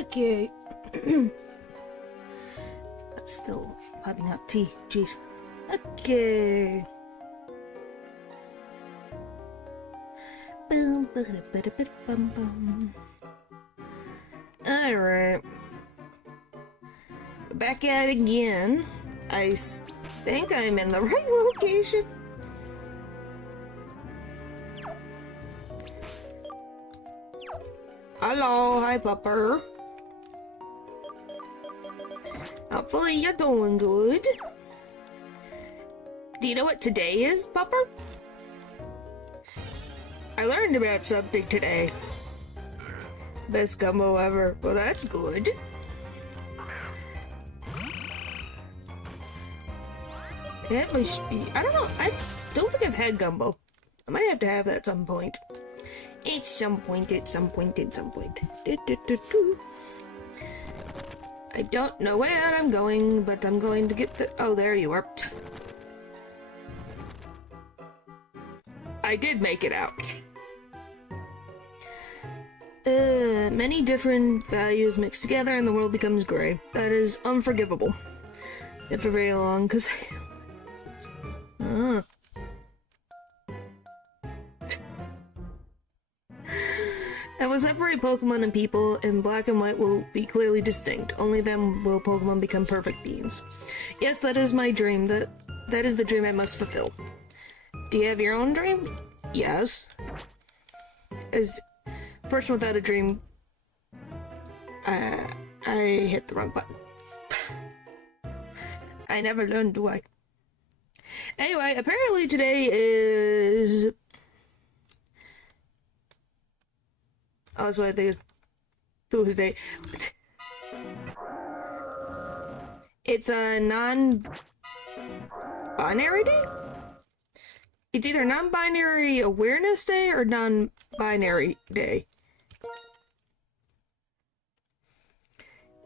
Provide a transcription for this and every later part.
Okay. I'm still popping out tea. Jeez. Okay. Boom, bum, bum. Alright. Back at it again. I think I'm in the right location. Hello, hi Pupper. Hopefully you're doing good. Do you know what today is, Pupper? I learned about something today. Best gumbo ever. Well, that's good. That must be... I don't know. I don't think I've had gumbo. I might have to have that at some point. At some point. I don't know where I'm going, but I'm going to get the... Oh, there you are. I did make it out. Many different values mixed together and the world becomes gray. That is unforgivable. If for very long, because... I will separate Pokemon and people, and black and white will be clearly distinct. Only then will Pokemon become perfect beings. Yes, that is my dream. That is the dream I must fulfill. Do you have your own dream? Yes. As a person without a dream, I hit the wrong button. I never learned, do I? Anyway, apparently today is... Also, I think it's Tuesday. It's a non-binary day? It's either non-binary awareness day or non-binary day.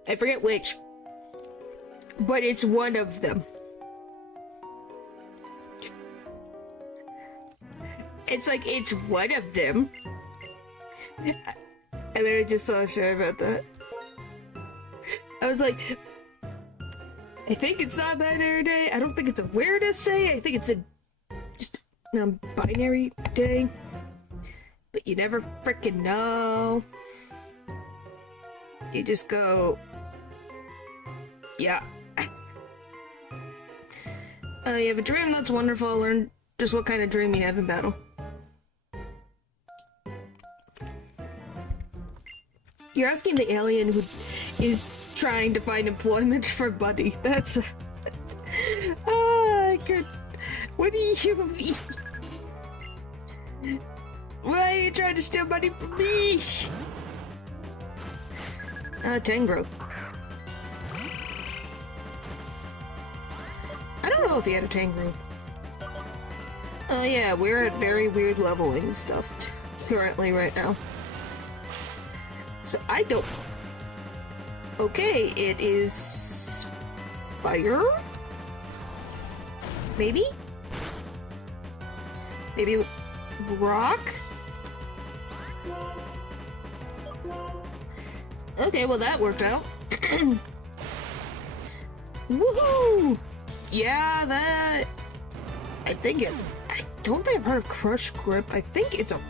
I forget which. But it's one of them. It's like, it's one of them. I literally just saw a show about that. I was like, I think it's not binary day. I don't think it's awareness day. I think it's a just non-binary day. But you never freaking know. You just go, yeah. You have a dream? That's wonderful. Learn just what kind of dream you have in battle. You're asking the alien who is trying to find employment for Buddy. That's... I could... What do you mean? Why are you trying to steal money from me? Tangrowth. I don't know if he had a Tangrowth. Oh yeah, we're at very weird leveling stuff currently right now. So I don't... Okay, it is... fire? Maybe? Maybe... rock? Okay, well that worked out. Woohoo! Yeah, that... I think it... I don't think I've heard of Crush Grip. I think it's a...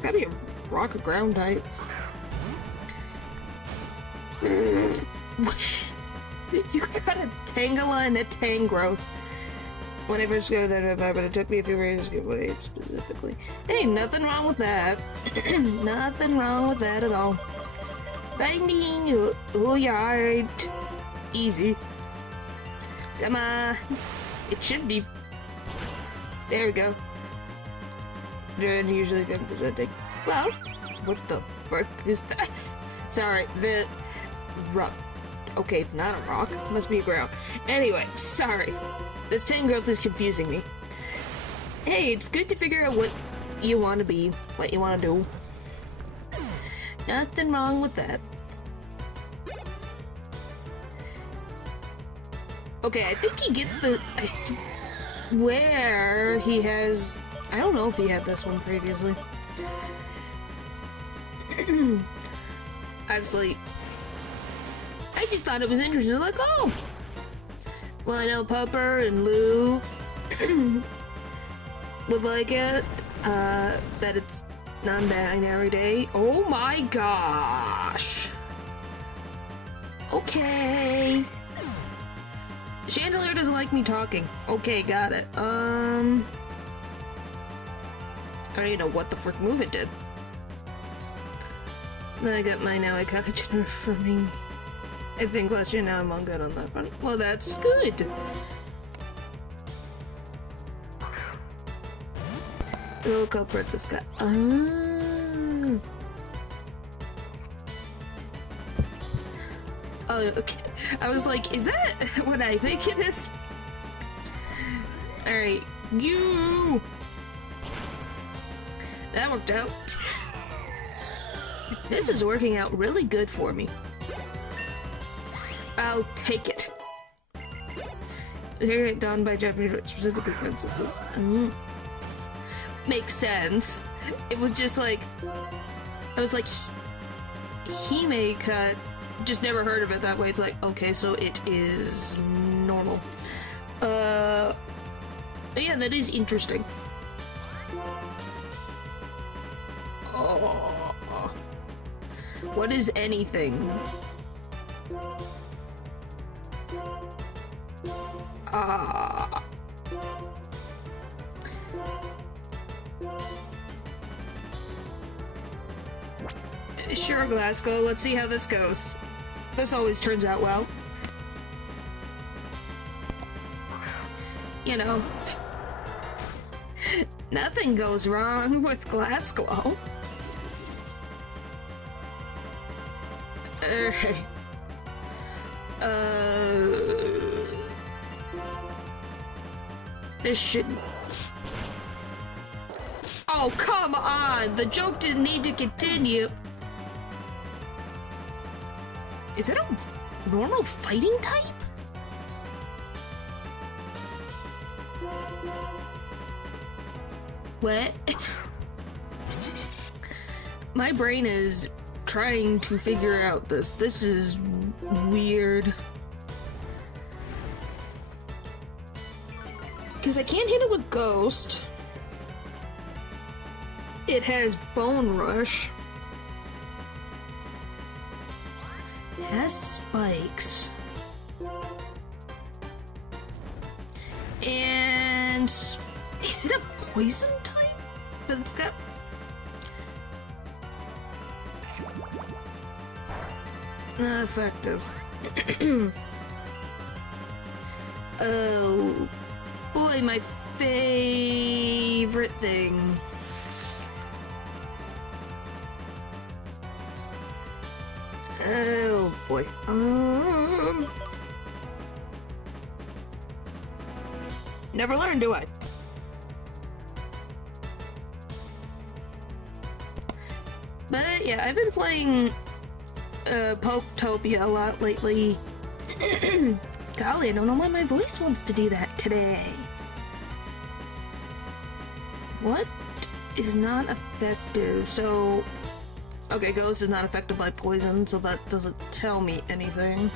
gotta be a rock or ground type. You got a Tangela and a Tangrowth. When I first go there, but it took me a few years to get what age specifically. Hey, nothing wrong with that. Nothing wrong with that at all. Finding who you are easy. Come on. It should be. There we go. They're usually good presenting. Well, what the frick is that? Sorry, the rock. Okay, it's not a rock. It must be a ground. Anyway, sorry. This Tangrowth is confusing me. Hey, it's good to figure out what you want to be, what you want to do. Nothing wrong with that. Okay, I think he gets the... I swear he has... I don't know if he had this one previously. Obviously, I just thought it was interesting. Like, oh, well, I know Pupper and Lou would like it. That it's non-binary day. Oh my gosh. Okay. Chandelier doesn't like me talking. Okay, got it. I don't even know what the frick move it did. Then I got my now I got a confirming. I think last year now I'm on good on that front. Well, that's good. The little culprit this guy. Oh, okay. I was like, is that what I think it is? Alright, you! That worked out. This is working out really good for me. I'll take it. Here it done by Japanese specifically princesses. Makes sense. It was just like, I was like, Hime cut. Just never heard of it that way. It's like, okay, so it is normal. But yeah, that is interesting. Oh, what is anything? Sure, Glasgow, let's see how this goes. This always turns out well. You know, nothing goes wrong with Glasgow. This shouldn't. Oh, come on! The joke didn't need to continue. Is it a normal fighting type? What? My brain is trying to figure out this. This is weird. Because I can't hit it with Ghost. It has Bone Rush. It has spikes. And is it a poison type? But it's got not effective. Oh boy, my favorite thing. Oh boy. Never learn, do I? But yeah, I've been playing Poketopia a lot lately. Golly, I don't know why my voice wants to do that today. What is not effective? So, okay, Ghost is not affected by poison, so that doesn't tell me anything.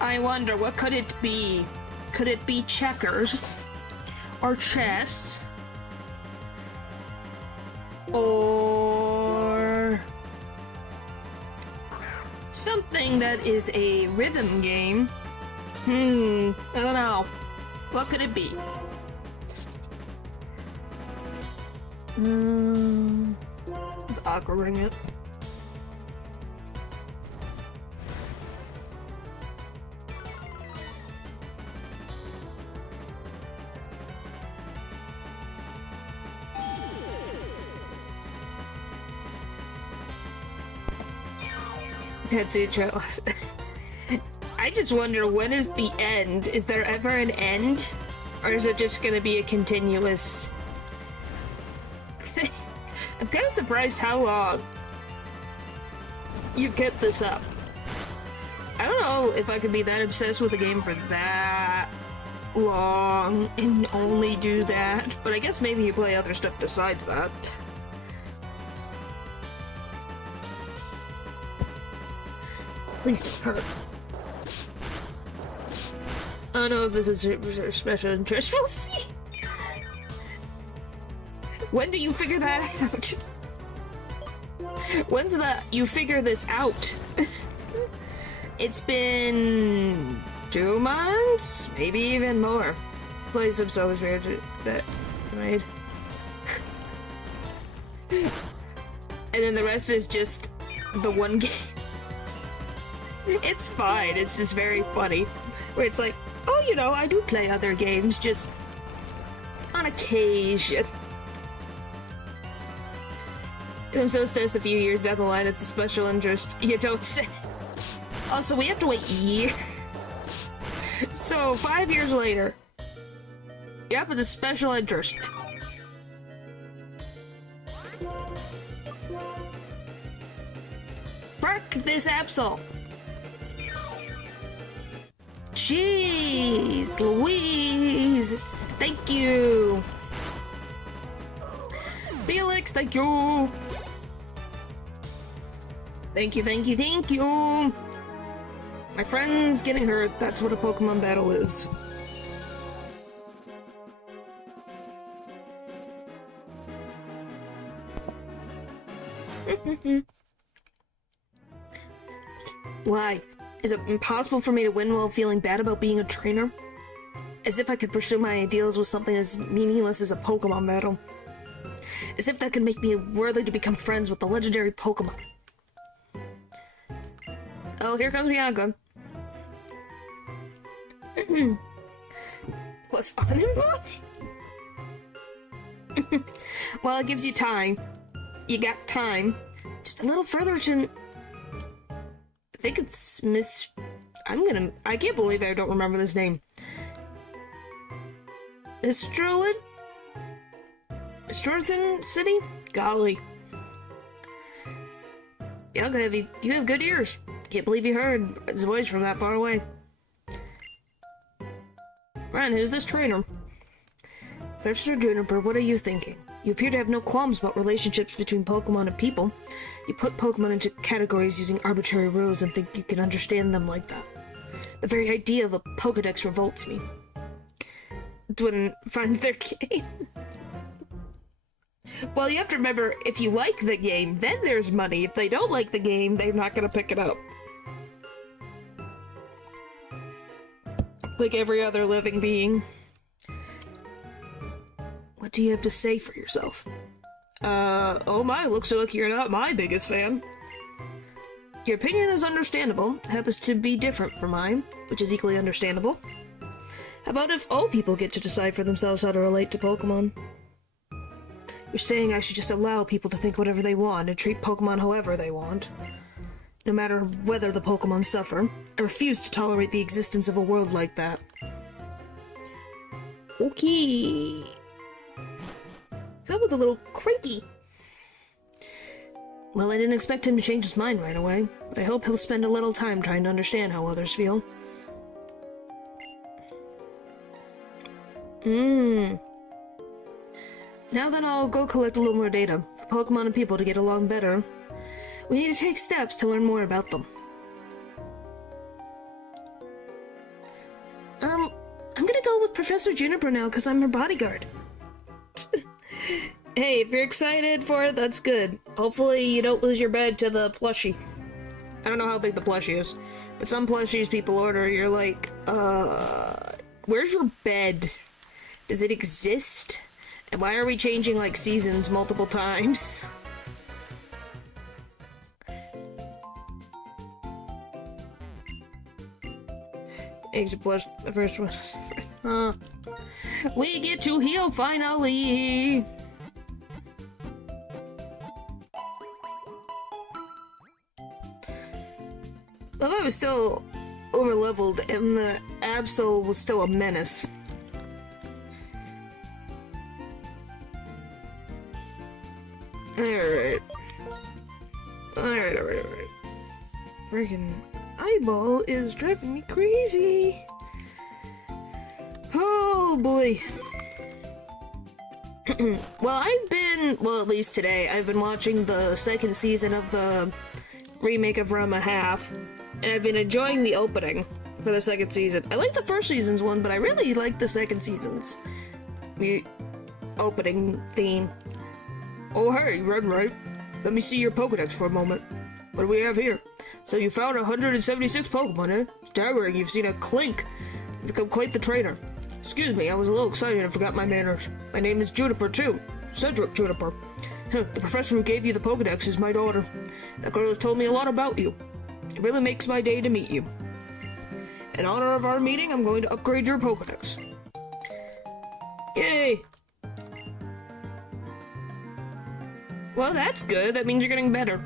I wonder, what could it be? Could it be checkers? Or chess? Or something that is a rhythm game? I don't know. What could it be? Let's Aqua Ring it. Tattoo trail. I just wonder, when is the end? Is there ever an end? Or is it just gonna be a continuous thing? I'm kind of surprised how long you've kept this up. I don't know if I could be that obsessed with a game for that long and only do that. But I guess maybe you play other stuff besides that. Please don't hurt. I don't know if this is a special interest. We'll see. When do you figure that out? When's you figure this out? It's been 2 months? Maybe even more. Play some so weird that made. And then the rest is just the one game. It's fine, it's just very funny. Where it's like, oh, you know, I do play other games, just on occasion. I'm so stressed a few years down the line, it's a special interest. You don't say. Also, we have to wait a year. So, 5 years later. Yep, it's a special interest. Frick this Absol. Jeez, Louise. Thank you. Felix, thank you. Thank you, thank you, thank you. My friend's getting hurt. That's what a Pokemon battle is. Why? Is it impossible for me to win while feeling bad about being a trainer? As if I could pursue my ideals with something as meaningless as a Pokemon battle. As if that could make me worthy to become friends with the legendary Pokemon. Oh, here comes Bianca. What's on him? Well, it gives you time. You got time. Just a little further to... I think it's Miss... I can't believe I don't remember this name. Mistrolin City? Golly. Bianca, you have good ears. Can't believe you heard his voice from that far away. Ryan, who's this trainer? Professor Juniper, what are you thinking? You appear to have no qualms about relationships between Pokemon and people. You put Pokemon into categories using arbitrary rules and think you can understand them like that. The very idea of a Pokedex revolts me. Dwin finds their game. Well, you have to remember, if you like the game, then there's money. If they don't like the game, they're not gonna pick it up. Like every other living being. What do you have to say for yourself? Oh my, looks like you're not my biggest fan. Your opinion is understandable, happens to be different from mine, which is equally understandable. How about if all people get to decide for themselves how to relate to Pokemon? You're saying I should just allow people to think whatever they want and treat Pokemon however they want. No matter whether the Pokemon suffer, I refuse to tolerate the existence of a world like that. Okay. That was a little cranky. Well, I didn't expect him to change his mind right away, but I hope he'll spend a little time trying to understand how others feel. Now then, I'll go collect a little more data for Pokemon and people to get along better. We need to take steps to learn more about them. I'm gonna go with Professor Juniper now because I'm her bodyguard. Hey, if you're excited for it, that's good. Hopefully you don't lose your bed to the plushie. I don't know how big the plushie is, but some plushies people order, you're like, where's your bed? Does it exist? And why are we changing, like, seasons multiple times? Age of plush, the first one. We get to heal finally! Well, I was still over-leveled, and the Absol was still a menace. Alright. Alright. Freaking eyeball is driving me crazy. Oh, Oh boy. Well, at least today, I've been watching the second season of the remake of Roma Half, and I've been enjoying the opening for the second season. I like the first season's one, but I really like the second season's opening theme. Oh hey, Red Right. Let me see your Pokedex for a moment. What do we have here? So you found 176 Pokemon, eh? Staggering, you've seen a Clink. You've become quite the trainer. Excuse me, I was a little excited and forgot my manners. My name is Juniper, too. Cedric Juniper. The professor who gave you the Pokedex is my daughter. That girl has told me a lot about you. It really makes my day to meet you. In honor of our meeting, I'm going to upgrade your Pokedex. Yay! Well, that's good. That means you're getting better.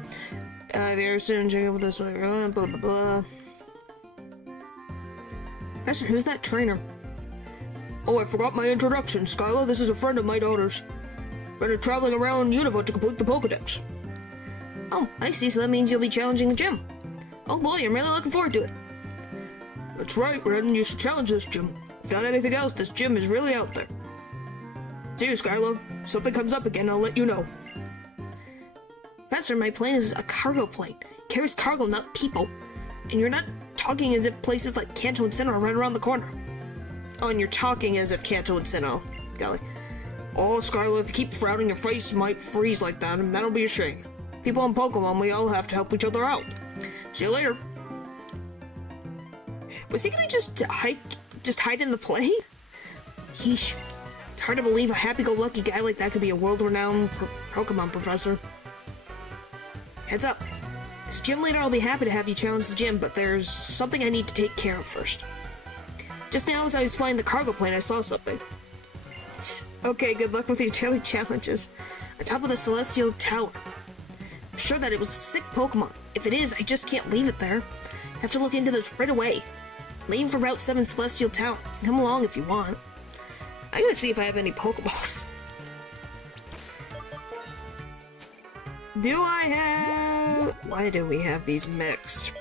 Very soon, check out this way. Blah, blah, blah. Professor, who's that trainer? Oh, I forgot my introduction. Skylar, this is a friend of my daughter's. We're traveling around Unova to complete the Pokedex. Oh, I see, so that means you'll be challenging the gym. Oh boy, I'm really looking forward to it. That's right, Ren, you should challenge this gym. If not anything else, this gym is really out there. See you, Skylar. If something comes up again, I'll let you know. Professor, my plane is a cargo plane. It carries cargo, not people. And you're not talking as if places like Kanto and Sinnoh are right around the corner. Oh, and you're talking as if Kanto and Sinnoh. Golly. Oh, Skylar, if you keep frowning, your face might freeze like that, and that'll be a shame. People in Pokemon, we all have to help each other out. See you later. Was he gonna just hide in the plane? Yeesh. It's hard to believe a happy-go-lucky guy like that could be a world-renowned Pokemon professor. Heads up. As gym leader, I'll be happy to have you challenge the gym, but there's something I need to take care of first. Just now, as I was flying the cargo plane, I saw something. Okay, good luck with your daily challenges. On top of the Celestial Tower. I'm sure that it was a sick Pokemon. If it is, I just can't leave it there. I have to look into this right away. I'm leaving for Route 7 Celestial Tower. You can come along if you want. I'm gonna see if I have any Pokeballs. Do I have... Why do we have these mixed?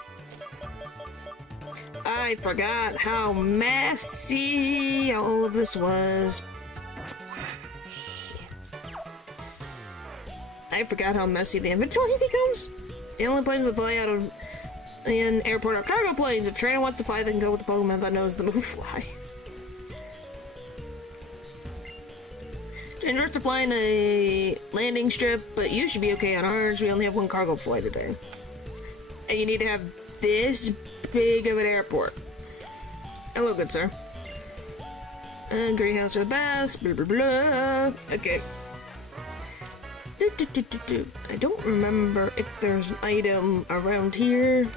I forgot how messy all of this was. I forgot how messy the inventory becomes. The only planes that fly out of an airport are cargo planes. If a trainer wants to fly, they can go with the Pokemon that knows the move fly. Dangerous to fly in a landing strip, but you should be okay on ours. We only have one cargo flight a day. And you need to have this big of an airport. Hello, good sir. Greenhouse are the best. Blah, blah, blah. Okay. I don't remember if there's an item around here.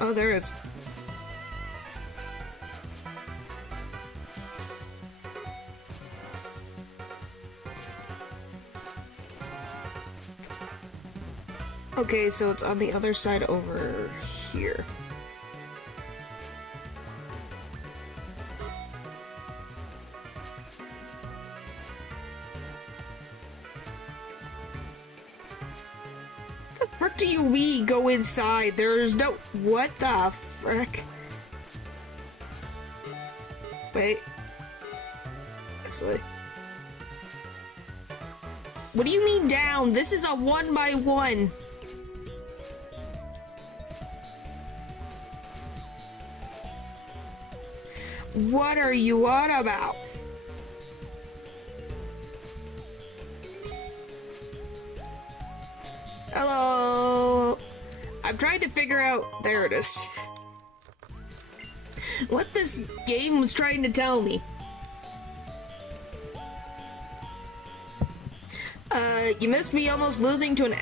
Oh, there is. Okay, so it's on the other side over here. What do we go inside? There's no... What the frick? Wait. This way. What do you mean down? This is a 1x1. What are you on about? Hello. I'm trying to figure out... There it is. What this game was trying to tell me. You missed me almost losing to an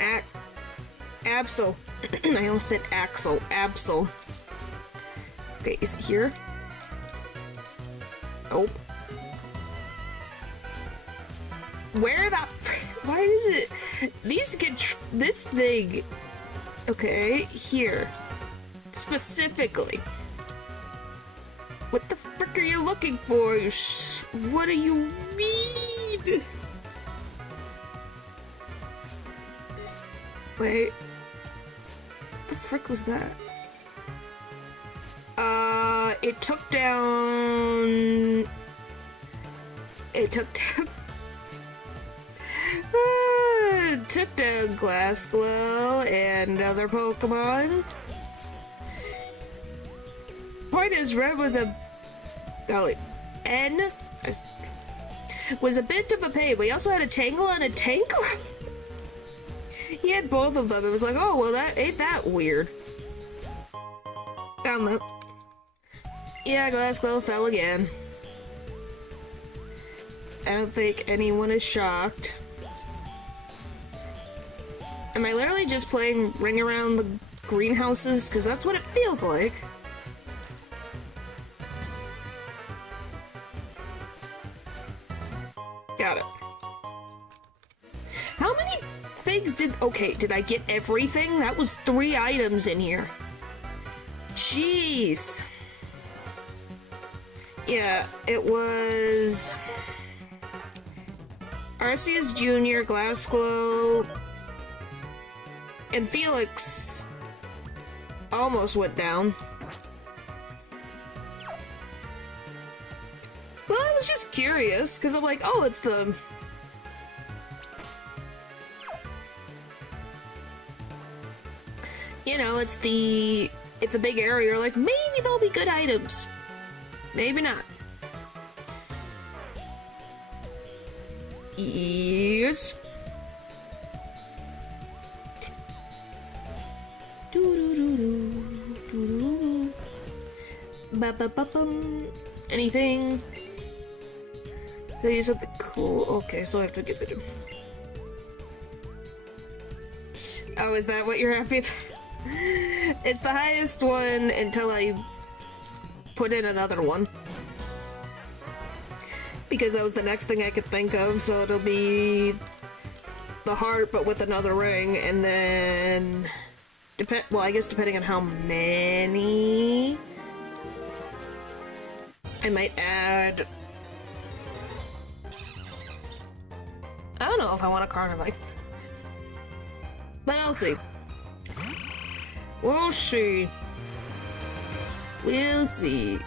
Absol. I almost said Axel. Absol. Okay, is it here? Nope. Where the... Why is it... These get... This thing... Okay, here. Specifically. What the frick are you looking for? What do you mean? Wait. What the frick was that? It took down... It took down... took down Glass Glow and other Pokemon. Point is, Red was a... Golly. N... was a bit of a pain. We also had a Tangle and a Tangrowth. He had both of them. It was like, oh, well, that ain't that weird. Found them. Yeah, Glass Glow fell again. I don't think anyone is shocked. Am I literally just playing Ring Around the Greenhouses? Because that's what it feels like. Got it. How many things did... Okay, did I get everything? That was 3 items in here. Jeez. Yeah, it was... Arceus Jr., Glass Glow, and Felix almost went down. Well, I was just curious, because I'm like, oh, it's the... You know, it's the... It's a big area, you're like, maybe there'll be good items. Maybe not. Yes. Anything? Could use something cool. Okay, so I have to get the... Oh, is that what you're happy about? It's the highest one until I put in another one. Because that was the next thing I could think of, so it'll be the heart but with another ring, and then... well, I guess depending on how many... I might add... I don't know if I want a Carnivite. But I'll see. We'll see. We'll see.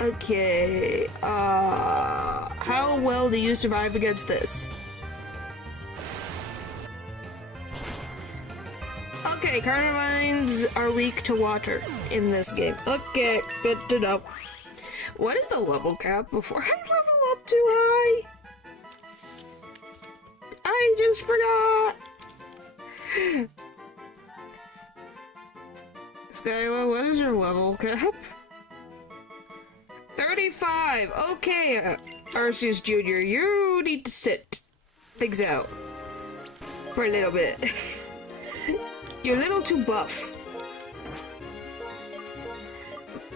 Okay, how well do you survive against this? Okay, Carnivines are weak to water in this game. Okay, good to know. What is the level cap before I level up too high? I just forgot! Skyla, what is your level cap? 35! Okay, Arceus Jr., you need to sit things out for a little bit. You're a little too buff.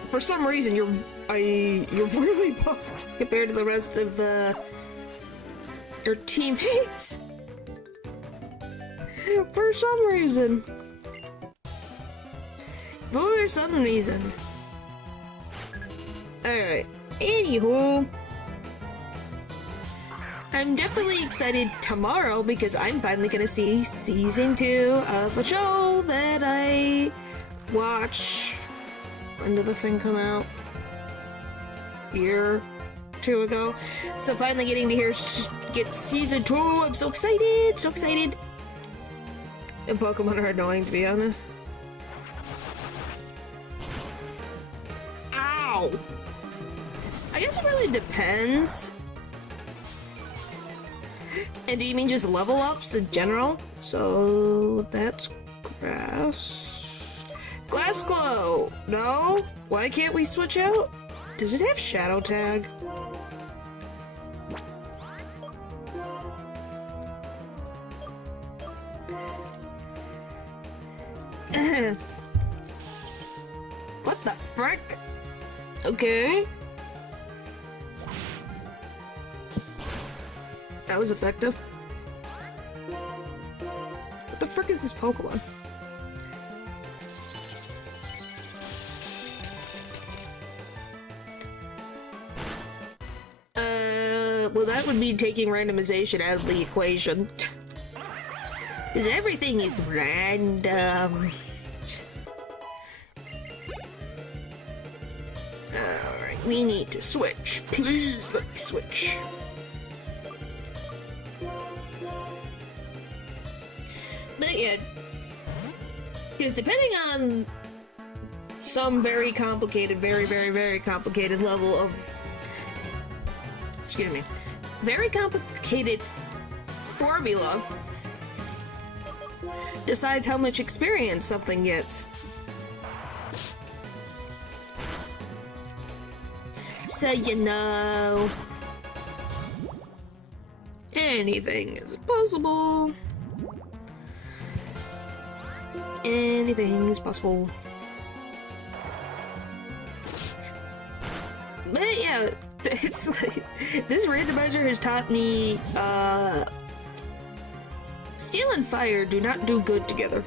For some reason, you're really buff compared to the rest of your teammates. For some reason. For some reason. Alright, anywho, I'm definitely excited tomorrow because I'm finally gonna see season 2 of a show that I watched. When did the thing come out? A year, 2 ago. So finally getting to get season 2. I'm so excited, so excited. And Pokemon are annoying, to be honest. Ow! I guess it really depends. And do you mean just level ups in general? So that's grass. Glass Glow! No? Why can't we switch out? Does it have Shadow Tag? What the frick? Okay. That was effective. What the frick is this Pokemon? Well, that would be taking randomization out of the equation. Because everything is random. Alright, we need to switch. Please let me switch. But yeah, because depending on some very complicated, very complicated level of, excuse me, very complicated formula decides how much experience something gets. So you know, anything is possible. Anything is possible. But yeah, it's like, this randomizer has taught me, steel and fire do not do good together.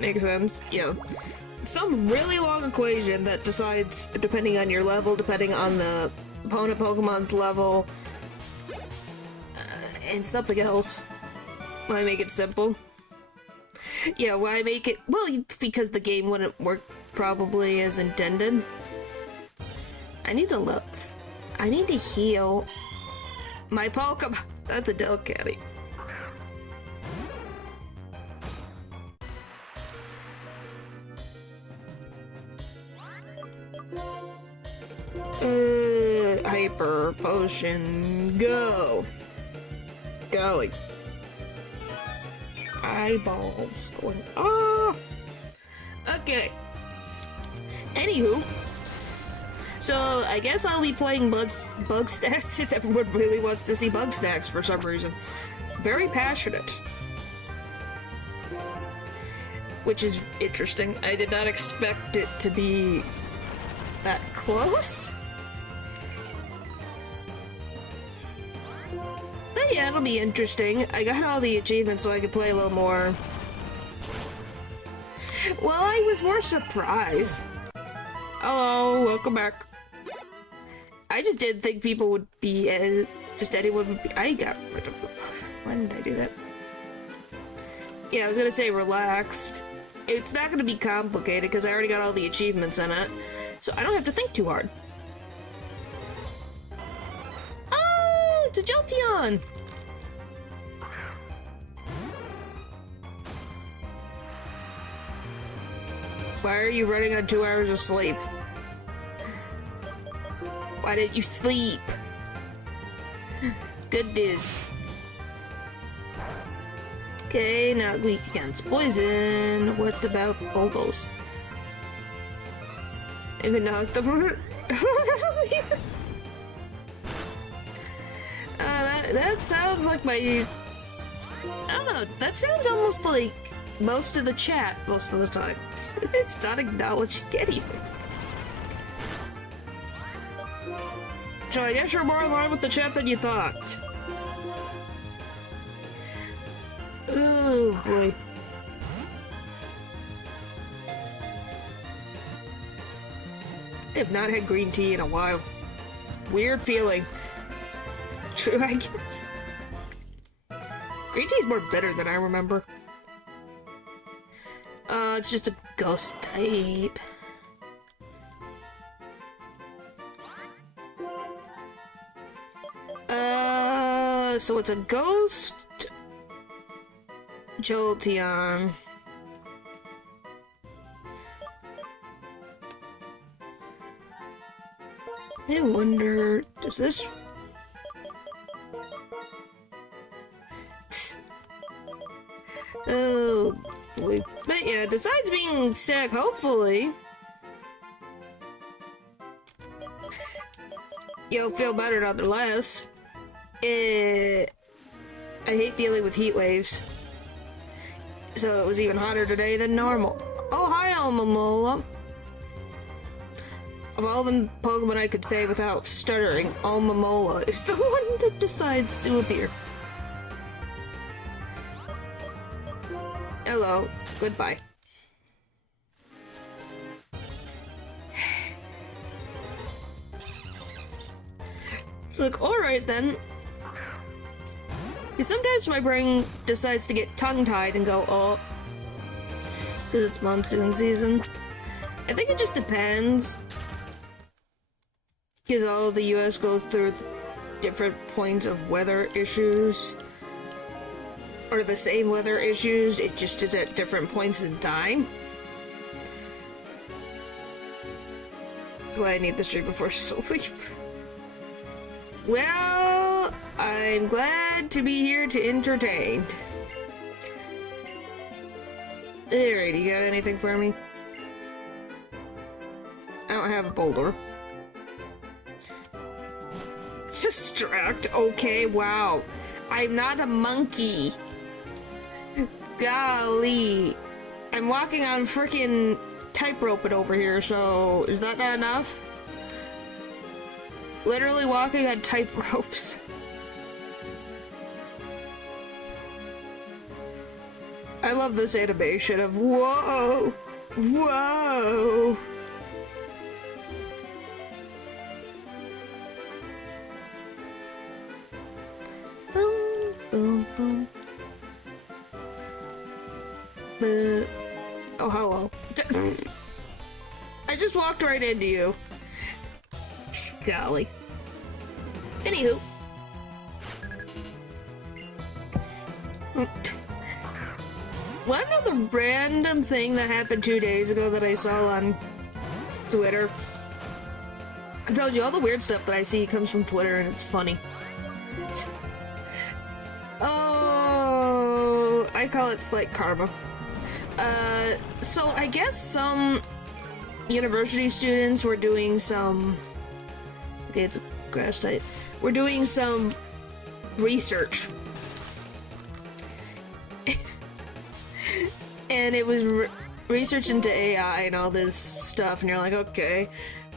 Makes sense? Yeah. Some really long equation that decides, depending on your level, depending on the opponent Pokemon's level, and something else. Why make it simple? Yeah, why make it... Well, because the game wouldn't work probably as intended. I need to look. I need to heal my Pokemon. That's a Delcatty. Hyper Potion, go. Going. Eyeballs going. Ah! Okay. Anywho. So, I guess I'll be playing Bugstacks because everyone really wants to see Bugstacks for some reason. Very passionate. Which is interesting. I did not expect it to be that close. But yeah, it'll be interesting. I got all the achievements so I could play a little more. Well, I was more surprised. Hello, welcome back. I just didn't think people would be, just anyone would be. I got rid of. Why did I do that? Yeah, I was gonna say relaxed. It's not gonna be complicated because I already got all the achievements in it, so I don't have to think too hard. Oh, it's a Jolteon! Why are you running on 2 hours of sleep? Why didn't you sleep? Goodness. Okay, now weak against poison. What about Bogos? Even though it's the that sounds like my... I don't know, that sounds almost like most of the chat most of the time. It's not acknowledging anything. So I guess you're more in line with the chat than you thought. Oh boy. I have not had green tea in a while. Weird feeling. True, I guess. Green tea is more bitter than I remember. It's just a ghost type. So it's a ghost Jolteon. I wonder, does this... Oh boy. But yeah, besides being sick, hopefully you'll feel better nonetheless. I hate dealing with heat waves. So it was even hotter today than normal. Oh, hi, Almamola. Of all the Pokemon I could say without stuttering, Almamola is the one that decides to appear. Hello. Goodbye. Look, alright then. Sometimes my brain decides to get tongue-tied and go, oh, because it's monsoon season. I think it just depends. Because all of the US goes through different points of weather issues. Or the same weather issues, it just is at different points in time. That's why I need the stream before sleep. Well, I'm glad to be here to entertain. Alright, you got anything for me? I don't have a boulder. Distract, okay, wow. I'm not a monkey. Golly. I'm walking on frickin' tightrope over here, so is that not enough? Literally walking on tightropes. I love this animation of whoa! Whoa! Boom, boom, boom. Oh, hello. I just walked right into you. Golly. Anywho. Wanna know the random thing that happened 2 days ago that I saw on Twitter? I told you all the weird stuff that I see comes from Twitter and it's funny. Oh, I call it slight karma. So I guess some university students were doing some... Okay, it's a grass type. We're doing some research. And it was research into AI and all this stuff, and you're like, okay.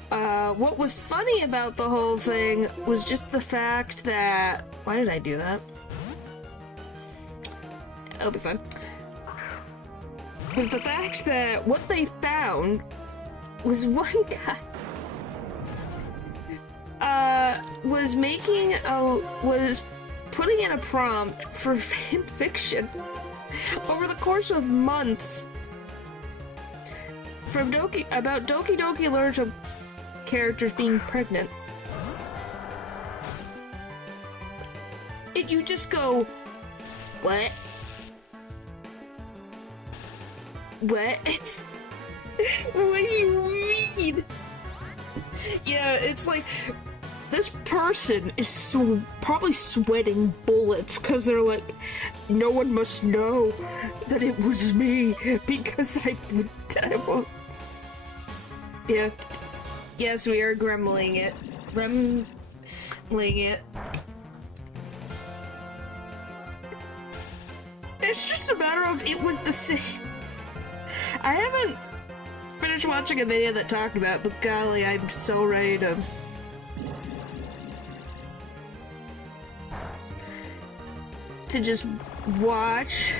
What was funny about the whole thing was just the fact that... Why did I do that? It'll be fun. Was the fact that what they found was one guy was putting in a prompt for fan fiction over the course of months from about Doki Doki Literature characters being pregnant. You just go, what? What? What do you mean? Yeah, it's like this person is probably sweating bullets because they're like, no one must know that it was me because I won't. Yeah. Yes, we are gremling it. Gremling it. It's just a matter of it was the same. I haven't finished watching a video that talked about it, but golly, I'm so ready to just watch.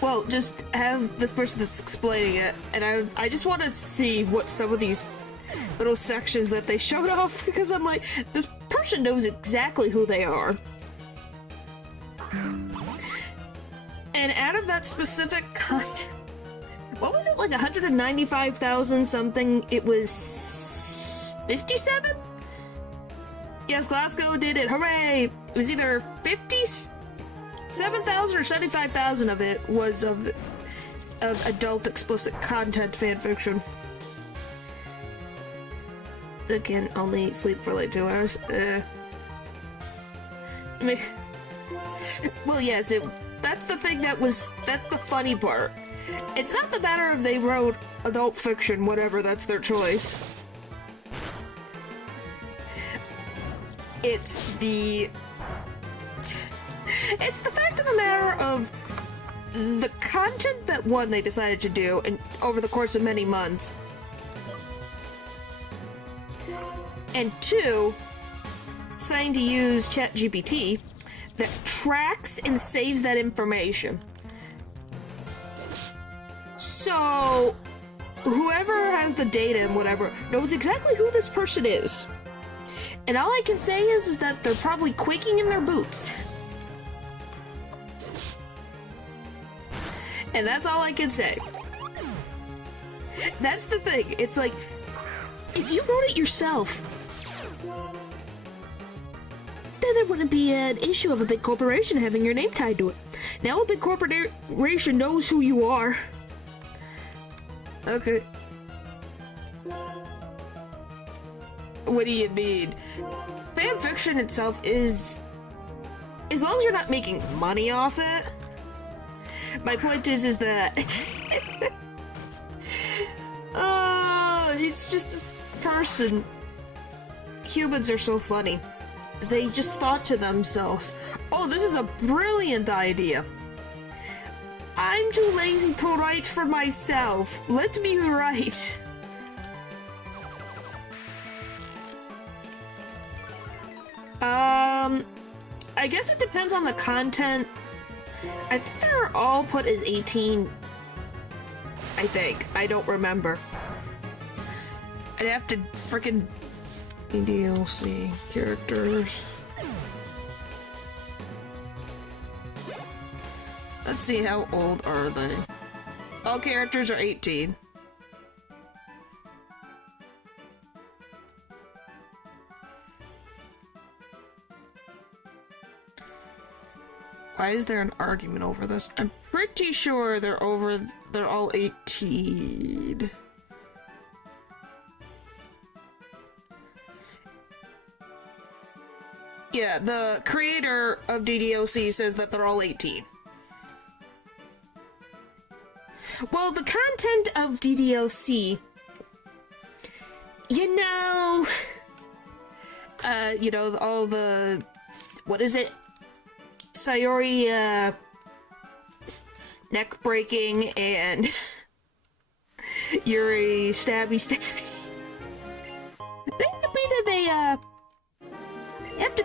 Well, just have this person that's explaining it, and I just want to see what some of these little sections that they showed off, because I'm like, this person knows exactly who they are. And out of that specific content, what was it, like 195,000 something? It was 57? Yes, Glasgow did it, hooray! It was either 57,000 or 75,000 of it was of adult explicit content fanfiction. I can only sleep for like 2 hours. I mean, well, yes, that's the thing that's the funny part. It's not the matter if they wrote adult fiction, whatever, that's their choice. It's the fact of the matter of the content that, one, they decided to do and over the course of many months, and two, deciding to use ChatGPT that tracks and saves that information. So, whoever has the data and whatever knows exactly who this person is. And all I can say is that they're probably quaking in their boots. And that's all I can say. That's the thing. It's like, if you wrote it yourself, then there wouldn't be an issue of a big corporation having your name tied to it. Now a big corporation knows who you are. Okay. What do you mean? Fanfiction itself is... as long as you're not making money off it. My point is that... it's just this person. Humans are so funny. They just thought to themselves, oh, this is a brilliant idea. I'm too lazy to write for myself. Let me write. I guess it depends on the content. I think they're all put as 18. I think. I don't remember. I'd have to frickin' DLC characters. Let's see, how old are they? All characters are 18. Why is there an argument over this? I'm pretty sure they're all 18. Yeah, the creator of DDLC says that they're all 18. Well, the content of DDLC, you know, all the, what is it? Sayori, neck breaking and Yuri stabby. They have to,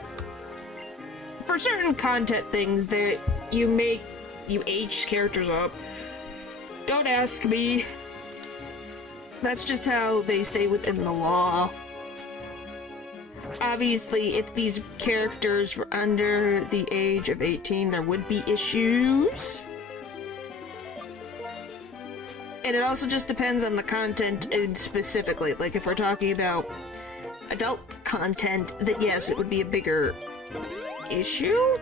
for certain content things that you age characters up. Don't ask me. That's just how they stay within the law. Obviously, if these characters were under the age of 18, there would be issues. And it also just depends on the content and specifically. Like, if we're talking about adult content, then yes, it would be a bigger issue.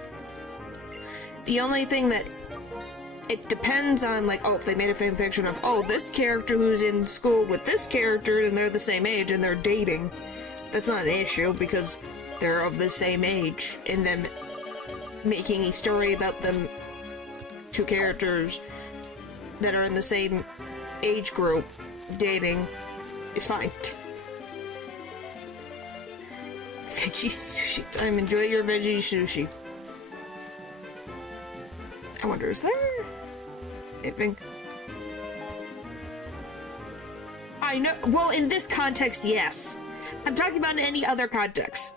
The only thing that it depends on, like, oh, if they made a fanfiction of, oh, this character who's in school with this character and they're the same age and they're dating, that's not an issue because they're of the same age, and then making a story about them, two characters that are in the same age group dating, is fine. Veggie sushi time. Enjoy your veggie sushi. I wonder, is there anything? I know. Well, in this context, yes. I'm talking about in any other context.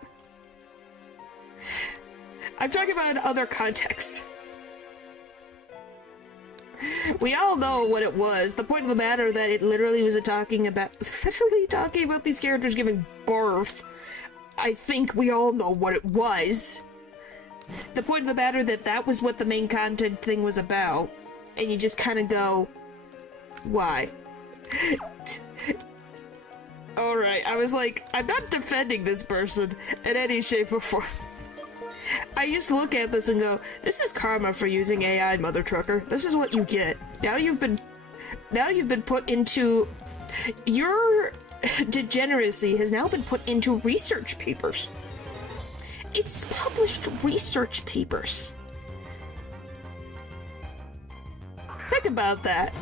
I'm talking about in other contexts. We all know what it was. The point of the matter that it literally was talking about these characters giving birth. I think we all know what it was. The point of the matter that was what the main content thing was about. And you just kind of go, why? Alright, I was like, I'm not defending this person in any shape or form. I just look at this and go, this is karma for using AI, mother trucker. This is what you get. Now you've been put into, your degeneracy has now been put into research papers. It's published research papers. Think about that.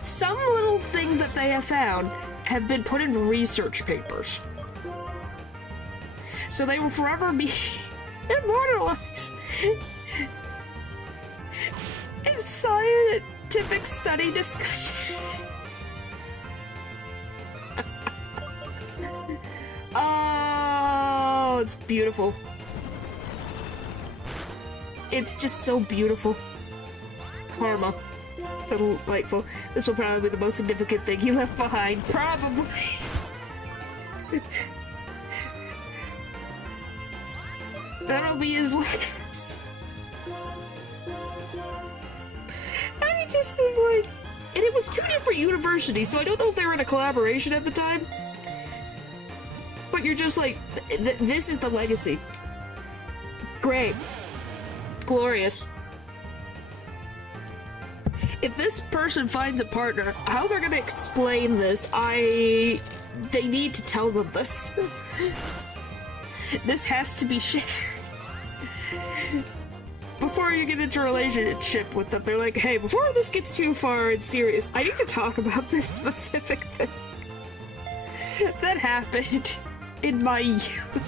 Some little things that they have found have been put in research papers. So they will forever be immortalized in scientific study discussion. Oh, it's beautiful. It's just so beautiful. Karma. It's delightful. This will probably be the most significant thing he left behind. Probably. That'll be his legacy. I just seem like And it was 2 different universities, so I don't know if they were in a collaboration at the time. But you're just like, this is the legacy. Great. Glorious. If this person finds a partner, how they're gonna explain this, they need to tell them this. This has to be shared. Before you get into a relationship with them, they're like, hey, before this gets too far and serious, I need to talk about this specific thing that happened in my youth.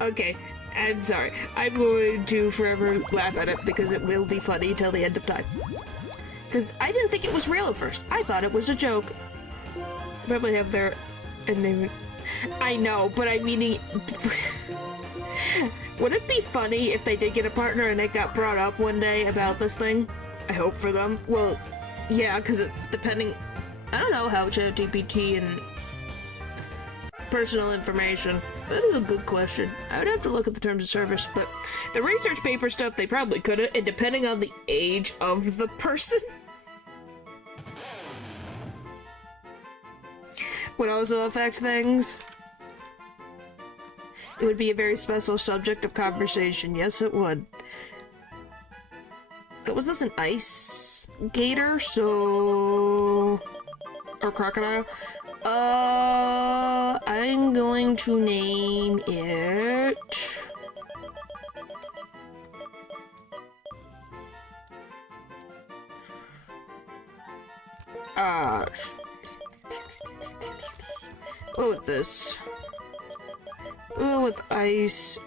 Okay, I'm sorry. I'm going to forever laugh at it because it will be funny till the end of time. Because I didn't think it was real at first. I thought it was a joke. Probably have their name. I know, but I'm meaning. Would it be funny if they did get a partner and it got brought up one day about this thing? I hope for them. Well, yeah, because depending. I don't know how ChatGPT and personal information. That is a good question. I would have to look at the terms of service, but the research paper stuff they probably couldn't, and depending on the age of the person. Would also affect things. It would be a very special subject of conversation. Yes, it would. Was this an ice gator? So... or crocodile? I'm going to name it... go with this. Go with ice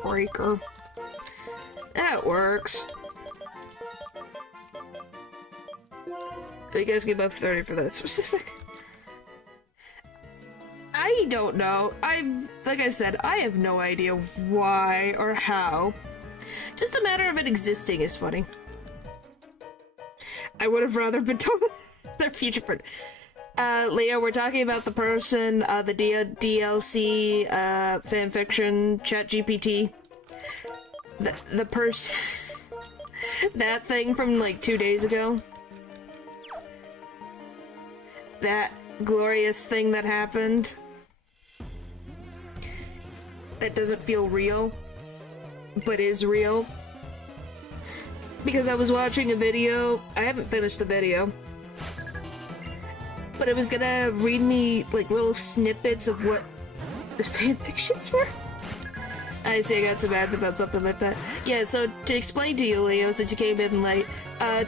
breaker. That works. You guys give up 30 for that specific. I don't know. Like I said, I have no idea why or how. Just the matter of it existing is funny. I would have rather been told their future partner. Leo, we're talking about the person, the DLC, fanfiction, ChatGPT. The person... that thing from, like, 2 days ago. That glorious thing that happened. That doesn't feel real, but is real. Because I was watching a video, I haven't finished the video, but it was gonna read me, like, little snippets of what the fanfictions were. I see, I got some ads about something like that. Yeah, so to explain to you, Leo, since you came in late,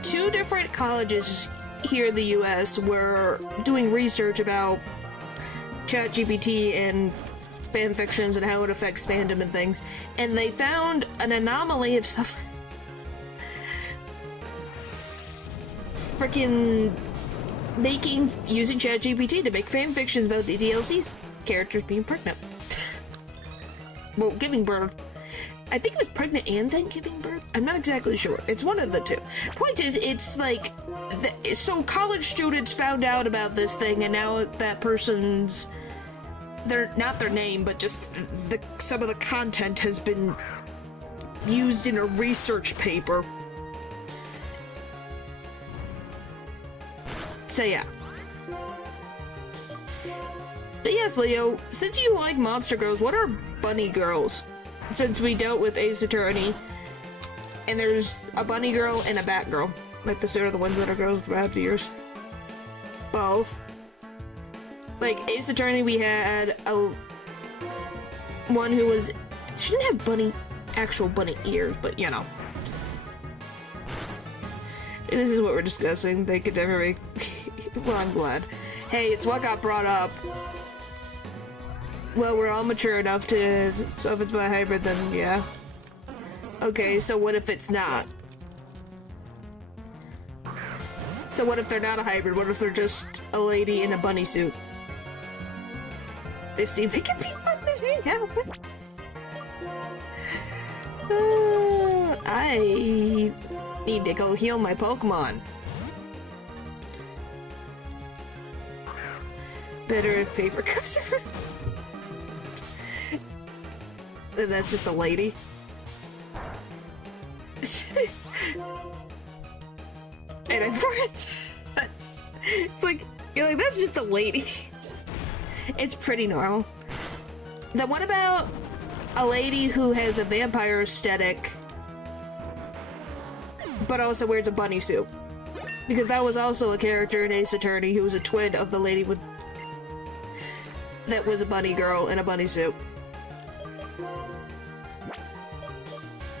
2 different colleges here in the US were doing research about ChatGPT and fanfictions and how it affects fandom and things, and they found an anomaly of some freaking using ChatGPT to make fanfictions about the DLC's characters being pregnant. Well, giving birth. I think it was pregnant and then giving birth? I'm not exactly sure. It's one of the two. Point is, it's like... so college students found out about this thing, and now that person's... not their name, but just some of the content has been used in a research paper. So yeah. But yes, Leo, since you like monster girls, what are bunny girls? Since we dealt with Ace Attorney, and there's a bunny girl and a bat girl. Like the sort of the ones that are girls with rabbit ears. Both. Like, Ace Attorney, we had one who was... she didn't have actual bunny ears, but you know. And this is what we're discussing. They could never make... well, I'm glad. Hey, it's what got brought up. Well, we're all mature enough to... so if it's by hybrid, then yeah. Okay, so what if it's not? So what if they're not a hybrid? What if they're just a lady in a bunny suit? They seem they can be fun to hang out with. I need to go heal my Pokemon. Better if paper comes around. Then that's just a lady. And I it's like, you're like, that's just a lady. It's pretty normal. Then what about a lady who has a vampire aesthetic, but also wears a bunny suit? Because that was also a character in Ace Attorney who was a twin of the lady with... that was a bunny girl in a bunny suit.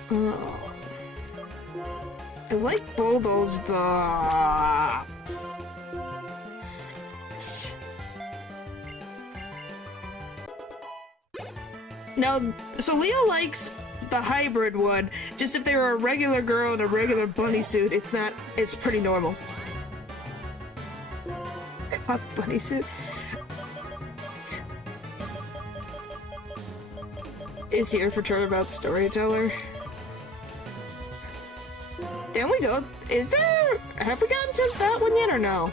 Oh. I like Bulldog's the... Now, so Leo likes the hybrid one. Just if they were a regular girl in a regular bunny suit, it's not, it's pretty normal. Cock bunny suit. Is here for Turnabout Storyteller. There we go. Is there... have we gotten to that one yet or no?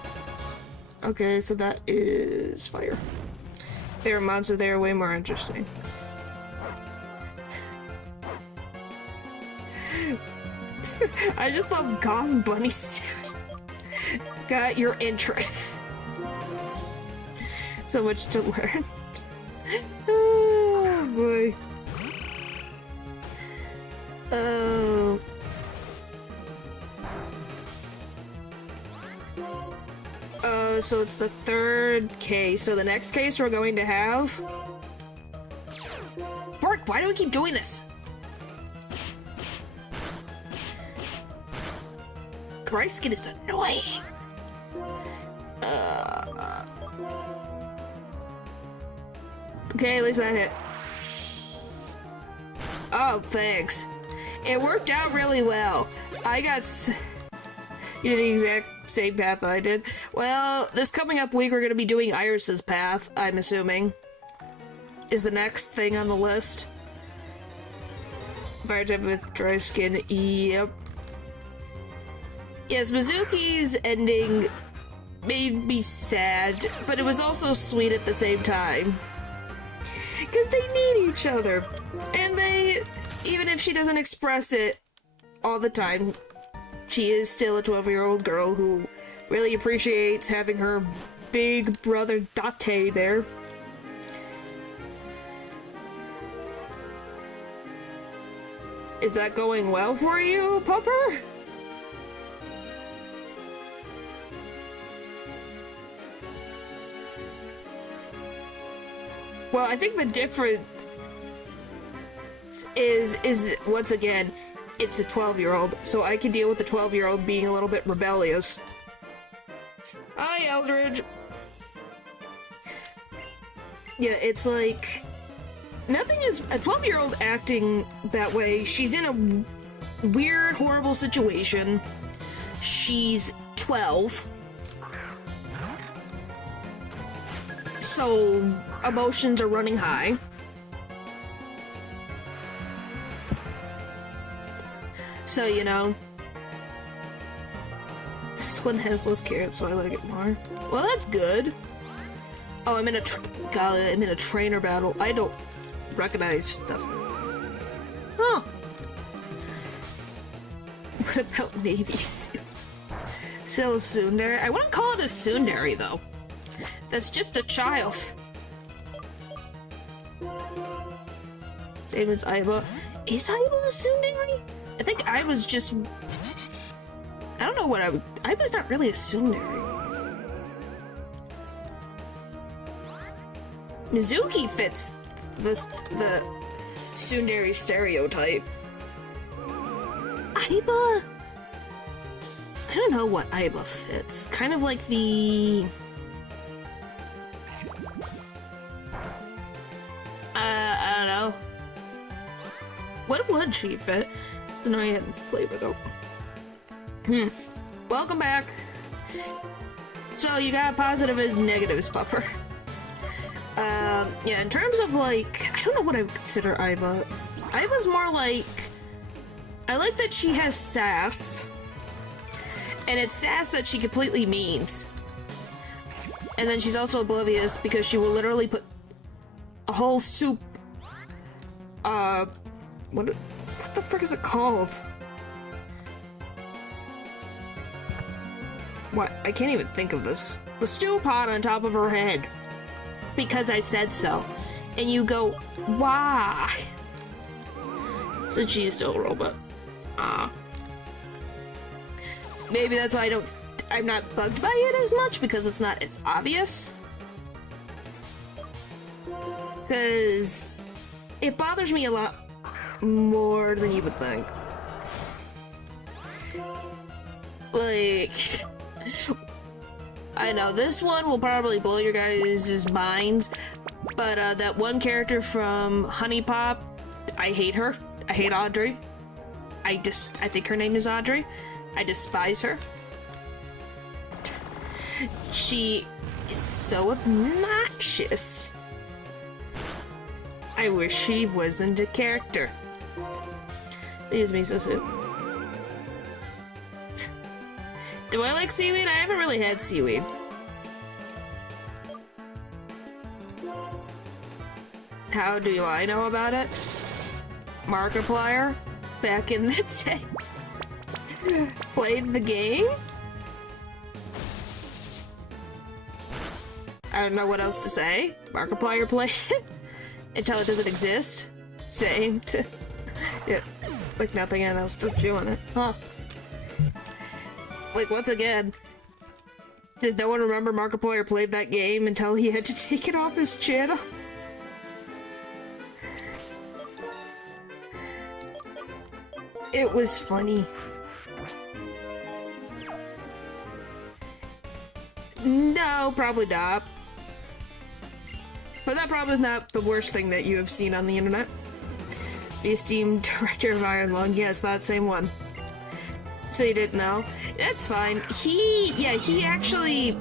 Okay, so that is fire. They're monsters, they are way more interesting. I just love goth bunny suit. Got your interest. So much to learn. Oh boy. Oh. So it's the third case. So the next case we're going to have... Bork, why do we keep doing this? Griskin is annoying. Okay, at least that hit. Oh, thanks. It worked out really well. I got... you did the exact same path I did. Well, this coming up week we're going to be doing Iris's path, I'm assuming. Is the next thing on the list. Fire type with dry skin, yep. Yes, Mizuki's ending made me sad, but it was also sweet at the same time. Because they need each other. And they, even if she doesn't express it all the time, she is still a 12-year-old girl who really appreciates having her big brother Date there. Is that going well for you, Pupper? Well, I think the difference is once again, it's a 12-year-old, so I can deal with the 12-year-old being a little bit rebellious. Hi, Eldridge! Yeah, it's like... nothing is... a 12-year-old acting that way. She's in a weird, horrible situation. She's 12. So, emotions are running high. So, you know, this one has less carrots, so I like it more. Well, that's good. Oh, I'm in a trainer battle. I don't recognize stuff. Oh. What about Navy suits? So tsundere. I wouldn't call it a tsundere, though. That's just a child. Same as Aiba. Is Aiba a tsundere? I think I was just... I don't know what I was not really a tsundere. Mizuki fits the tsundere stereotype. Aiba... I don't know what Aiba fits. Kind of like the... I don't know. What would she fit? I know I hadn't played with it. Welcome back. So you got positives and negatives, Pupper. Yeah, in terms of like, I don't know what I would consider Aiba. Aiba's more like, I like that she has sass. And it's sass that she completely means. And then she's also oblivious because she will literally put a whole soup, what the frick is it called? what? I can't even think of this. The stew pot on top of her head. Because I said so. And you go, why? So she's still a robot. Maybe that's why I'm not bugged by it as much, because it's not as obvious. Because it bothers me a lot more than you would think. Like, I know this one will probably blow your guys' minds, but that one character from Honey Pop, I hate her. I hate Audrey. I think her name is Audrey. I despise her. She is so obnoxious. I wish she wasn't a character. Leaves me so soon. Do I like seaweed? I haven't really had seaweed. How do I know about it? Markiplier, back in the day, played the game? I don't know what else to say. Markiplier played it until it doesn't exist. Same. Yeah, like nothing else to chew on it. Huh. Like, once again, does no one remember Markiplier played that game until he had to take it off his channel? It was funny. No, probably not. But that probably is not the worst thing that you have seen on the internet. The esteemed director of Iron Lung, yes, that same one. So you didn't know? That's fine. He actually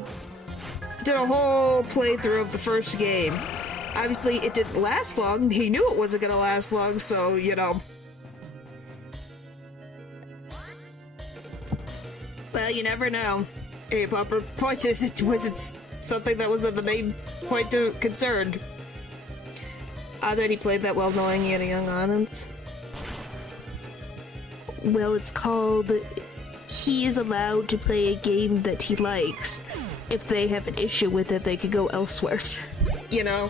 did a whole playthrough of the first game. Obviously, it didn't last long. He knew it wasn't gonna last long, so, you know. Well, you never know. A proper point is, it wasn't something that was of the main point of concern. That he played that while knowing he had a young audience. Well, it's called he is allowed to play a game that he likes. If they have an issue with it, they could go elsewhere. You know?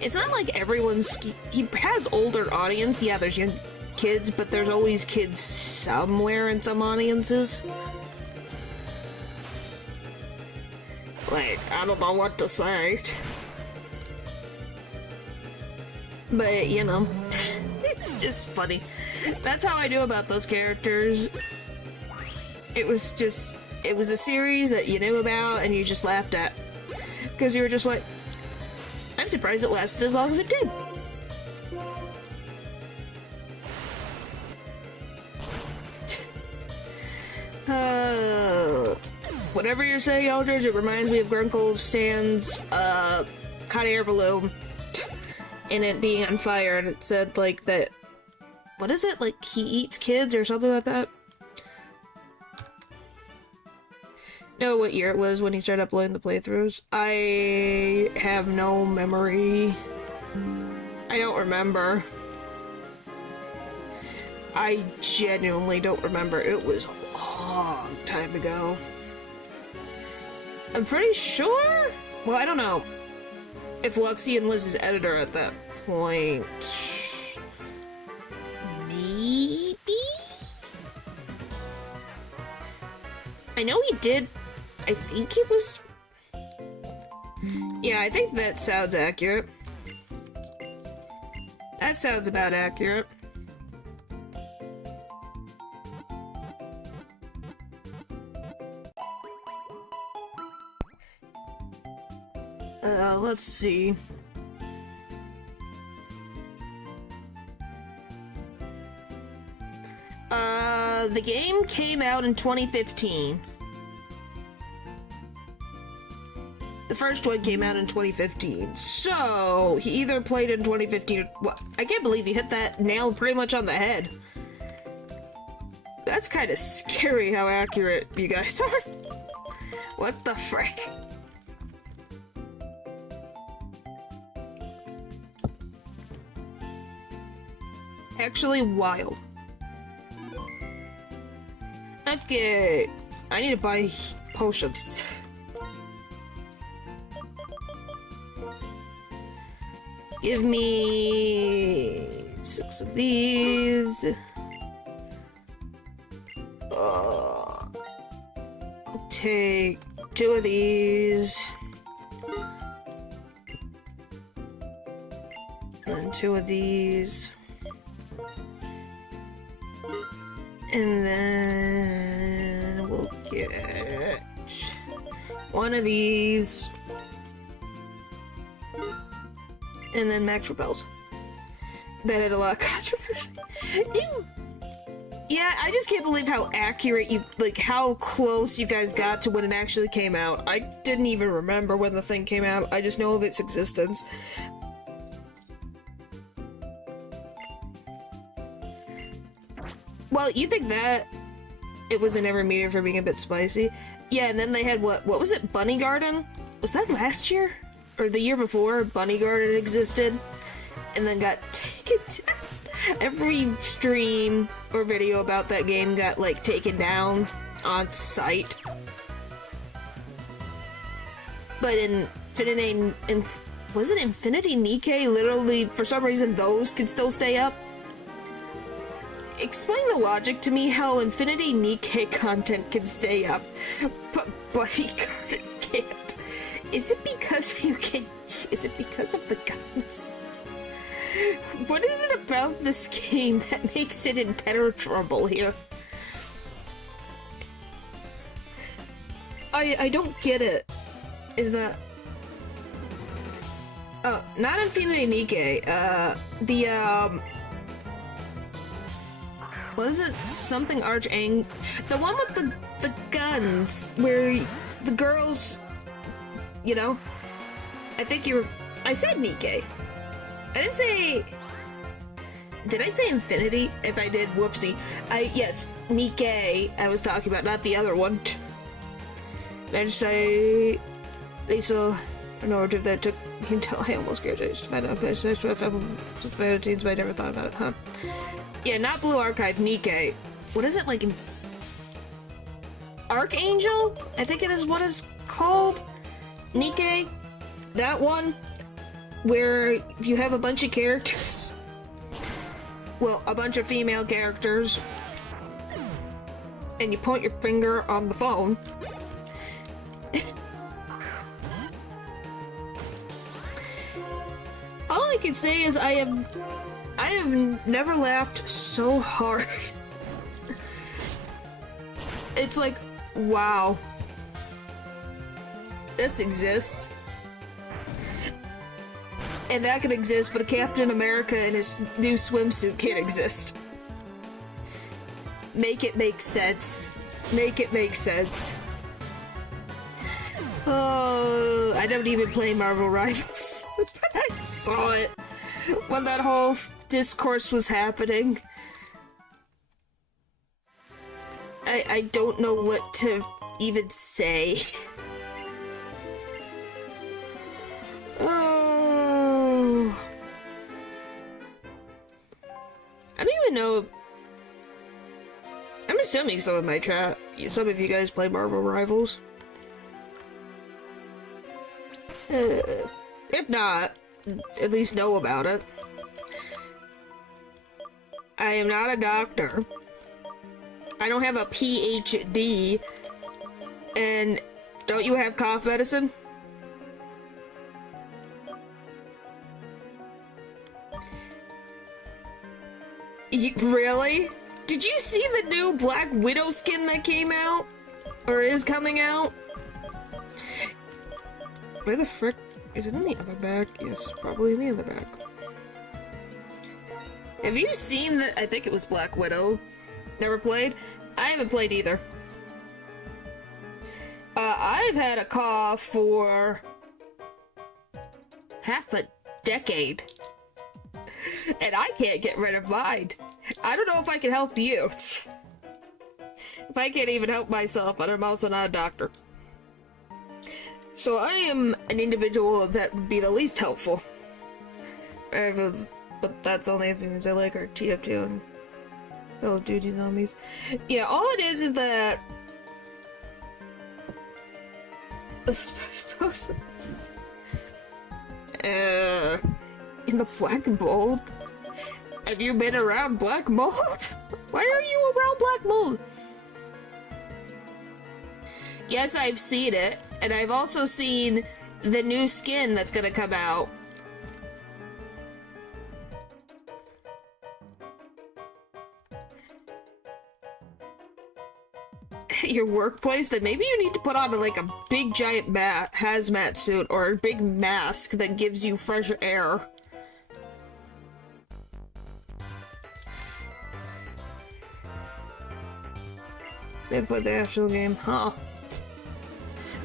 It's not like he has older audience. Yeah, there's young kids, but there's always kids somewhere in some audiences. Like, I don't know what to say. But, you know, it's just funny. That's how I knew about those characters. It was a series that you knew about and you just laughed at. Because you were just like, I'm surprised it lasted as long as it did. Whatever you're saying, Eldridge, it reminds me of Grunkle Stan's hot air balloon and it being on fire, and it said like that. What is it? Like he eats kids or something like that? Know what year it was when he started uploading the playthroughs? I have no memory. I don't remember. I genuinely don't remember. It was a long time ago. I'm pretty sure? Well, I don't know if Luxian was his editor at that point. Maybe? I know he did. I think he was... Yeah, I think that sounds accurate. That sounds about accurate. Let's see. The game came out in 2015. The first one came out in 2015. So, he either played in 2015 or... What? I can't believe you hit that nail pretty much on the head. That's kind of scary how accurate you guys are. What the frick? Actually wild. Okay. I need to buy potions. Give me 6 of these. I'll take 2 of these. And 2 of these. And then we'll get 1 of these. And then max repels. That had a lot of controversy. Yeah, I just can't believe how accurate you, like, how close you guys got to when it actually came out. I didn't even remember when the thing came out. I just know of its existence. Well, you think that it was in every meter for being a bit spicy? Yeah, and then they had what was it, Bunny Garden? Was that last year? Or the year before? Bunny Garden existed, and then got taken down. Every stream or video about that game got, like, taken down on site. But was it Infinity Nikkei? Literally, for some reason, those could still stay up. Explain the logic to me how Infinity Nikkei content can stay up, but Bunny Garden can't. Is it because is it because of the guns? What is it about this game that makes it impenetrable here? I don't get it. Is that... Oh, not Infinity Nikkei, what is it? Something Archang... The one with the guns, where the girls... You know? I think I said Nikkei. I didn't say... Did I say Infinity? If I did, whoopsie. Yes, Nikkei I was talking about, not the other one. I just say... Lisa, an orative that took me until I almost graduated to find out just about teens, but I never thought about it, huh? Yeah, not Blue Archive, Nikkei. What is it, like... Archangel? I think it is what it's called? Nikkei? That one? Where you have a bunch of characters. Well, a bunch of female characters. And you point your finger on the phone. All I can say is I have never laughed so hard. It's like, wow. This exists. And that can exist, but a Captain America in his new swimsuit can't exist. Make it make sense. Make it make sense. Oh, I don't even play Marvel Rivals. But I saw it when that whole discourse was happening. I don't know what to even say. Oh. I don't even know. I'm assuming some of you guys play Marvel Rivals. If not, at least know about it. I am not a doctor. I don't have a PhD. And don't you have cough medicine? Really? Did you see the new Black Widow skin that came out? Or is coming out? Where the frick? Is it in the other bag? Yes, probably in the other bag. Have you seen that? I think it was Black Widow. Never played? I haven't played either. I've had a cough for half a decade. And I can't get rid of mine. I don't know if I can help you. If I can't even help myself, but I'm also not a doctor. So I am an individual that would be the least helpful. But that's only if games I like are TF2 and Call of Duty zombies. Yeah, all it is that Asbestos. In the black mold? Have you been around black mold? Why are you around black mold? Yes, I've seen it, and I've also seen the new skin that's gonna come out. Your workplace, then maybe you need to put on like a big giant hazmat suit or a big mask that gives you fresh air. They put the actual game, huh?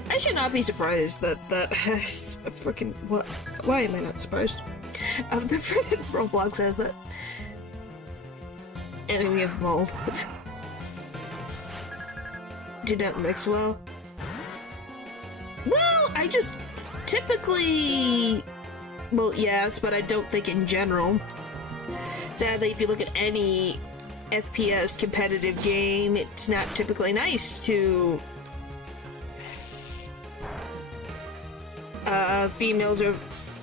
I should not be surprised that that has a freaking what? Why am I not surprised? The freaking Roblox has that. Enemy of mold. Do not mix well. Well, I just typically, well, yes, but I don't think in general. Sadly, if you look at any FPS competitive game, it's not typically nice to females or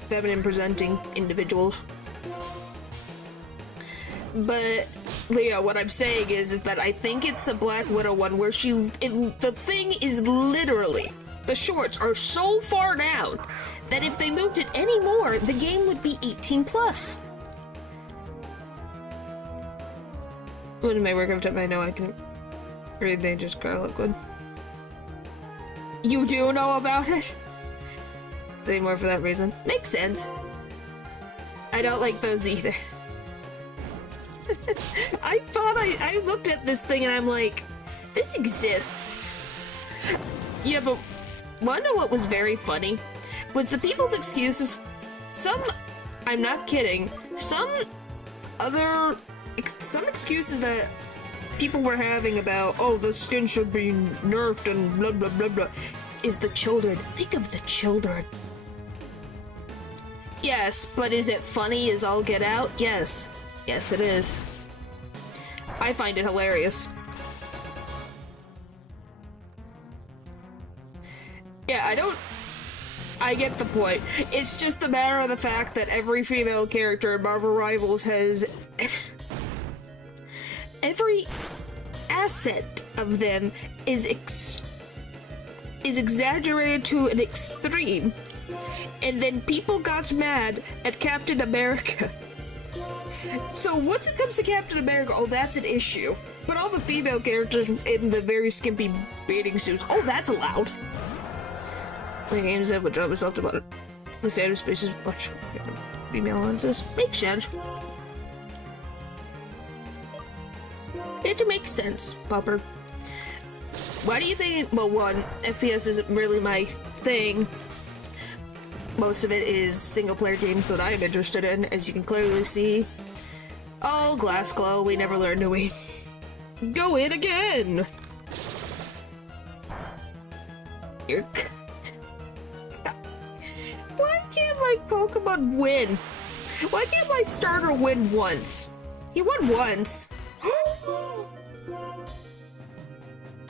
feminine presenting individuals. But Leo, what I'm saying is that I think it's a Black Widow one where the thing is literally, the shorts are so far down that if they moved it any more, the game would be 18 plus. What am I working up? I know I can read Dangerous Car Liquid. You do know about it? Say more for that reason. Makes sense. I don't like those either. I thought I looked at this thing and I'm like, this exists. Yeah, but wanna know what was very funny? Was the people's excuses. I'm not kidding, some excuses that people were having about, oh, the skin should be nerfed and blah blah blah blah, is the children. Think of the children. Yes, but is it funny as all get out? Yes. Yes, it is. I find it hilarious. Yeah, I get the point. It's just a matter of the fact that every female character in Marvel Rivals has every asset of them is exaggerated to an extreme, and then people got mad at Captain America. So once it comes to Captain America, oh, that's an issue. But all the female characters in the very skimpy bathing suits, oh, that's allowed. The games have would draw myself about it. The fan space is much female lenses. Makes sense. It makes sense, Popper. Why do you think? Well, one, FPS isn't really my thing. Most of it is single-player games that I'm interested in, as you can clearly see. Oh, Glass Glow, we never learn, do we? Go in again! You're... Why can't my Pokemon win? Why can't my starter win once? He won once.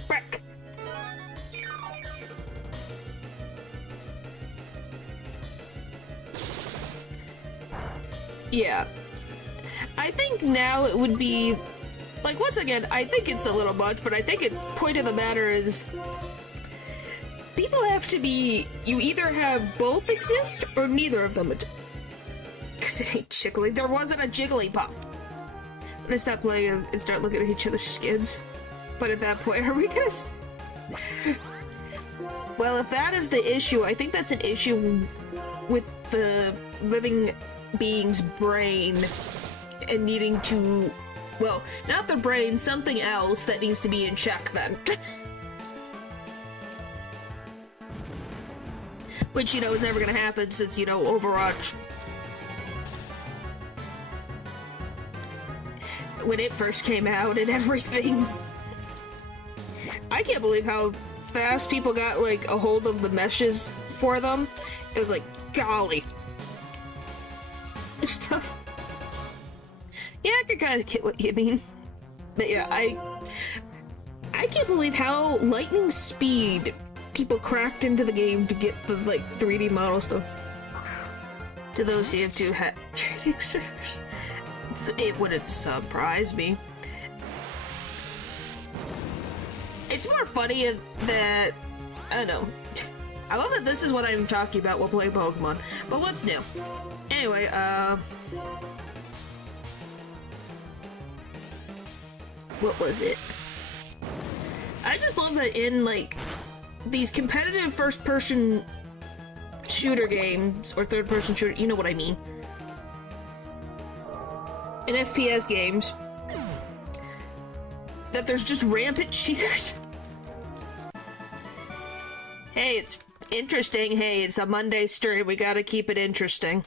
Frick. Yeah. I think now it would be, like, once again, I think it's a little much, but I think the point of the matter is people have to be, you either have both exist or neither of them. Because it ain't jiggly. There wasn't a Jigglypuff. I'm gonna stop playing and start looking at each other's skins. But at that point, are we gonna... Well, if that is the issue, I think that's an issue with the living being's brain and needing to, well, not the brain, something else that needs to be in check then. Which, you know, is never gonna happen since, you know, Overwatch, when it first came out and everything. I can't believe how fast people got, like, a hold of the meshes for them. It was like, golly. It's tough. Yeah, I can kind of get what you mean. But yeah, I can't believe how lightning speed people cracked into the game to get the, like, 3D model stuff. To those DF2 hat trading servers. It wouldn't surprise me. It's more funny that... I don't know. I love that this is what I'm talking about while playing Pokemon. But what's new? Anyway, what was it? I just love that in, like, these competitive first-person shooter games, or third-person shooter, you know what I mean. In FPS games, that there's just rampant cheaters. Hey, it's interesting. Hey, it's a Monday stream. We gotta keep it interesting.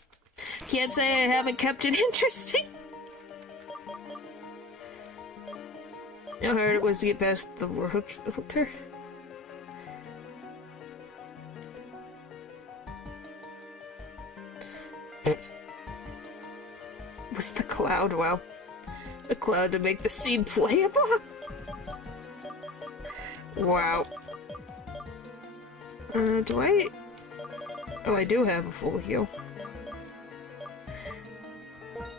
Can't say I haven't kept it interesting. How hard it was to get past the world filter. Was the cloud? Wow. The cloud to make the scene playable? Wow. Do I... Oh, I do have a full heal.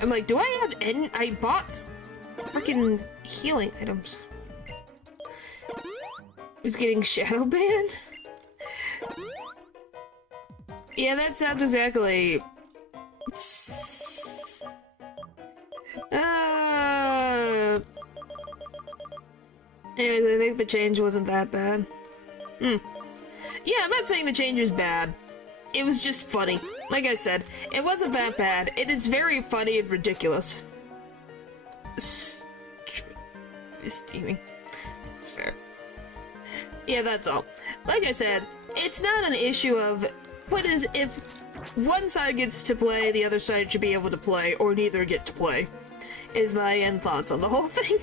I'm like, do I have any... I bought freaking healing items. Who's getting shadow banned? Yeah, that sounds exactly... Anyways, I think the change wasn't that bad. Yeah, I'm not saying the change is bad. It was just funny. Like I said, it wasn't that bad. It is very funny and ridiculous. It's steaming. It's fair. Yeah, that's all. Like I said, it's not an issue of what is if one side gets to play, the other side should be able to play, or neither get to play, is my end thoughts on the whole thing.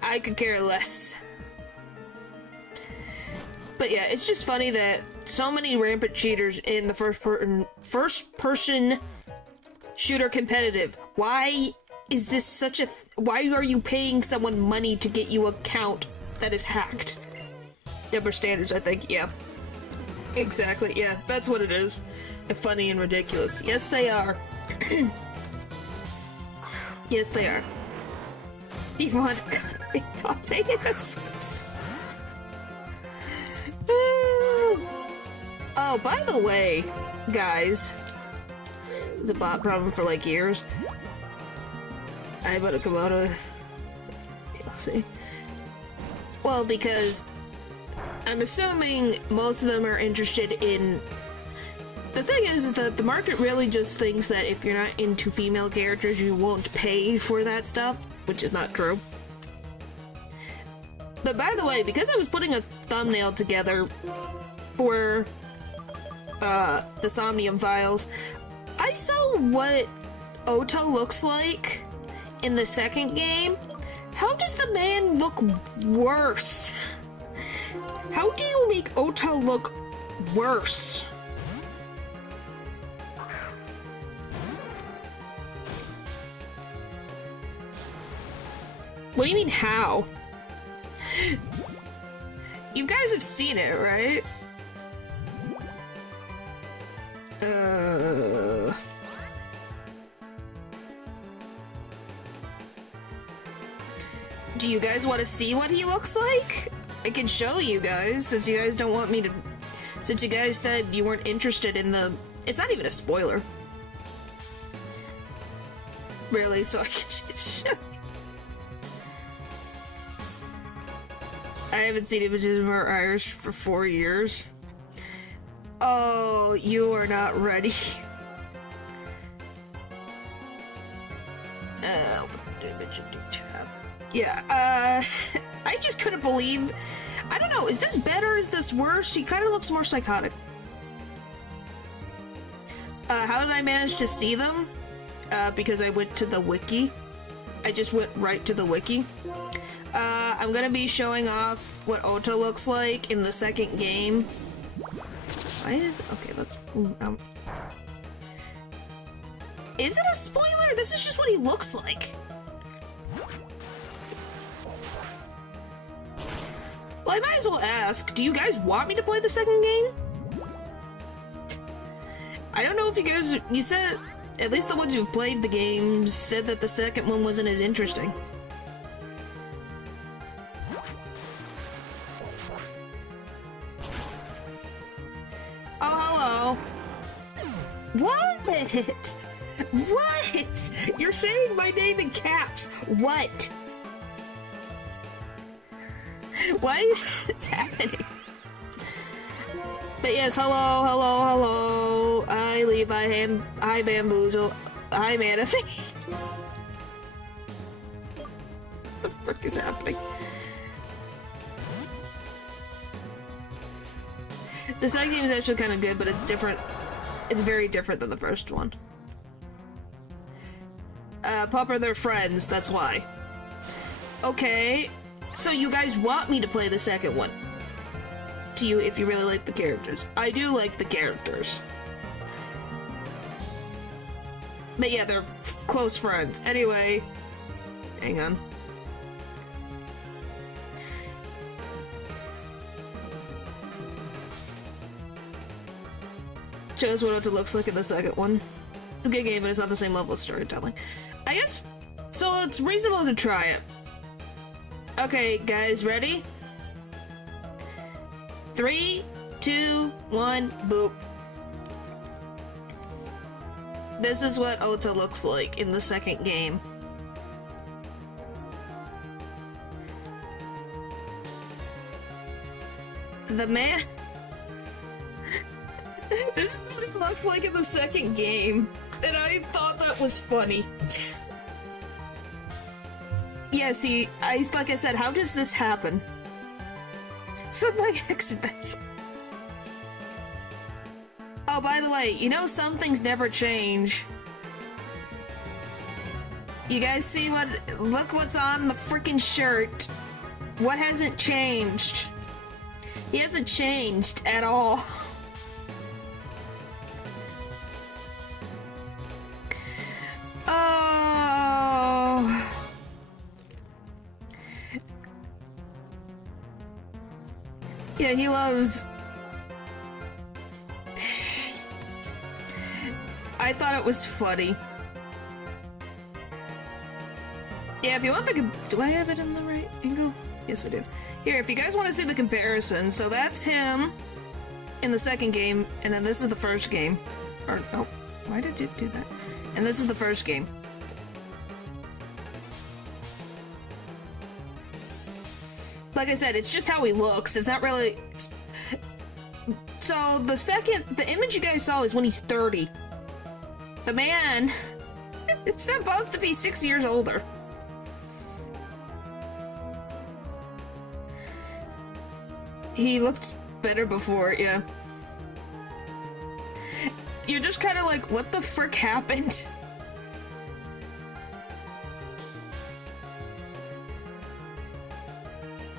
I could care less. But yeah, it's just funny that so many rampant cheaters in the first-person shooter competitive. Why is this such a... why are you paying someone money to get you an account that is hacked? Double standards, I think, yeah. Exactly, yeah, that's what it is. Funny and ridiculous. Yes, they are. Yes, they are. Do you want to talk to it? Oh, by the way, guys, it's a bot problem for like years. I'm gonna come out of DLC. Well, because I'm assuming most of them are interested in... The thing is that the market really just thinks that if you're not into female characters, you won't pay for that stuff, which is not true. But by the way, because I was putting a thumbnail together for the Somnium Files, I saw what Ota looks like in the second game. How does the man look worse? How do you make Ota look worse? What do you mean, how? You guys have seen it, right? Do you guys want to see what he looks like? I can show you guys, since you guys don't want me to... Since you guys said you weren't interested in the... It's not even a spoiler. Really, so I can just show you. I haven't seen images of our Irish for 4 years. Oh, you are not ready. Yeah, I just couldn't believe... I don't know, is this better, is this worse? He kind of looks more psychotic. How did I manage to see them? Because I went to the wiki. I just went right to the wiki. I'm gonna be showing off what Ota looks like in the second game. Why is... Okay, let's... Is it a spoiler? This is just what he looks like. Like, I might as well ask, do you guys want me to play the second game? I don't know if you said, at least the ones who've played the game said that the second one wasn't as interesting. Oh, hello. What? What? You're saying my name in caps. What? Why is this happening? But yes, hello, hello, hello. I Levi, I Bamboozle, I Manaphy. What the frick is happening? The second game is actually kind of good, but it's different. It's very different than the first one. Pupper, they're friends, that's why. Okay, so you guys want me to play the second one. To you, if you really like the characters. I do like the characters. But yeah, they're close friends. Anyway, hang on. Shows what it looks like in the second one. It's a good game, but it's not the same level of storytelling. I guess, so it's reasonable to try it. Okay, guys, ready? 3, 2, 1, boop. This is what Ota looks like in the second game. The man... This is what he looks like in the second game, and I thought that was funny. Yes, like I said, how does this happen? So my ex-best. Oh, by the way, you know some things never change. You guys see what? Look what's on the freaking shirt. What hasn't changed? He hasn't changed at all. Oh. Yeah, he loves... I thought it was funny. Yeah, if you want the... Do I have it in the right angle? Yes, I do. Here, if you guys want to see the comparison, so that's him in the second game, and then this is the first game. Or, oh, why did you do that? And this is the first game. Like I said, it's just how he looks. It's not really... So, the image you guys saw is when he's 30. The man is supposed to be 6 years older. He looked better before, yeah. You're just kind of like, what the frick happened?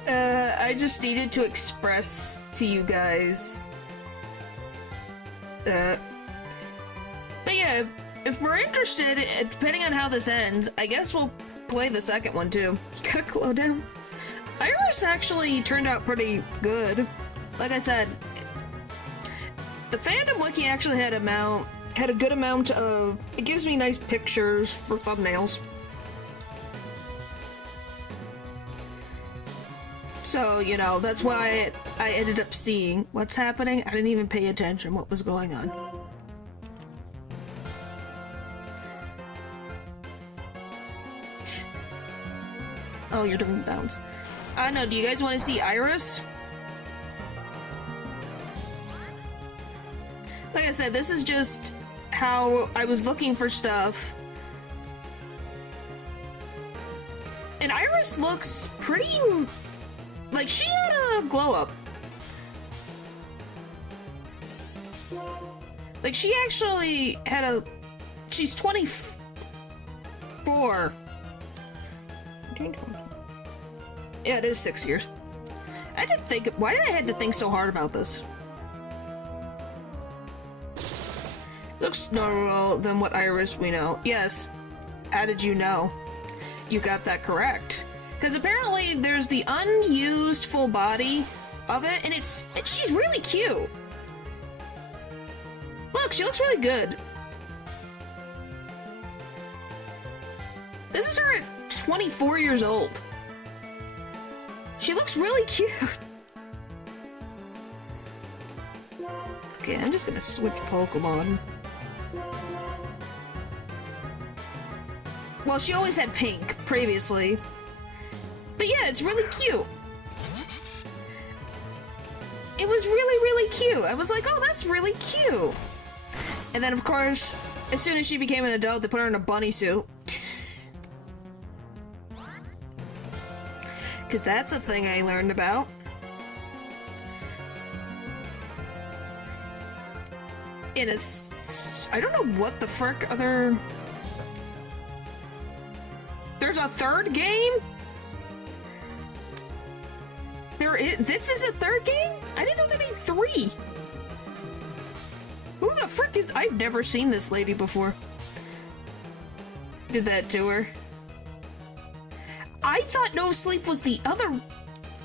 I just needed to express to you guys. But yeah, if we're interested, depending on how this ends, I guess we'll play the second one too. You gotta slow down. Iris actually turned out pretty good. Like I said, the fandom wiki actually had a good amount of... It gives me nice pictures for thumbnails. So, you know, that's why I ended up seeing what's happening. I didn't even pay attention what was going on. Oh, you're doing bounce. I know, do you guys want to see Iris? Like I said, this is just how I was looking for stuff. And Iris looks pretty... Like, she had a glow up. Like, she actually had a... She's 24. Yeah, it is 6 years. I had to think... Why did I have to think so hard about this? Looks normal than what Iris we know. Yes. How did you know? You got that correct. Because apparently there's the unused full body of it, and she's really cute. Look, she looks really good. This is her at 24 years old. She looks really cute. Okay, I'm just gonna switch Pokemon. Well, she always had pink previously. But yeah, it's really cute. It was really, really cute. I was like, oh, that's really cute. And then, of course, as soon as she became an adult, they put her in a bunny suit. Because that's a thing I learned about. I don't know what the frick other... There's a third game? This is a third game? I didn't know they made 3. Who the frick is... I've never seen this lady before. Did that to her. I thought No Sleep was the other...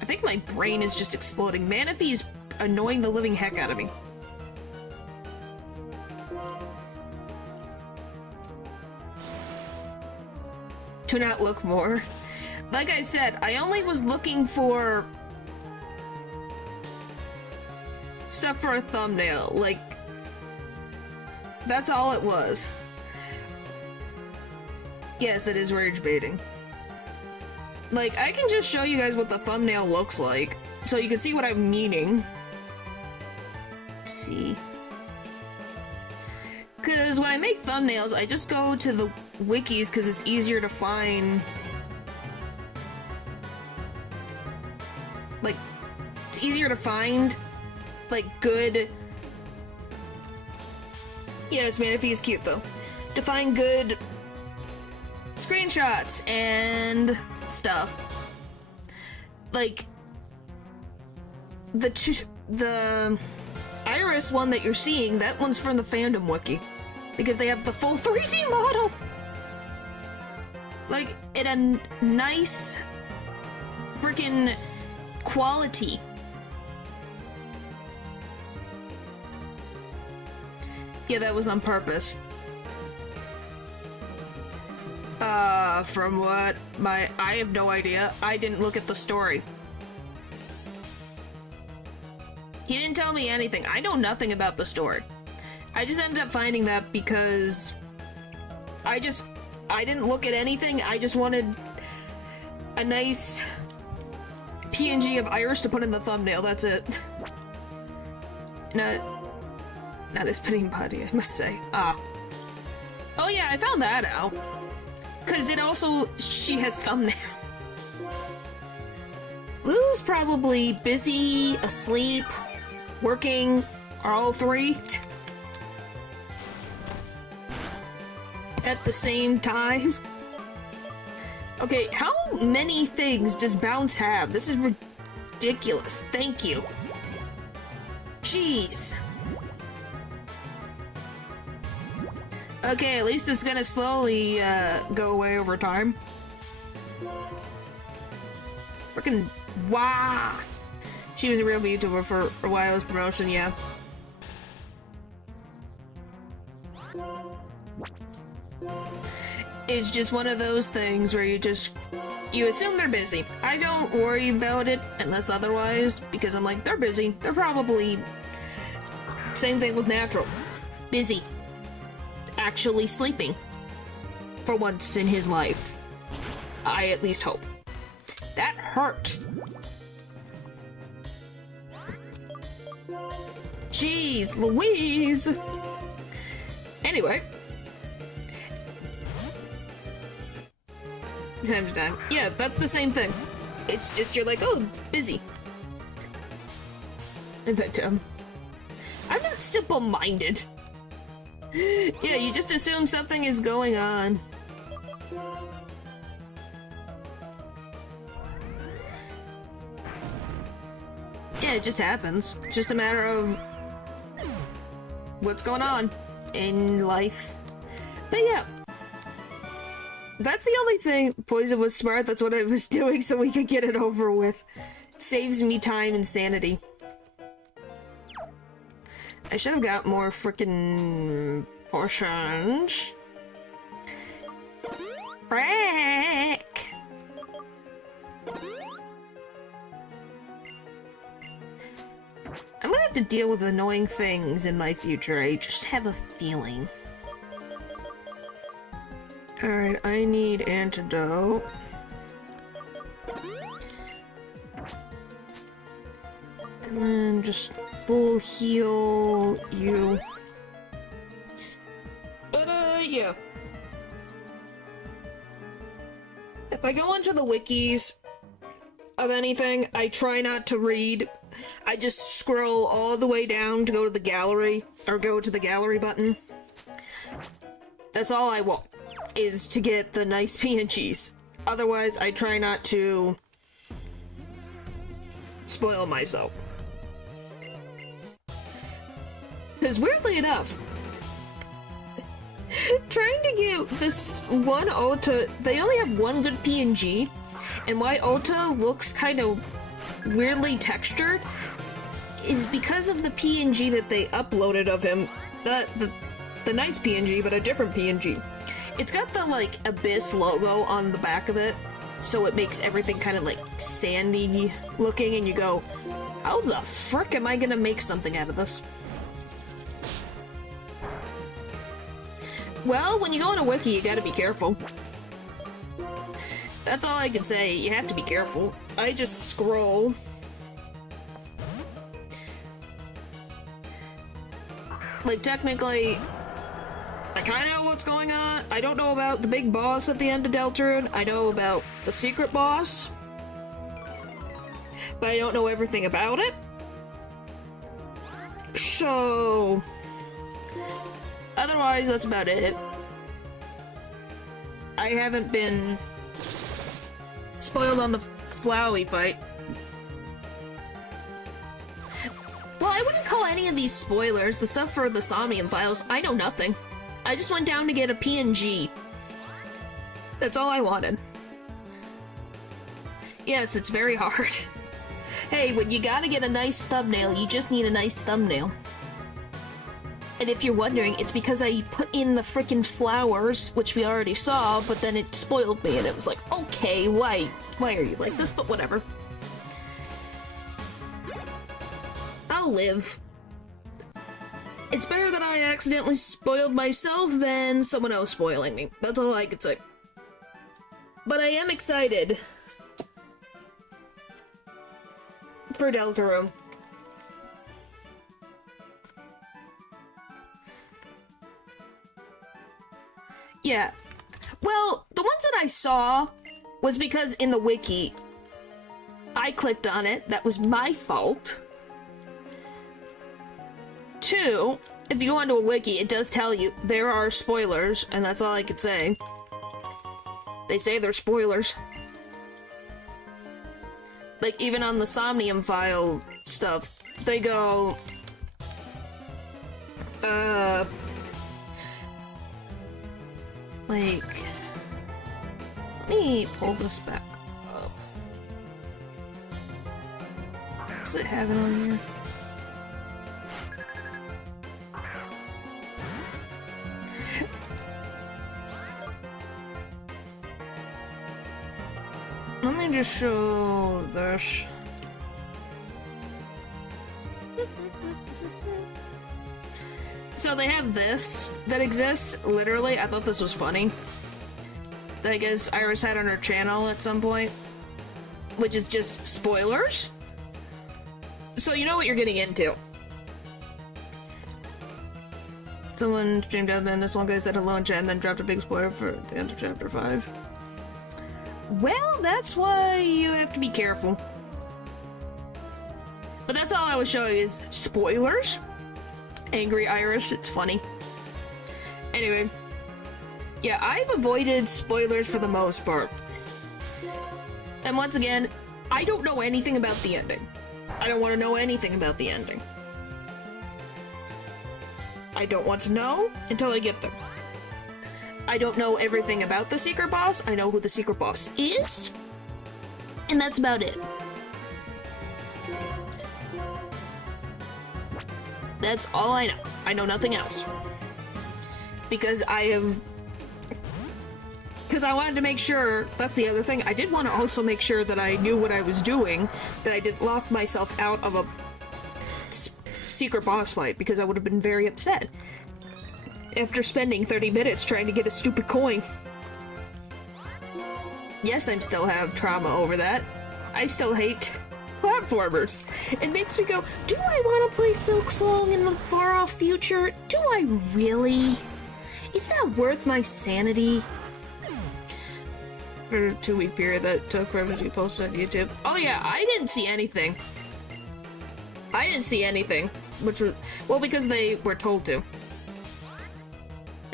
I think my brain is just exploding. Manaphy is annoying the living heck out of me. Do not look more. Like I said, I only was looking for stuff for a thumbnail. Like, that's all it was. Yes, it is rage baiting. Like, I can just show you guys what the thumbnail looks like, so you can see what I'm meaning. Let's see. Because when I make thumbnails, I just go to the wikis because it's easier to find. Like, it's easier to find, like, good... Yes, Manaphy is cute, though. To find good screenshots and stuff. Like, the Iris one that you're seeing, that one's from the fandom wiki. Because they have the full 3D model! Like, in a nice freaking quality. Yeah, that was on purpose. From what? I have no idea. I didn't look at the story. He didn't tell me anything. I know nothing about the story. I just ended up finding that because I didn't look at anything. I just wanted a nice PNG of Iris to put in the thumbnail. That's it. Not a spinning body, I must say. Oh yeah, I found that out. Because she has thumbnail. Lou's probably busy, asleep, working, or all 3. At the same time. Okay, how many things does Bounce have? This is ridiculous. Thank you. Jeez. Okay, at least it's gonna slowly go away over time. Frickin' wow. She was a real YouTuber for a while. It was promotion, yeah. It's just one of those things where you assume they're busy. I don't worry about it unless otherwise, because I'm like, they're busy. They're probably... Same thing with Natural. Busy. Actually sleeping. For once in his life. I at least hope. That hurt. Jeez Louise! Anyway. Time to time. Yeah, that's the same thing. It's just you're like, oh, busy. In fact, I'm not simple-minded. Yeah, you just assume something is going on. Yeah, it just happens. It's just a matter of what's going on in life. But yeah. That's the only thing. Poison was smart, that's what I was doing so we could get it over with. It saves me time and sanity. I should have got more freaking portions. Frick! I'm gonna have to deal with annoying things in my future, I just have a feeling. Alright, I need antidote. And then just full heal you. But, yeah. If I go into the wikis of anything, I try not to read. I just scroll all the way down to go to the gallery, or go to the gallery button. That's all I want, is to get the nice PNGs. Otherwise, I try not to spoil myself. Because weirdly enough, trying to get this one Ota, they only have one good PNG, and why Ota looks kind of weirdly textured is because of the PNG that they uploaded of him. The nice PNG, but a different PNG. It's got the, like, Abyss logo on the back of it, so it makes everything kind of, like, sandy looking, and you go, how the frick am I gonna make something out of this? Well, when you go on a wiki, you gotta be careful. That's all I can say. You have to be careful. I just scroll. Like, technically, I kinda know what's going on. I don't know about the big boss at the end of Deltarune. I know about the secret boss. But I don't know everything about it. So... otherwise, that's about it. I haven't been spoiled on the Flowey fight. Well, I wouldn't call any of these spoilers. The stuff for the Somnium files, I know nothing. I just went down to get a PNG. That's all I wanted. Yes, it's very hard. Hey, when you gotta get a nice thumbnail, you just need a nice thumbnail. And if you're wondering, it's because I put in the frickin' flowers, which we already saw, but then it spoiled me, and it was like, okay, why are you like this? But whatever. I'll live. It's better that I accidentally spoiled myself than someone else spoiling me. That's all I could say. But I am excited for Deltarune. Yeah. Well, the ones that I saw was because in the wiki, I clicked on it. That was my fault. 2, if you go onto a wiki, it does tell you there are spoilers, and that's all I could say. They say they're spoilers. Like, even on the Somnium file stuff, they go... like... let me pull this back up. Does it have it on here? Let me just show this. So they have this that exists, literally. I thought this was funny. That I guess Iris had on her channel at some point. Which is just spoilers. So you know what you're getting into. Someone streamed out, then this one guy said hello in chat and then dropped a big spoiler for the end of chapter 5. Well, that's why you have to be careful. But that's all I was showing is spoilers. Angry Irish, it's funny. Anyway. Yeah, I've avoided spoilers for the most part. And once again, I don't know anything about the ending. I don't want to know anything about the ending. I don't want to know until I get there. I don't know everything about the secret boss. I know who the secret boss is, and that's about it. That's all I know. I know nothing else. Because I wanted to make sure, that's the other thing, I did want to also make sure that I knew what I was doing, that I didn't lock myself out of a secret boss fight, because I would have been very upset after spending 30 minutes trying to get a stupid coin. Yes, I still have trauma over that. I still hate platformers. It makes me go, do I want to play Silk Song in the far-off future? Do I really? Is that worth my sanity? For a 2-week period that took forever to post on YouTube. Oh yeah, I didn't see anything. I didn't see anything. Which was, well, because they were told to.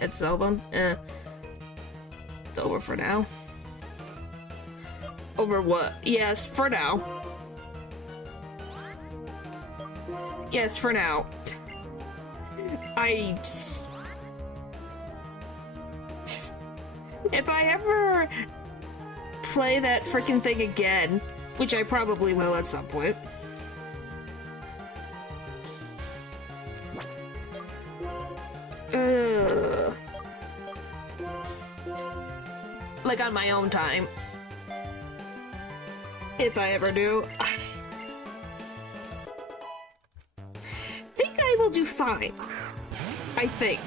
It's over. It's over for now. Over what? Yes, for now. Yes, for now. If I ever play that frickin' thing again, which I probably will at some point. Like on my own time. If I ever do. I think I will do fine. I think.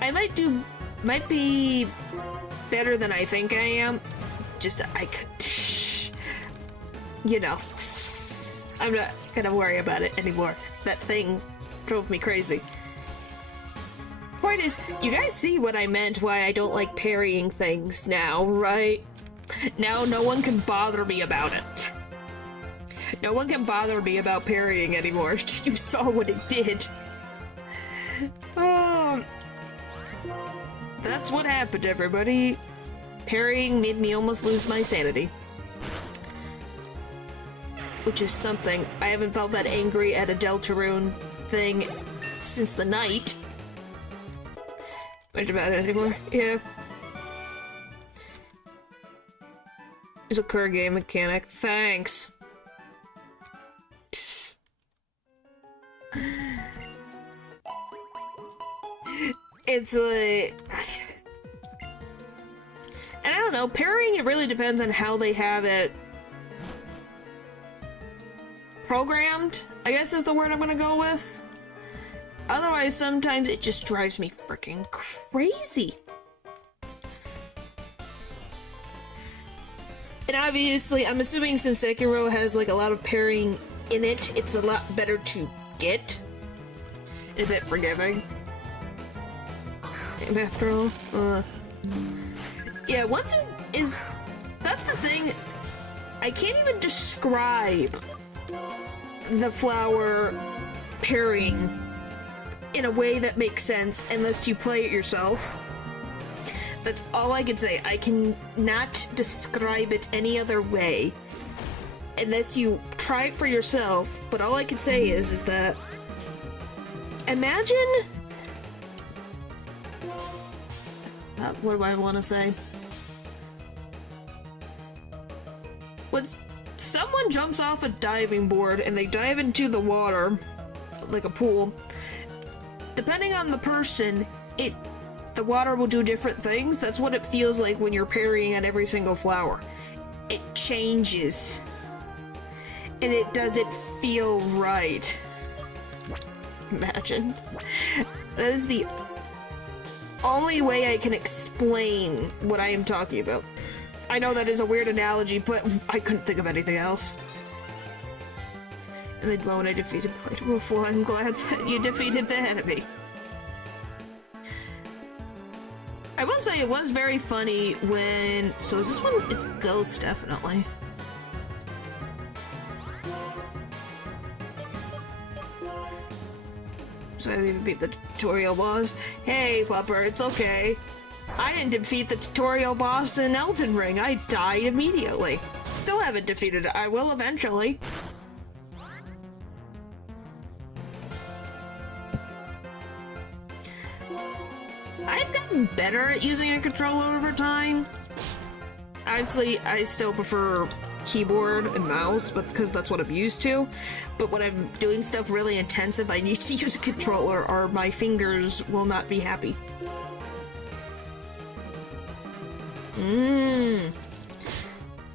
I might be better than I think I am. Just, you know, I'm not gonna worry about it anymore. That thing drove me crazy. Point is, you guys see what I meant why I don't like parrying things now, right? Now no one can bother me about it. No one can bother me about parrying anymore. You saw what it did. That's what happened, everybody. Parrying made me almost lose my sanity. Which is something. I haven't felt that angry at a Deltarune thing since the night. Much about it anymore. Yeah. It's a core game mechanic. Thanks. It's like... And I don't know, parrying, it really depends on how they have it programmed, I guess is the word I'm gonna go with. Otherwise, sometimes it just drives me freaking crazy. And obviously, I'm assuming since Sekiro has like a lot of parrying in it, it's a lot better to get. And a bit forgiving. After all, yeah, once it is, that's the thing, I can't even describe the flower parrying in a way that makes sense unless you play it yourself. That's all I can say. I can not describe it any other way unless you try it for yourself, but all I can say is that imagine what do I want to say? When someone jumps off a diving board and they dive into the water, like a pool, depending on the person, the water will do different things. That's what it feels like when you're parrying at every single flower. It changes. And it doesn't feel right. Imagine. That is the only way I can explain what I am talking about. I know that is a weird analogy, but I couldn't think of anything else. And then when I defeated Plate Wolf, well, I'm glad that you defeated the enemy. I will say it was very funny when... So is this one? It's Ghost, definitely. So I didn't even beat the tutorial boss. Hey, Pupper, it's okay. I didn't defeat the tutorial boss in Elden Ring. I died immediately. Still haven't defeated it. I will eventually. gotten better at using a controller over time. Obviously, I still prefer keyboard and mouse, but because that's what I'm used to. But when I'm doing stuff really intensive, I need to use a controller or my fingers will not be happy.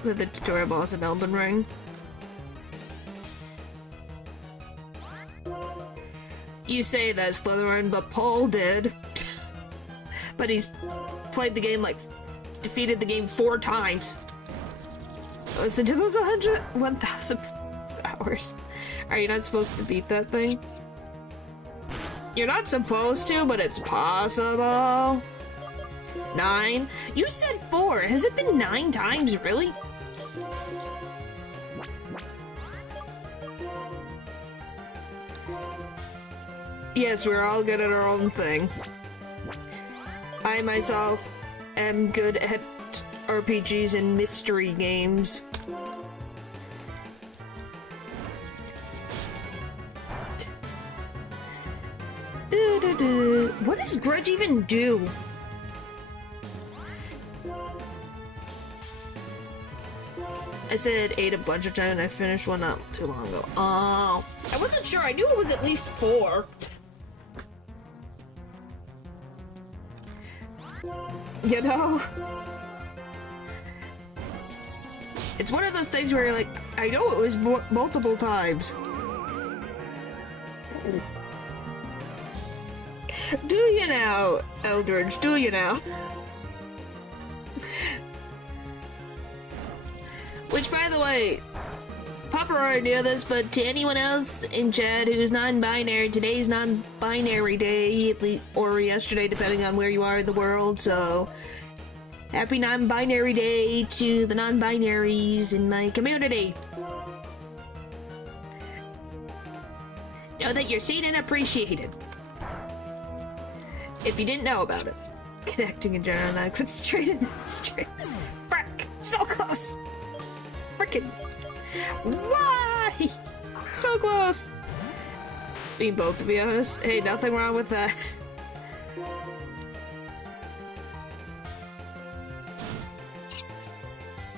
The tutorial boss in Elden Ring. You say that, Slytherin, but Paul did. But he's played the game, like, defeated the game 4 times. So to those 1,000 hours. Are you not supposed to beat that thing? You're not supposed to, but it's possible. 9? You said 4. Has it been 9 times, really? Yes, we're all good at our own thing. I myself am good at RPGs and mystery games. What does Grudge even do? I said 8 a bunch of times and I finished one not too long ago. Oh, I wasn't sure. I knew it was at least 4. You know? It's one of those things where you're like, I know it was multiple times. Do you now, Eldridge? Do you now? Which, by the way, Papa already knew this, but to anyone else in chat who's non-binary, today's non-binary day, or yesterday, depending on where you are in the world, so happy non-binary day to the non-binaries in my community. Know that you're seen and appreciated. If you didn't know about it. Connecting in general, not straight in straight. Frick! So close! Frickin'. Why? So close! Being both, to be honest. Hey, nothing wrong with that.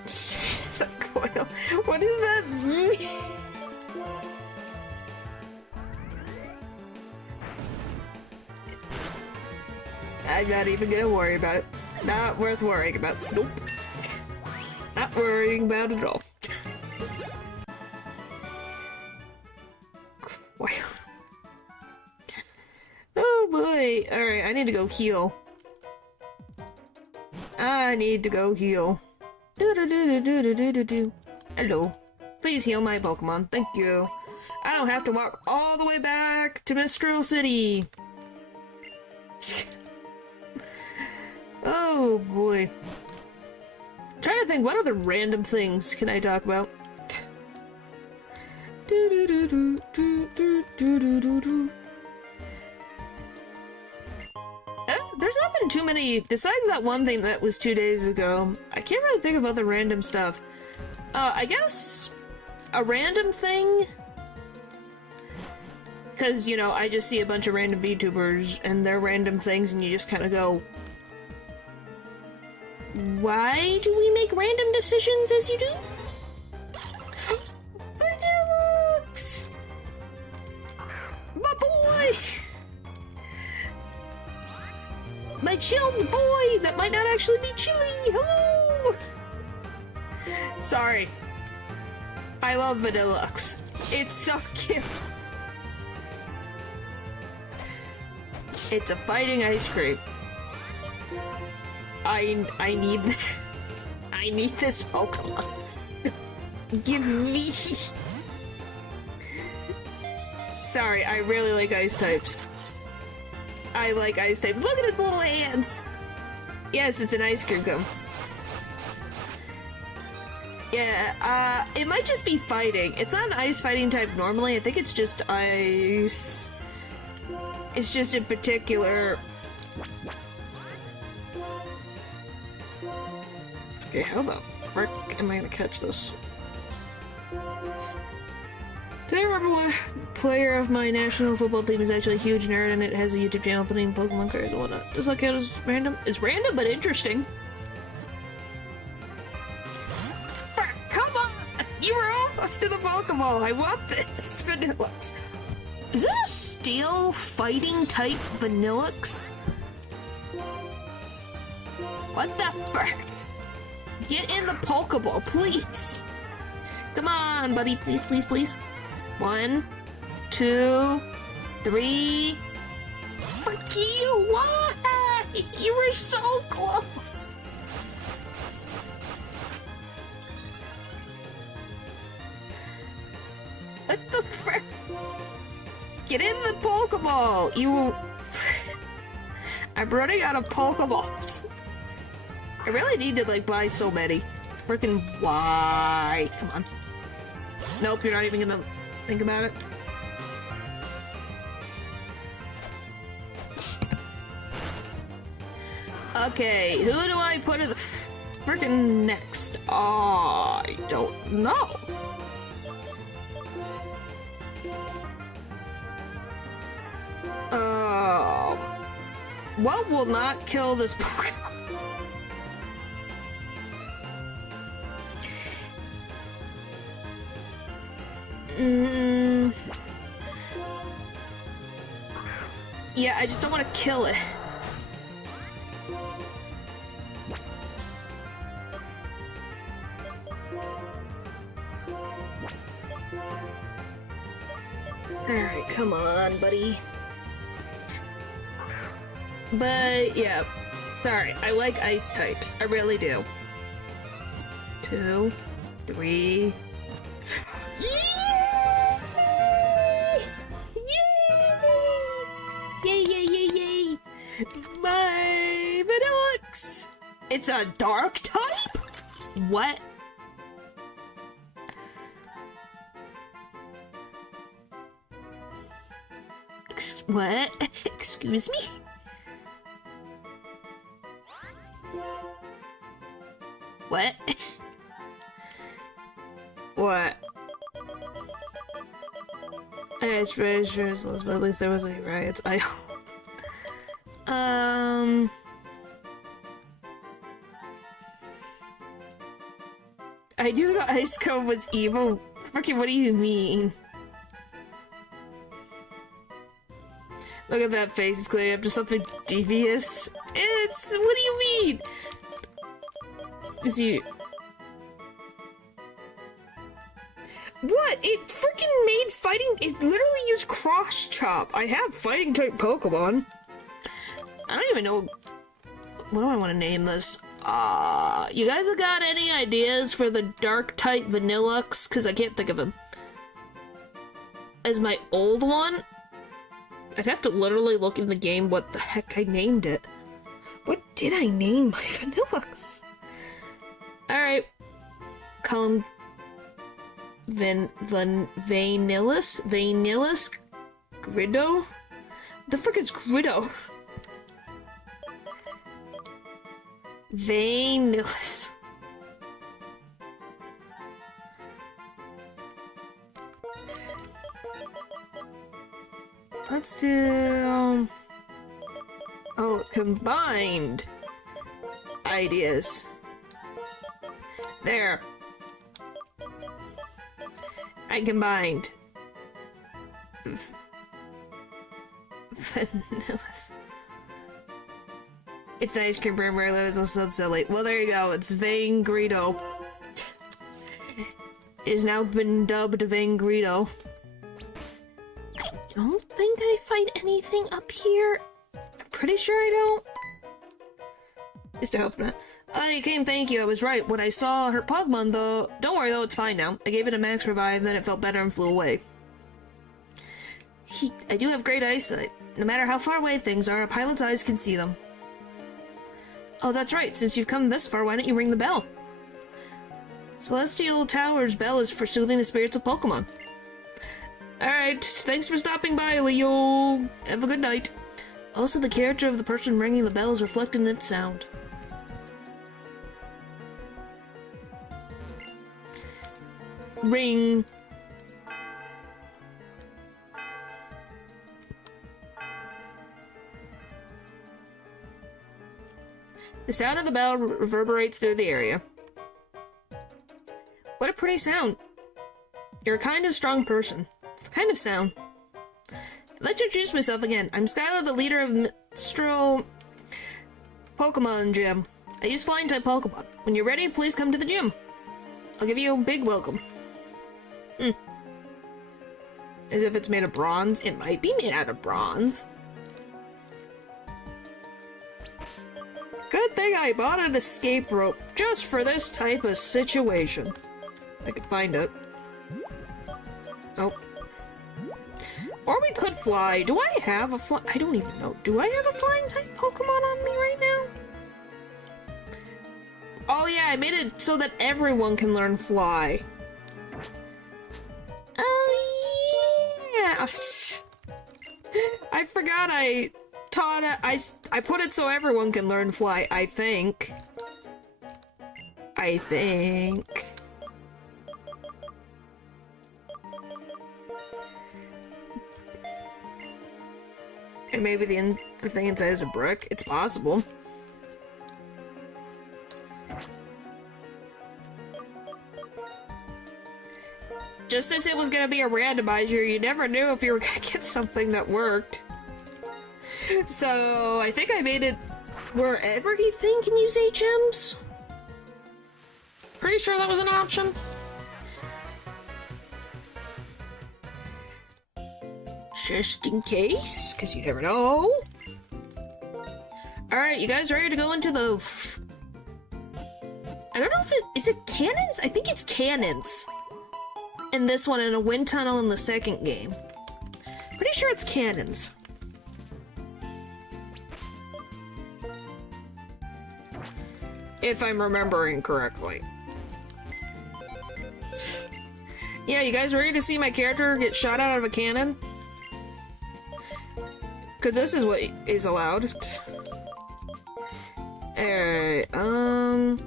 It's a coil. What does that mean? I'm not even gonna worry about it. Not worth worrying about. Nope. Not worrying about it at all. Wow. Oh boy. Alright, I need to go heal. I need to go heal. Hello. Please heal my Pokemon. Thank you. I don't have to walk all the way back to Mistral City. Oh boy. I'm trying to think, what other random things can I talk about? There's not been too many, besides that one thing that was 2 days ago. I can't really think of other random stuff. I guess a random thing? Because, you know, I just see a bunch of random VTubers and they're random things and you just kind of go, why do we make random decisions as you do? Vanillux! My boy! My chilled boy that might not actually be chilly! Hello! Sorry. I love Vanillux. It's so cute. It's a fighting ice cream. I need I need this Pokemon. Give me. Sorry, I really like ice types. I like ice types. Look at its little hands. Yes, it's an ice cream cone. Yeah, it might just be fighting. It's not an ice fighting type normally. I think it's just ice. It's just in particular. Okay, how the frick am I gonna catch this? Do you remember one player of my national football team is actually a huge nerd and it has a YouTube channel putting Pokemon cards and whatnot? Does that count as random? It's random but interesting. Come on! You were off! Let's do the Pokeball! I want this! Vanillux. Is this a steel fighting type Vanillux? What the frick? Get in the Pokeball, please! Come on, buddy, please, please, please. 1, 2, 3. Fuck you! Why? You were so close! What the frick? Get in the Pokeball! You... I'm running out of Pokeballs. I really need to, like, buy so many. Frickin' why? Come on. Nope, you're not even gonna think about it. Okay, who do I put in the frickin' next? I don't know. What will not kill this Pokemon? Yeah, I just don't want to kill it. Alright, come on, buddy. But, yeah. Sorry, I like ice types. I really do. 2, 3... My Vanillux! It's a dark type? What? What? Excuse me? What? What? It's pretty sure it's less, but at least there wasn't any riots. I hope. I knew the ice cone was evil. Freaking, what do you mean? Look at that face, it's clearly up to something devious. It's, what do you mean? Is you... What? It freaking made fighting, it literally used cross chop. I have fighting type Pokemon. I don't even know, what do I want to name this? You guys have got any ideas for the dark type Vanillux? Because I can't think of him. As my old one? I'd have to literally look in the game what the heck I named it. What did I name my Vanillux? Alright. Call him... Vanillus? Vanillus? Grido? What the frick is Grido? Vanillus. Let's do... oh, combined ideas. There. I combined. Vanillus. It's the ice cream brand where it's also silly. Well, there you go. It's Vangredo. It has now been dubbed Vangredo. I don't think I fight anything up here. I'm pretty sure I don't. Just to hope not. I came, thank you. I was right. When I saw her Pokemon, though... Don't worry, though. It's fine now. I gave it a max revive, then it felt better and flew away. I do have great eyesight. No matter how far away things are, a pilot's eyes can see them. Oh, that's right. Since you've come this far, why don't you ring the bell? Celestial Tower's bell is for soothing the spirits of Pokemon. Alright, thanks for stopping by, Leo. Have a good night. Also, the character of the person ringing the bell is reflected in its sound. Ring. The sound of the bell reverberates through the area. What a pretty sound. You're a kind of strong person. It's the kind of sound. I'd like to introduce myself again. I'm Skylar, the leader of Mistral Pokemon Gym. I use flying type Pokemon. When you're ready, please come to the gym. I'll give you a big welcome. As if it's made of bronze. It might be made out of bronze. Good thing I bought an escape rope just for this type of situation. I could find it. Oh. Or we could fly. Do I have a fly? I don't even know. Do I have a flying type Pokemon on me right now? Oh yeah, I made it so that everyone can learn fly. Oh yeah. I forgot I taught it. I put it so everyone can learn fly, I think. And maybe the thing inside is a brick. It's possible. Just since it was gonna be a randomizer, you never knew if you were gonna get something that worked. So, I think I made it where everything can use HMs? Pretty sure that was an option. Just in case, because you never know. Alright, you guys ready to go into the... I don't know if is it cannons? I think it's cannons. In this one, and a wind tunnel in the second game. Pretty sure it's cannons. If I'm remembering correctly. Yeah, you guys ready to see my character get shot out of a cannon? Because this is what is allowed. Alright, I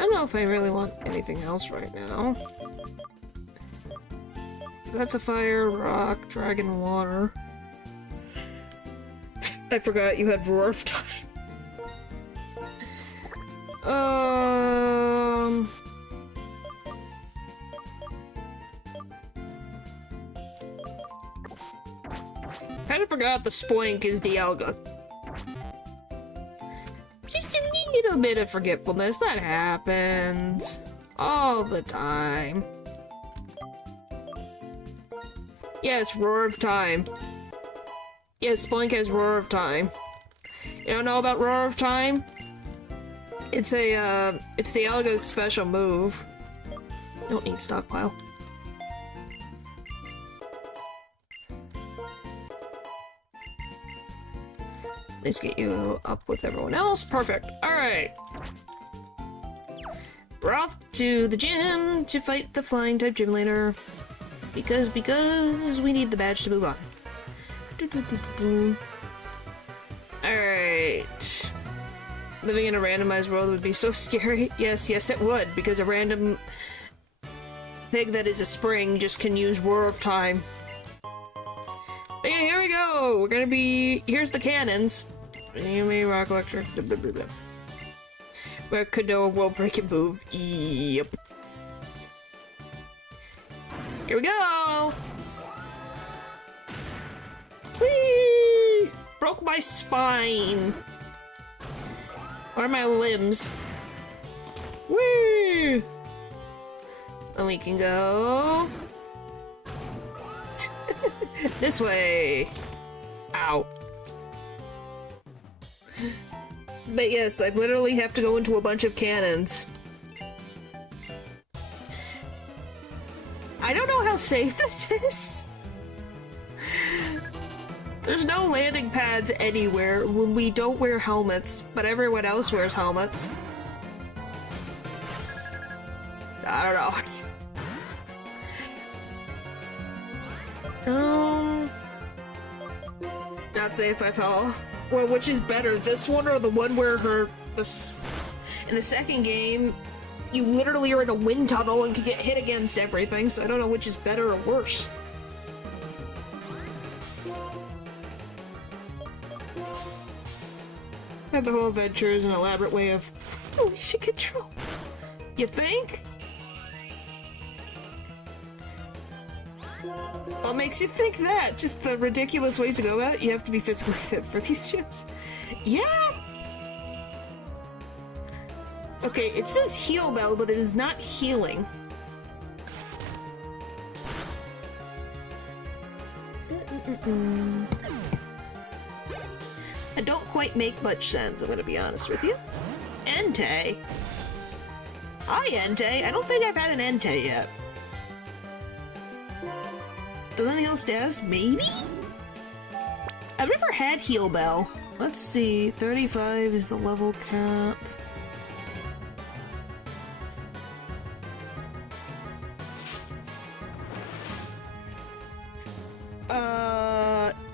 don't know if I really want anything else right now. That's a fire, rock, dragon, water. I forgot you had roar of time. Kinda forgot the Spoink is Dialga. Just a little bit of forgetfulness, that happens. All the time. Yes, Roar of Time. Yes, Spoink has Roar of Time. You don't know about Roar of Time? It's a, it's Dialga's special move. Don't need stockpile. Let's get you up with everyone else. Perfect. Alright. We're off to the gym to fight the flying type gym leader. Because we need the badge to move on. Alright. Living in a randomized world would be so scary. Yes, it would, because a random pig that is a spring just can use Roar of Time. But yeah, here we go! We're gonna be... Here's the cannons. Enemy, rock, electric, blah, blah, blah, blah. Where could know a world-breaking move? Yep. Here we go! Whee! Broke my spine. What are my limbs? Whee! Then we can go... this way. Ow. But yes, I literally have to go into a bunch of cannons. I don't know how safe this is. There's no landing pads anywhere when we don't wear helmets, but everyone else wears helmets. I don't know. Not safe at all. Well, which is better, this one or the one where in the second game, you literally are in a wind tunnel and can get hit against everything, so I don't know which is better or worse. And the whole adventure is an elaborate way of unleashing control. You think? What makes you think that? Just the ridiculous ways to go about it? You have to be physically fit for these gyms. Yeah! Okay, it says heal bell, but it is not healing. I don't quite make much sense, I'm gonna be honest with you. Entei? Hi, Entei. I don't think I've had an Entei yet. Doesn't heal status? Maybe? I've never had heal bell. Let's see. 35 is the level cap.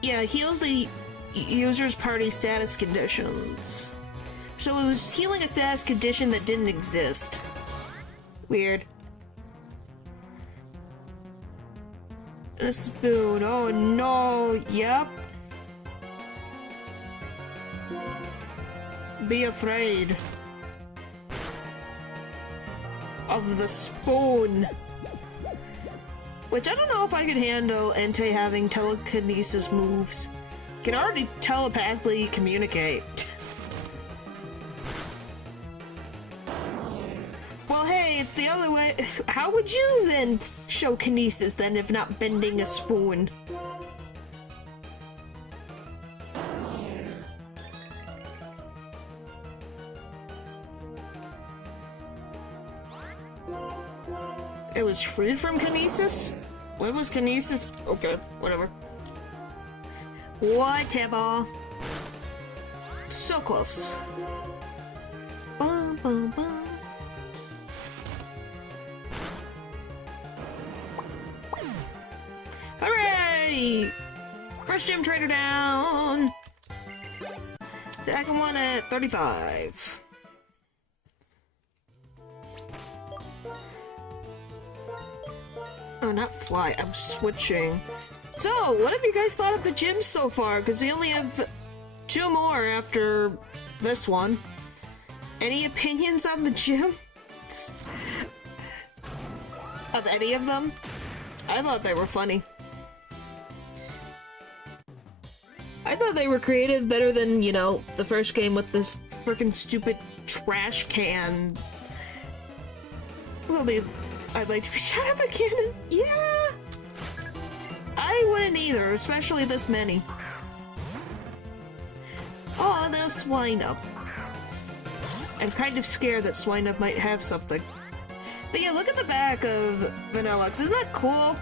Yeah, heals the user's party status conditions. So it was healing a status condition that didn't exist. Weird. A spoon. Oh no. Yep. Be afraid of the spoon. Which I don't know if I could handle Entei having telekinesis moves. Can already telepathically communicate. Well, hey, it's the other way. How would you then show kinesis then if not bending a spoon? It was freed from kinesis? When was kinesis? Okay, whatever. Whatever. So close. Bum, bum, bum. Hooray! First gym trader down! Second one at 35. Oh, not fly. I'm switching. So, what have you guys thought of the gyms so far? Because we only have 2 more after this one. Any opinions on the gym? Of any of them? I thought they were funny. I thought they were creative, better than, you know, the first game with this freaking stupid trash can. Well, I'd like to be shot up a cannon. Yeah! I wouldn't either, especially this many. Oh, now Swine Up. I'm kind of scared that Swine Up might have something. But yeah, look at the back of Vanillux. Isn't that cool?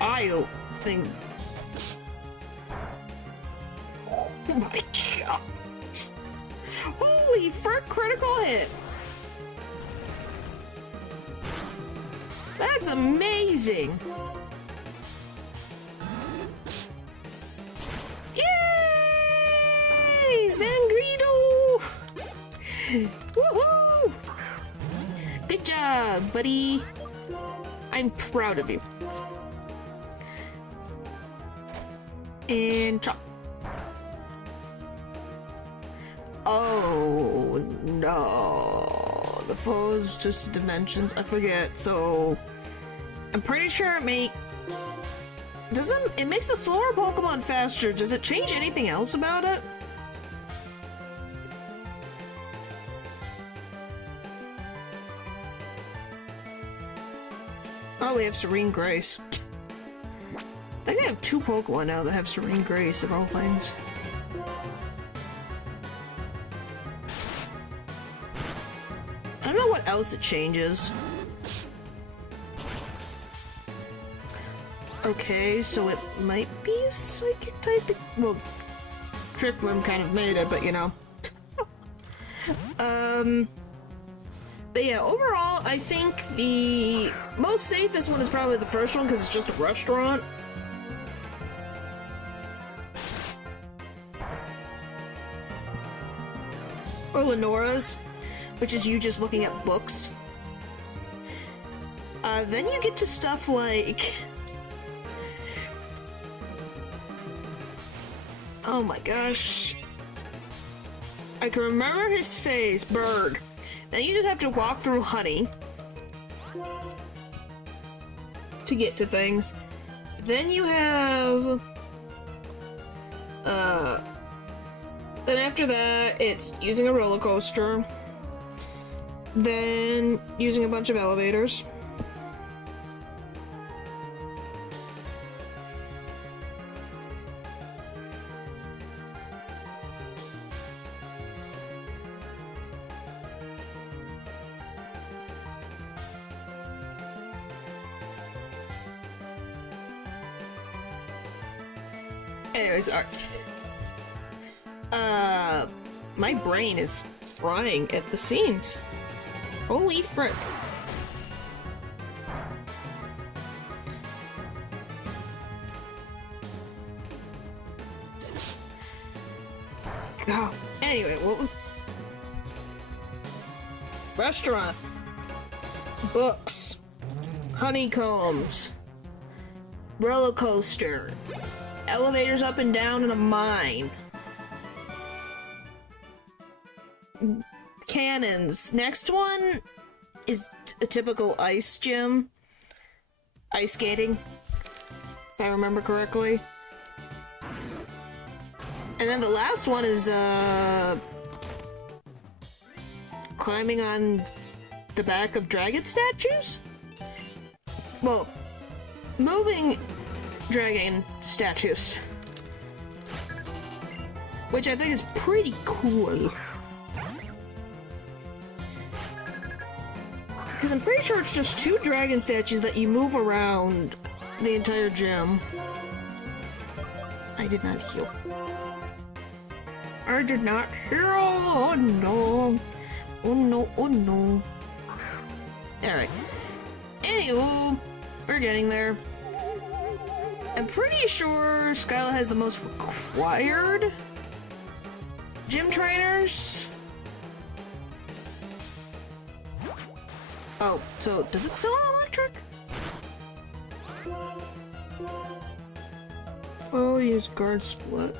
I think... Oh my god! Holy frick, critical hit! That's amazing! Yay! Vangredo! Woohoo! Good job, buddy! I'm proud of you. And chop. Oh no. The foes just dimensions. I forget, so I'm pretty sure it makes the slower Pokemon faster. Does it change anything else about it? Oh, we have Serene Grace. I think I have 2 Pokemon now that have Serene Grace of all things. I don't know what else it changes. Okay, so it might be a psychic type. Well, Trip Room kind of made it, but you know. But yeah, overall, I think the most safest one is probably the first one because it's just a restaurant. Or Lenora's, which is you just looking at books. Then you get to stuff like... Oh my gosh. I can remember his face, Bird. Then you just have to walk through honey to get to things. Then you have, then after that, it's using a roller coaster. Then using a bunch of elevators. Anyways, art. My brain is frying at the seams. Holy frick. Oh, anyway, well, restaurant, books, honeycombs, roller coaster, elevators up and down in a mine, cannons. Next one is a typical ice gym, ice skating, if I remember correctly. And then the last one is, climbing on the back of dragon statues? Well, moving dragon statues. Which I think is pretty cool. Because I'm pretty sure it's just 2 dragon statues that you move around the entire gym. I did not heal. I did not heal. Oh no. Oh no, oh no. Alright. Anywho, we're getting there. I'm pretty sure Skyla has the most required gym trainers. Oh, so does it still have electric? Oh, use guard split.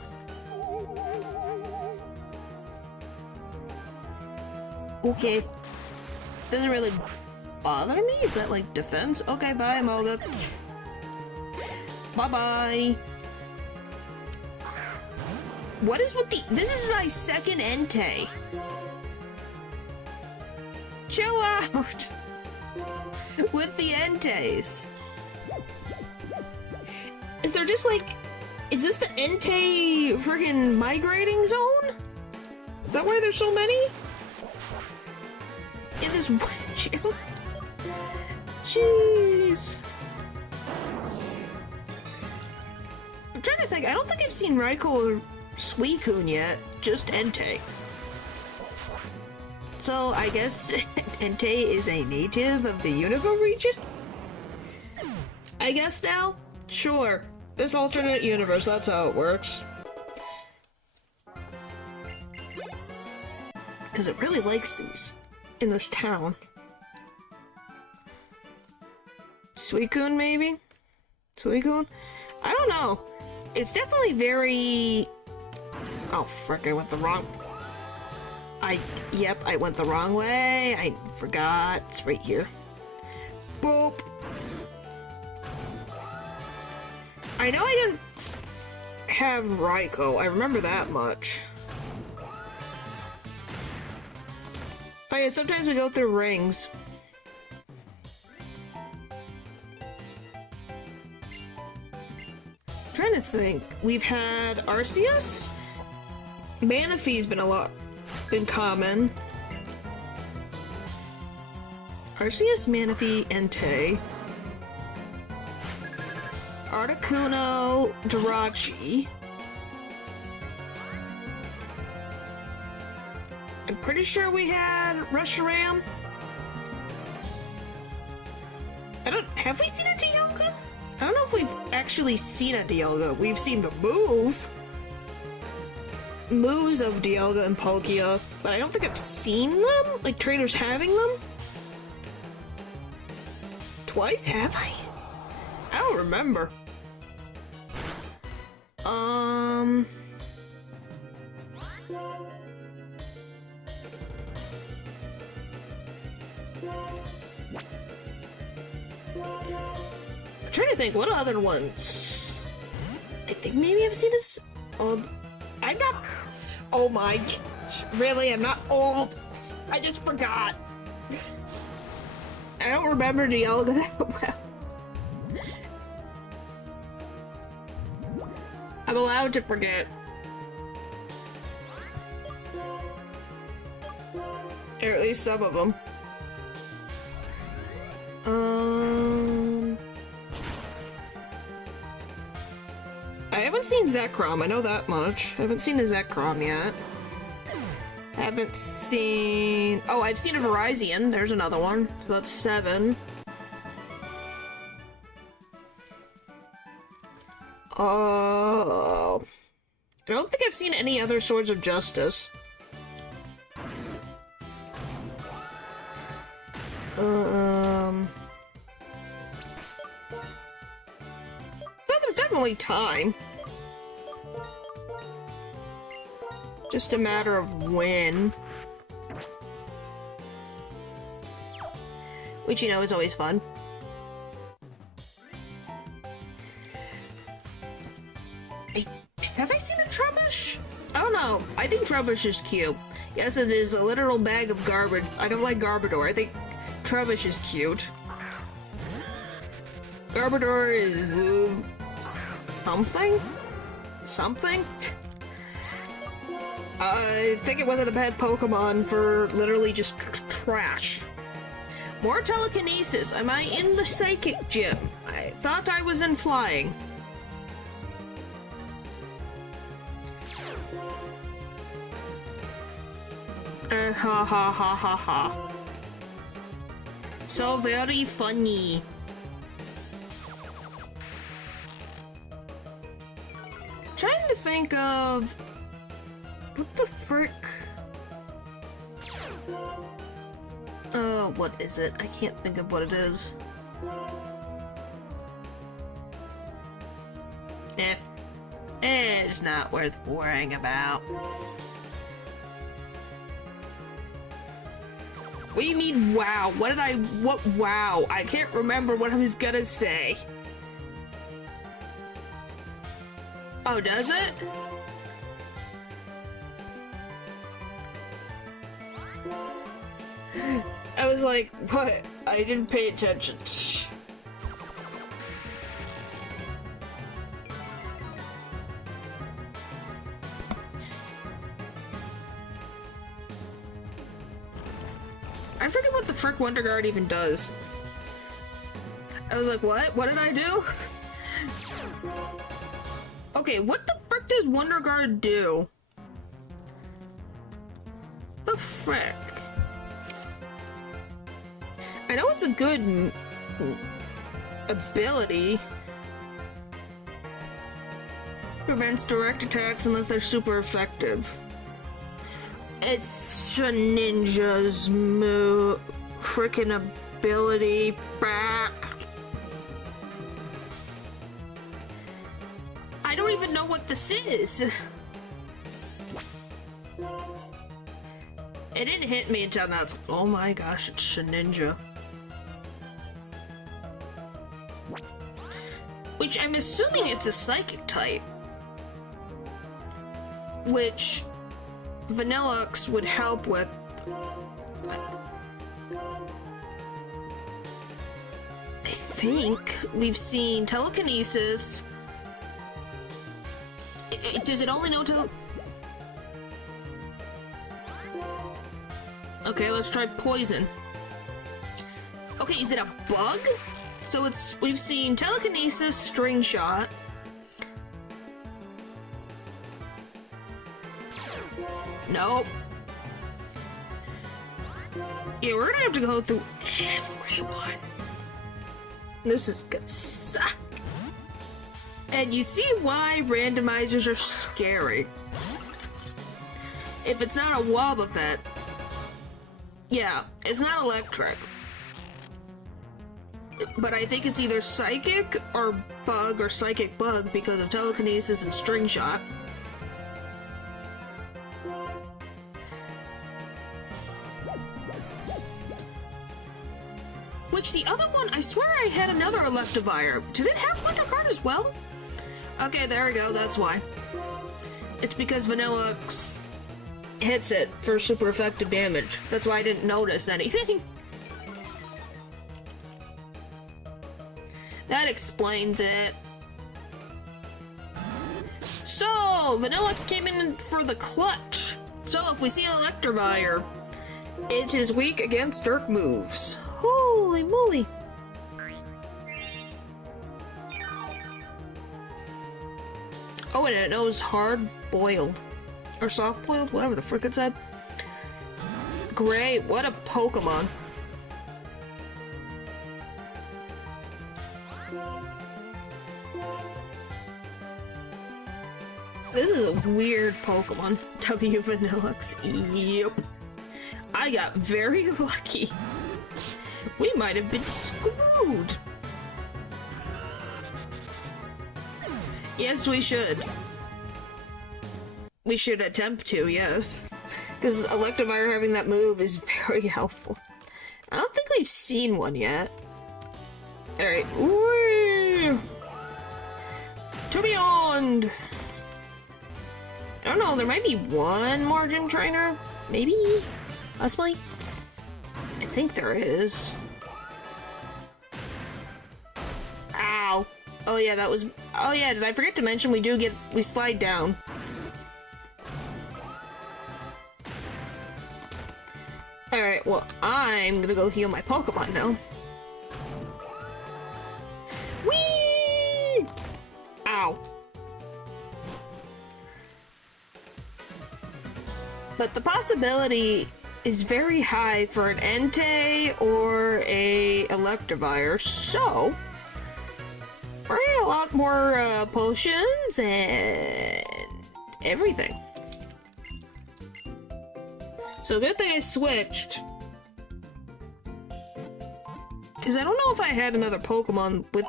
Okay. Doesn't really bother me? Is that like defense? Okay, bye, Moga. Bye-bye. What is with the— this is my second Entei. Chill out with the Enteis. Is there just like— is this the Entei friggin' migrating zone? Is that why there's so many? In this one gym? Jeez. I'm trying to think. I don't think I've seen Raikou or Suicune yet. Just Entei. So I guess Entei is a native of the Unova region? I guess now? Sure. This alternate universe, that's how it works. Because it really likes these in this town. Suicune, maybe? Suicune? I don't know. It's definitely very— oh, frick, I went the wrong— yep, I went the wrong way. I forgot. It's right here. Boop. I know I didn't have Raikou. I remember that much. Oh yeah, sometimes we go through rings. I'm trying to think. We've had Arceus. Manaphy's been been common. Arceus, Manaphy, Entei. Articuno, Jirachi. I'm pretty sure we had Reshiram. Have we seen a Dialga? I don't know if we've actually seen a Dialga. We've seen the moves of Dialga and Palkia, but I don't think I've seen them, like trainers having them. Twice, have I? I don't remember. I'm trying to think, what other ones? I think maybe I've seen this. Oh, I'm not. Oh my. Really? I'm not old. I just forgot. I don't remember Dialga well. I'm allowed to forget. Or at least some of them. I haven't seen Zekrom, I know that much. I haven't seen a Zekrom yet. Haven't seen... Oh, I've seen a Virizion. There's another one. So that's 7. Oh... I don't think I've seen any other Swords of Justice. So there's definitely time. Just a matter of when. Which, you know, is always fun. Have I seen a Trubbish? I don't know. I think Trubbish is cute. Yes, it is a literal bag of garbage. I don't like Garbodor. I think Trubbish is cute. Garbodor is... something? Something? I think it wasn't a bad Pokemon for literally just trash. More telekinesis. Am I in the psychic gym? I thought I was in flying. Ha ha ha ha ha. So very funny. Trying to think of... what the frick? What is it? I can't think of what it is. It's not worth worrying about. What do you mean, wow? What, wow? I can't remember what I was gonna say. Oh, does it? I was like, what? I didn't pay attention. I forget what the frick Wonder Guard even does. I was like, what? What did I do? Okay, what the frick does Wonder Guard do? The frick? I know it's a good ability. Prevents direct attacks unless they're super effective. It's Ninja's frickin' ability back. I don't even know what this is. It didn't hit me until now. It's, oh my gosh, it's Ninja. Which I'm assuming it's a psychic type. Which Vanillux would help with. I think we've seen telekinesis. Does it only know Okay, let's try poison. Okay, is it a bug? So we've seen telekinesis, string shot. Nope. Yeah, we're gonna have to go through everyone. This is gonna suck. And you see why randomizers are scary. If it's not a Wobbuffet, yeah, it's not electric. But I think it's either psychic or bug or psychic bug because of telekinesis and string shot. Which the other one, I swear I had another Electivire. Did it have Thunder Guard as well? Okay, there we go, that's why. It's because Vanillux hits it for super effective damage. That's why I didn't notice anything. That explains it. So, Vanillux came in for the clutch. So, if we see Electivire, it is weak against Dirk moves. Holy moly! Oh, and it knows hard boiled. Or soft boiled, whatever the frick it said. Great, what a Pokemon. This is a weird Pokemon. W Vanillux. Yep. I got very lucky. We might have been screwed. Yes, we should. We should attempt to, yes. Because Electivire having that move is very helpful. I don't think we've seen one yet. Alright. To beyond! I don't know, there might be one more gym trainer? Maybe? Possibly? I think there is. Ow. Oh yeah, that was... Oh yeah, did I forget to mention we slide down. Alright, well, I'm gonna go heal my Pokemon now. Whee! Ow. But the possibility is very high for an Entei or a Electivire, so we're getting a lot more potions and everything. So good thing I switched. Because I don't know if I had another Pokemon with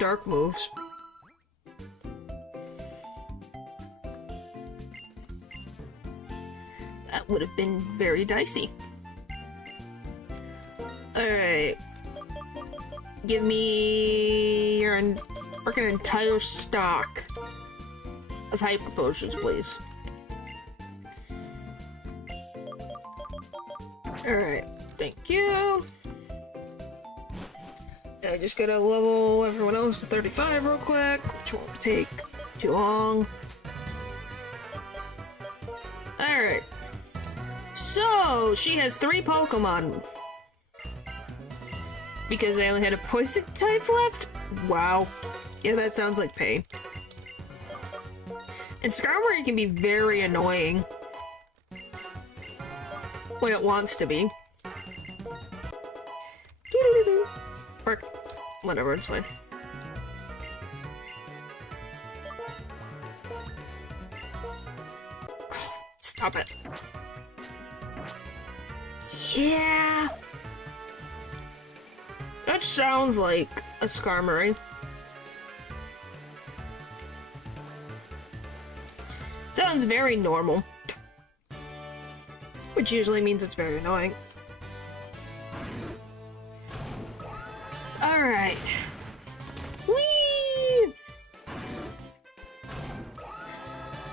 dark moves. That would have been very dicey. Alright. Give me your freaking entire stock of Hyper Potions, please. Alright, thank you. I just gotta level everyone else to 35 real quick, which won't take too long. Alright. So, she has 3 Pokemon. Because I only had a poison type left? Wow. Yeah, that sounds like pain. And Skarmory can be very annoying. When it wants to be. Frick. Whatever, it's fine. Stop it. Yeah. That sounds like a Skarmory. Sounds very normal. Which usually means it's very annoying. Alright. Whee!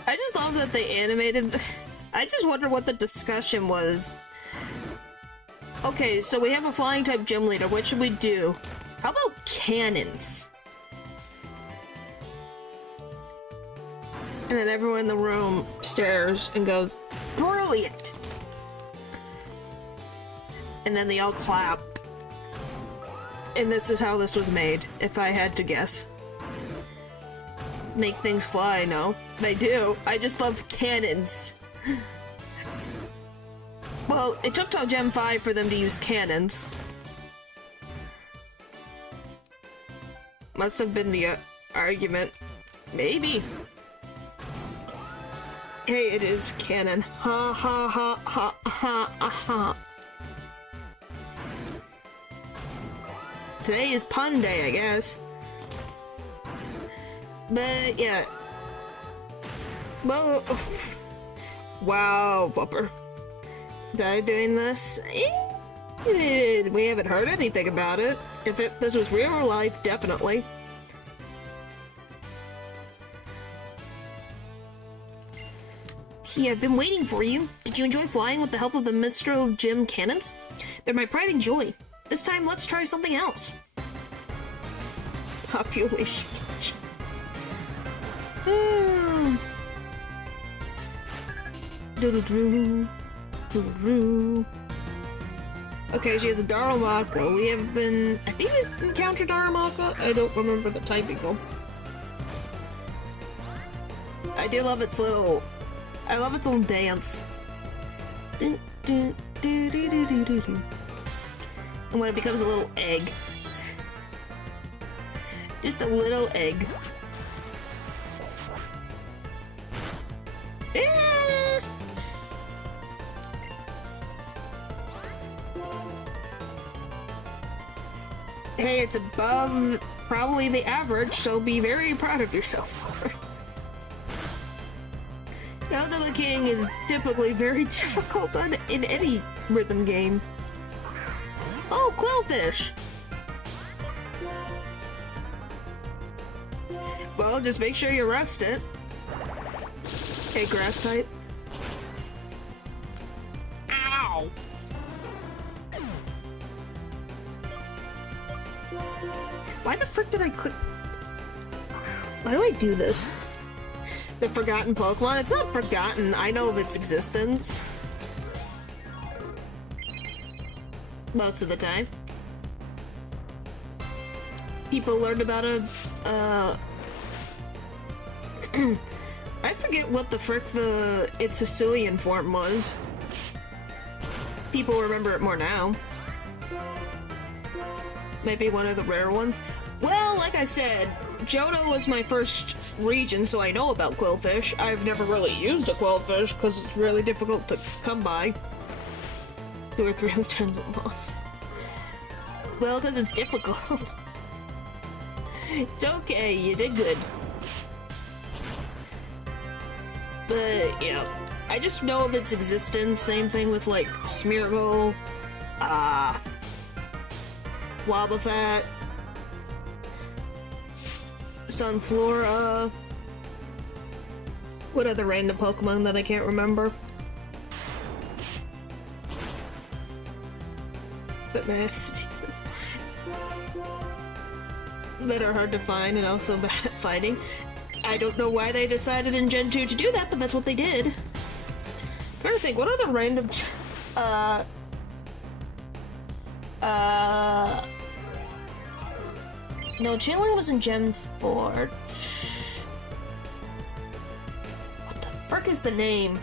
I just love that they animated. I just wonder what the discussion was. Okay, so we have a flying type gym leader. What should we do? How about cannons? And then everyone in the room stares and goes, brilliant! And then they all clap. And this is how this was made, if I had to guess. Make things fly, no? They do. I just love cannons. Well, it took till Gen 5 for them to use cannons. Must have been the argument. Maybe. Hey, it is canon. Ha ha ha ha ha ha. Today is pun day, I guess. But, yeah. Well, wow, Bumper. Die doing this? We haven't heard anything about it. If this was real life, definitely. Yeah, I've been waiting for you. Did you enjoy flying with the help of the Mistral Gym cannons? They're my pride and joy. This time, let's try something else. Population. Okay, she has a Darumaka. We have been... I think we've encountered Darumaka. I don't remember the typing though. I do love its little... I love its little dance. And when it becomes a little egg. Just a little egg. Hey, it's above probably the average, so be very proud of yourself. Elder the King is typically very difficult in any rhythm game. Oh, Quillfish! Well, just make sure you rest it. Hey, grass type. Ow! Why the frick did I click? Why do I do this? The forgotten Pokemon? It's not forgotten. I know of its existence. Most of the time. People learned about a, I forget what the frick its Sicilian form was. People remember it more now. Maybe one of the rare ones. Well, like I said, Johto was my first region, so I know about Quillfish. I've never really used a Quillfish because it's really difficult to come by. 2 or 3 other times at most. Well, because it's difficult. It's okay, you did good. But, yeah. I just know of its existence. Same thing with, like, Smeargle, Wobbuffet, Sunflora. What other random Pokemon that I can't remember? But that are hard to find and also bad at fighting. I don't know why they decided in Gen 2 to do that, but that's what they did. I'm trying to think, what other random no, Chilling was in Gen 4. What the frick is the name?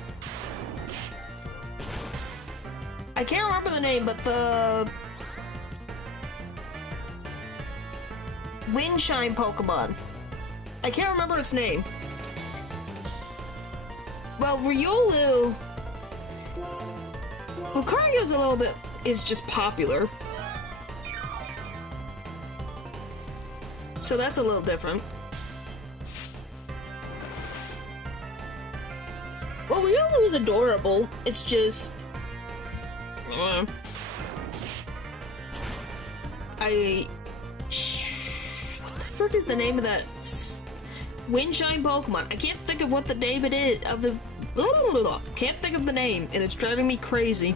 I can't remember the name, but the Windshine Pokemon. I can't remember its name. Well, Riolu... Lucario's a little bit... is just popular. So that's a little different. Well, Riolu is adorable. It's just... what the frick is the name of that Windshine Pokemon? I can't think of what the name it is of the... Can't think of the name, and it's driving me crazy.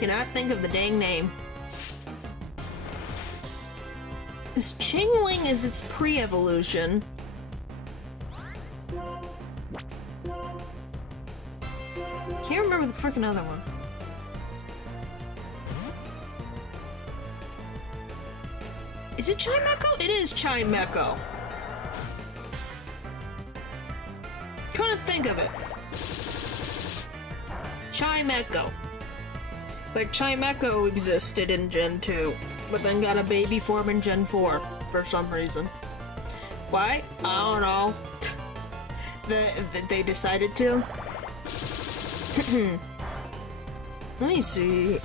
Cannot think of the dang name. This Chingling is its pre-evolution. Can't remember the frickin' other one. Is it Chimecho? It is Chimecho. Couldn't think of it. Chimecho. Like, Chimecho existed in Gen 2, but then got a baby form in Gen 4, for some reason. Why? I don't know. They decided to. Let me see.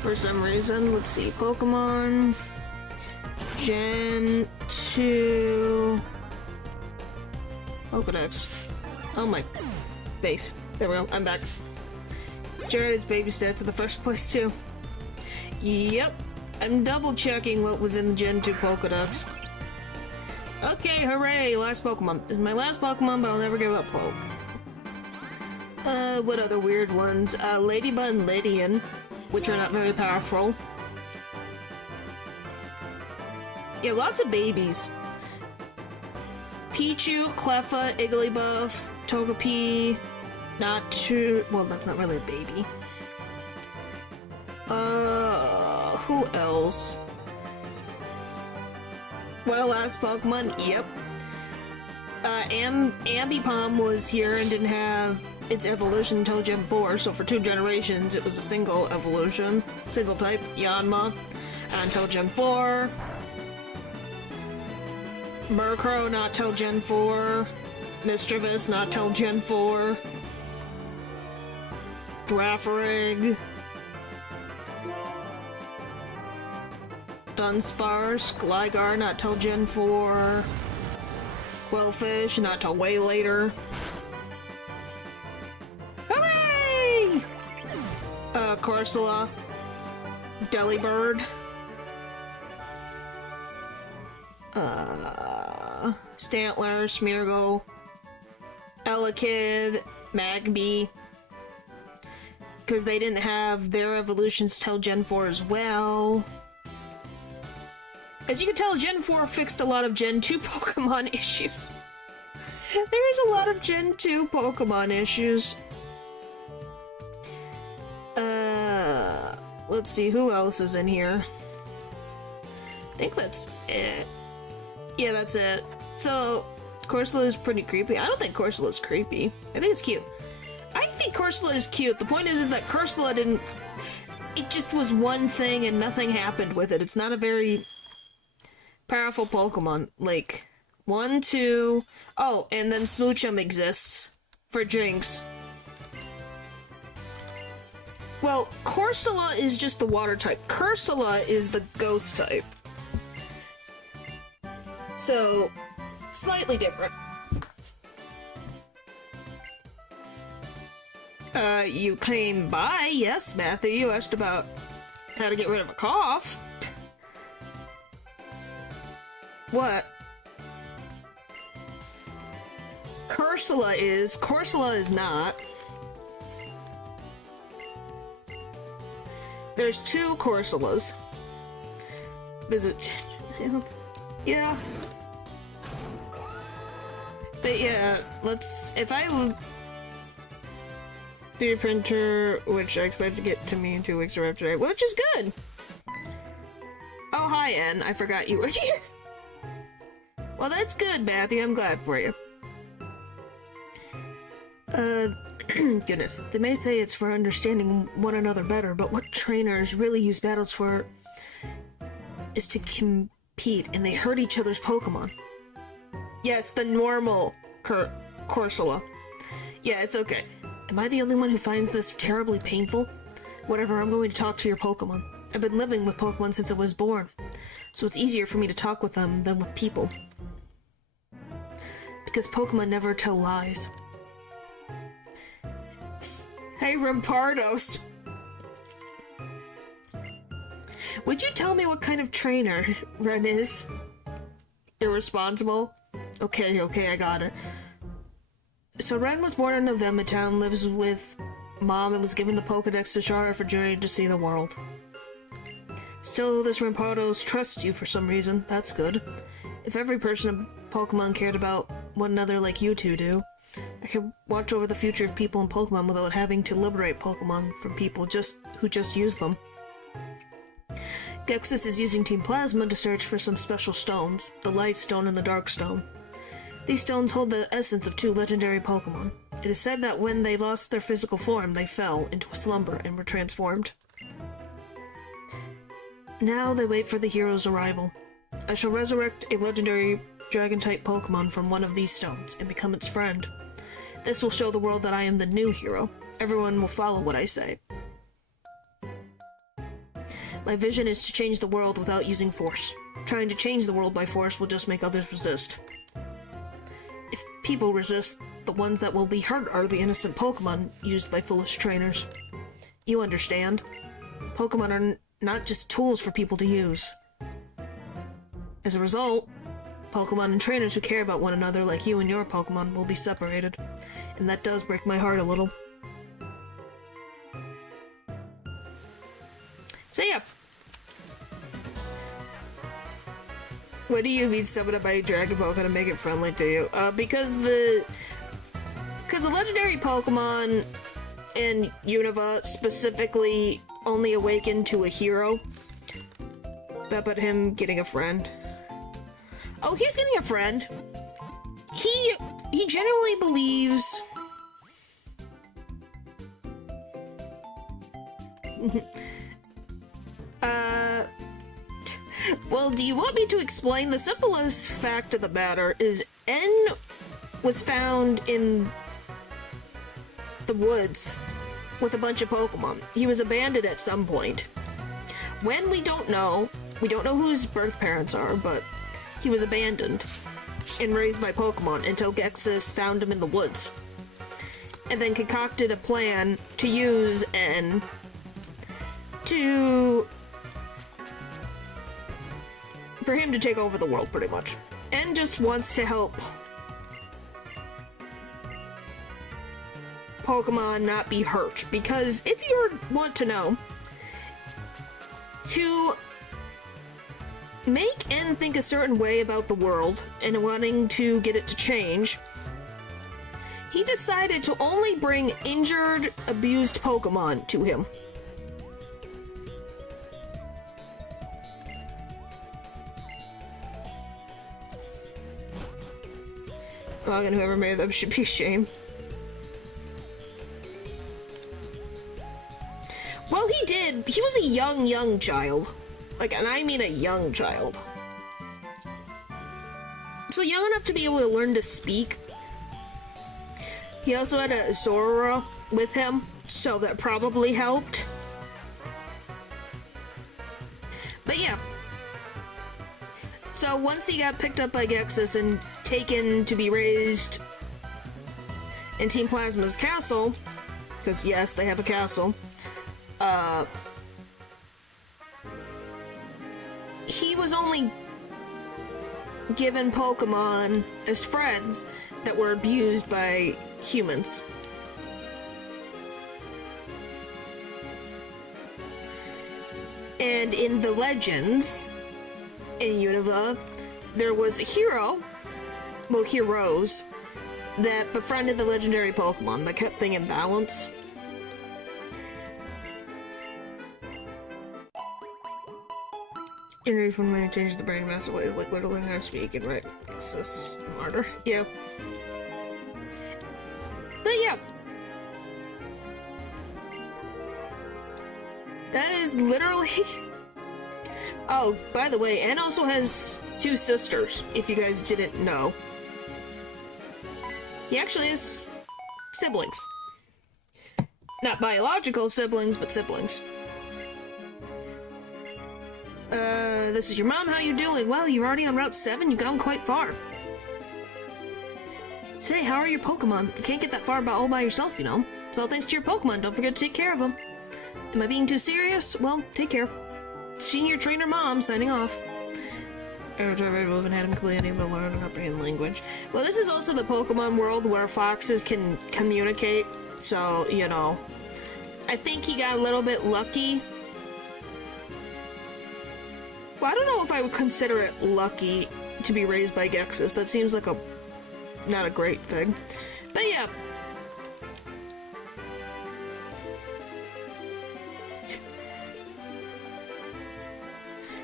For some reason, let's see, Pokemon. Gen 2 Pokedex. Oh my base. There we go. I'm back. Jared's baby stats in the first place too. Yep. I'm double checking what was in the Gen 2 Pokedex. Okay, hooray! Last Pokemon. This is my last Pokemon, but I'll never give up hope. What other weird ones? Ladybug and Lydian, which are not very powerful. Yeah, lots of babies. Pichu, Cleffa, Igglybuff, Togepi, not too... well, that's not really a baby. Who else? Well, last Pokemon, yep. Ambipom was here and didn't have its evolution until Gen 4, so for 2 generations it was a single evolution. Single type, Yanma, until Gen 4. Murkrow, not till Gen 4. Mischievous, not till Gen 4. Girafarig. Dunsparce, Gligar, not till Gen 4. Quillfish, not till way later. Hooray! Corsola. Delibird. Stantler, Smeargle. Elekid, Magby. Because they didn't have their evolutions till Gen 4 as well. As you can tell, Gen 4 fixed a lot of Gen 2 Pokemon issues. There's a lot of Gen 2 Pokemon issues. Let's see, who else is in here? I think that's it. Yeah, that's it. So, Corsola is pretty creepy. I don't think Corsola is creepy. I think it's cute. I think Corsola is cute. The point is that Corsola didn't... it just was one thing and nothing happened with it. It's not a very powerful Pokemon. Like, 1, 2... oh, and then Smoochum exists for Jinx. Well, Corsola is just the water type. Corsola is the ghost type. So, slightly different. You came by, yes, Matthew. You asked about how to get rid of a cough. What? Corsola is not. There's 2 Corsolas. Visit. Yeah. But yeah, let's... if I... 3D printer, which I expect to get to me in 2 weeks or after today, which is good! Oh, hi, Ann. I forgot you were here. Well, that's good, Matthew. I'm glad for you. Goodness. They may say it's for understanding one another better, but what trainers really use battles for is to compete, and they hurt each other's Pokemon. Yes, the normal Corsola. Yeah, it's okay. Am I the only one who finds this terribly painful? Whatever, I'm going to talk to your Pokemon. I've been living with Pokemon since I was born, so it's easier for me to talk with them than with people. Because Pokemon never tell lies. Hey, Rampardos! Would you tell me what kind of trainer Ren is? Irresponsible? Okay, I got it. So Ren was born in November Town, lives with Mom, and was given the Pokedex to Shara for journey to see the world. Still, this Rampardos trusts you for some reason. That's good. If every person in Pokemon cared about one another like you two do, I could watch over the future of people in Pokemon without having to liberate Pokemon from people who just use them. Gexus is using Team Plasma to search for some special stones, the Light Stone and the Dark Stone. These stones hold the essence of 2 legendary Pokemon. It is said that when they lost their physical form, they fell into a slumber and were transformed. Now they wait for the hero's arrival. I shall resurrect a legendary Dragon-type Pokemon from one of these stones and become its friend. This will show the world that I am the new hero. Everyone will follow what I say. My vision is to change the world without using force. trying to change the world by force will just make others resist. If people resist, the ones that will be hurt are the innocent Pokemon used by foolish trainers. You understand? Pokemon are not just tools for people to use. As a result, Pokemon and trainers who care about one another like you and your Pokemon will be separated. And that does break my heart a little. So yeah. What do you mean summon up by Dragon Pokemon to make it friendly to you? Because the legendary Pokemon in Unova specifically only awaken to a hero. That put him getting a friend. Oh, he's getting a friend. He genuinely believes... Well, do you want me to explain? The simplest fact of the matter is N was found in the woods with a bunch of Pokemon. He was abandoned at some point. When, we don't know. We don't know who his birth parents are, but he was abandoned and raised by Pokemon until Gexus found him in the woods. And then concocted a plan to use N for him to take over the world, pretty much. N just wants to help Pokemon not be hurt, because if you want to know, to make N think a certain way about the world and wanting to get it to change, he decided to only bring injured, abused Pokemon to him. Oh, and whoever made them should be ashamed. Well, he did. He was a young child. Like, and I mean a young child. So young enough to be able to learn to speak. He also had a Zora with him, so that probably helped. But yeah. So once he got picked up by Gexus and taken to be raised in Team Plasma's castle, because yes, they have a castle, he was only given Pokemon as friends that were abused by humans. And in the legends, in Unova, there was a hero, well, heroes, that befriended the legendary Pokemon that kept things in balance. In from when I changed the brain master ways, like literally how to speak and write. It's just smarter. Yeah. But yeah. That is literally... Oh, by the way, Anne also has 2 sisters, if you guys didn't know. He actually has siblings. Not biological siblings, but siblings. This is your mom, how you doing? Well, you're already on Route 7, you've gone quite far. Say, how are your Pokemon? You can't get that far all by yourself, you know. It's all thanks to your Pokemon, don't forget to take care of them. Am I being too serious? Well, take care. Senior Trainer Mom, signing off. Had him completely able to learn and comprehend language. Well, this is also the Pokemon world where foxes can communicate, so, you know. I think he got a little bit lucky. Well, I don't know if I would consider it lucky to be raised by Gexus. That seems like not a great thing. But yeah.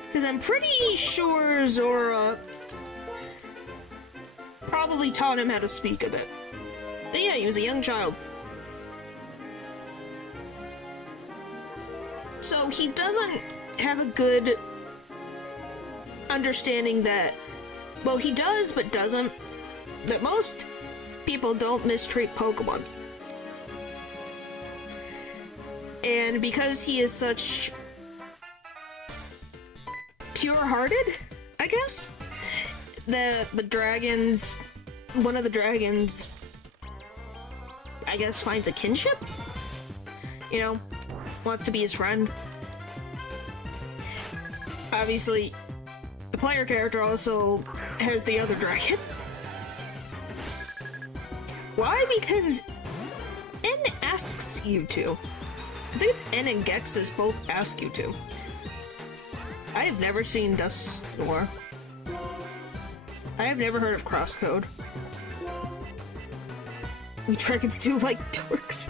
Because I'm pretty sure Zora probably taught him how to speak a bit. But yeah, he was a young child. So he doesn't have a good understanding that, well, he does but doesn't, that most people don't mistreat Pokemon. And because he is such pure-hearted, I guess. The dragons, one of the dragons, I guess, finds a kinship? You know, wants to be his friend. Obviously, the player character also has the other dragon. Why? Because N asks you to. I think it's N and Gexus both ask you to. I have never seen Dustnor. I have never heard of Crosscode. We dragons do like dorks.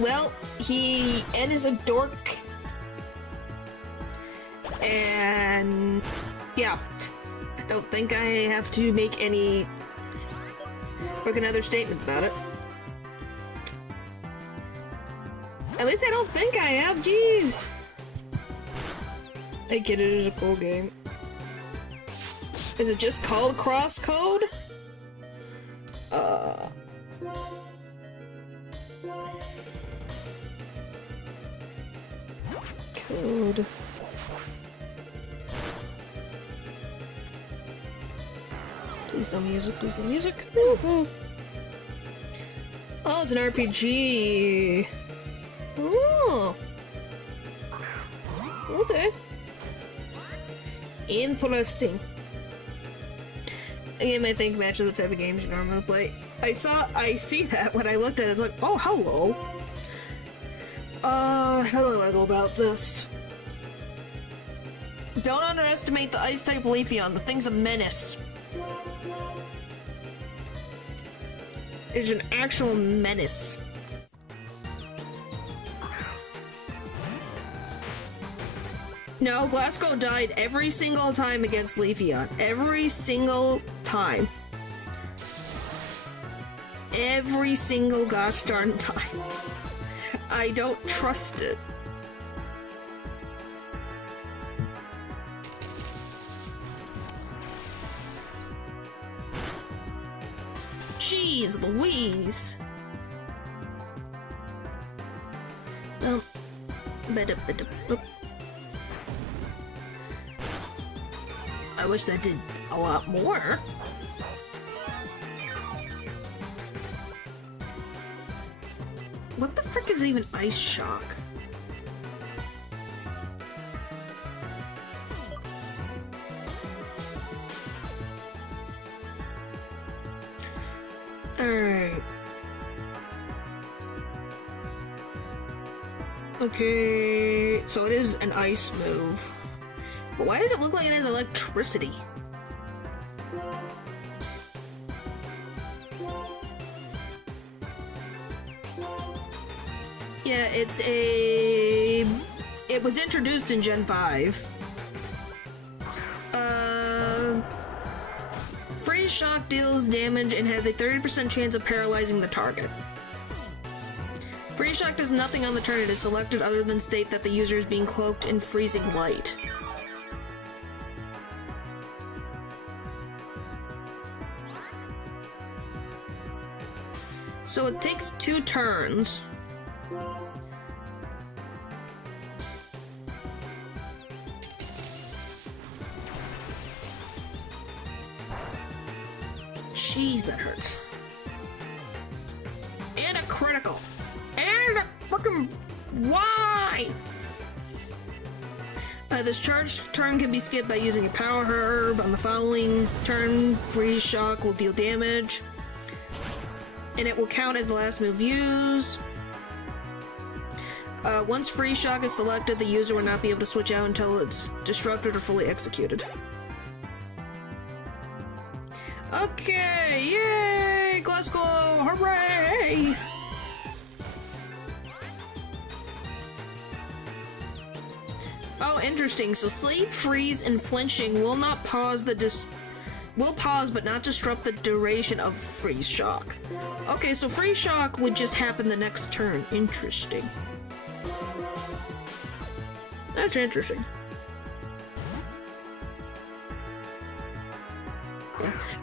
Well, N is a dork. And yeah, I don't think I have to make any fucking other statements about it. At least I don't think I have, jeez. I get it, it's a cool game. Is it just called Crosscode? Code. Please no music, please no music. Woohoo. Oh, it's an RPG. Oh. Okay. Interesting. A game I think matches the type of games you normally play. I see that when I looked at it, it's like, oh, hello. How do I go about this? Don't underestimate the Ice-type Leafeon. The thing's a menace. It's an actual menace. No, Glasgow died every single time against Leafeon. Every single time. Every single gosh darn time. I don't trust it. Jeez Louise. Oh. I wish that did a lot more. What the frick is even Ice Shock? Alright. Okay, so it is an ice move. But why does it look like it has electricity? Yeah, it was introduced in Gen 5. Freeze Shock deals damage and has a 30% chance of paralyzing the target. Freeze Shock does nothing on the turn it is selected other than state that the user is being cloaked in freezing light. So it takes 2 turns. Jeez, that hurts. And a critical. And a fucking... Why? This charged turn can be skipped by using a power herb. On the following turn, Freeze Shock will deal damage. And it will count as the last move used. Once Freeze Shock is selected, the user will not be able to switch out until it's disrupted or fully executed. Okay, yay! Glasgow, hooray! Oh, interesting. So Sleep, Freeze, and Flinching will not pause will pause but not disrupt the duration of Freeze Shock. Okay, so Freeze Shock would just happen the next turn. Interesting. That's interesting.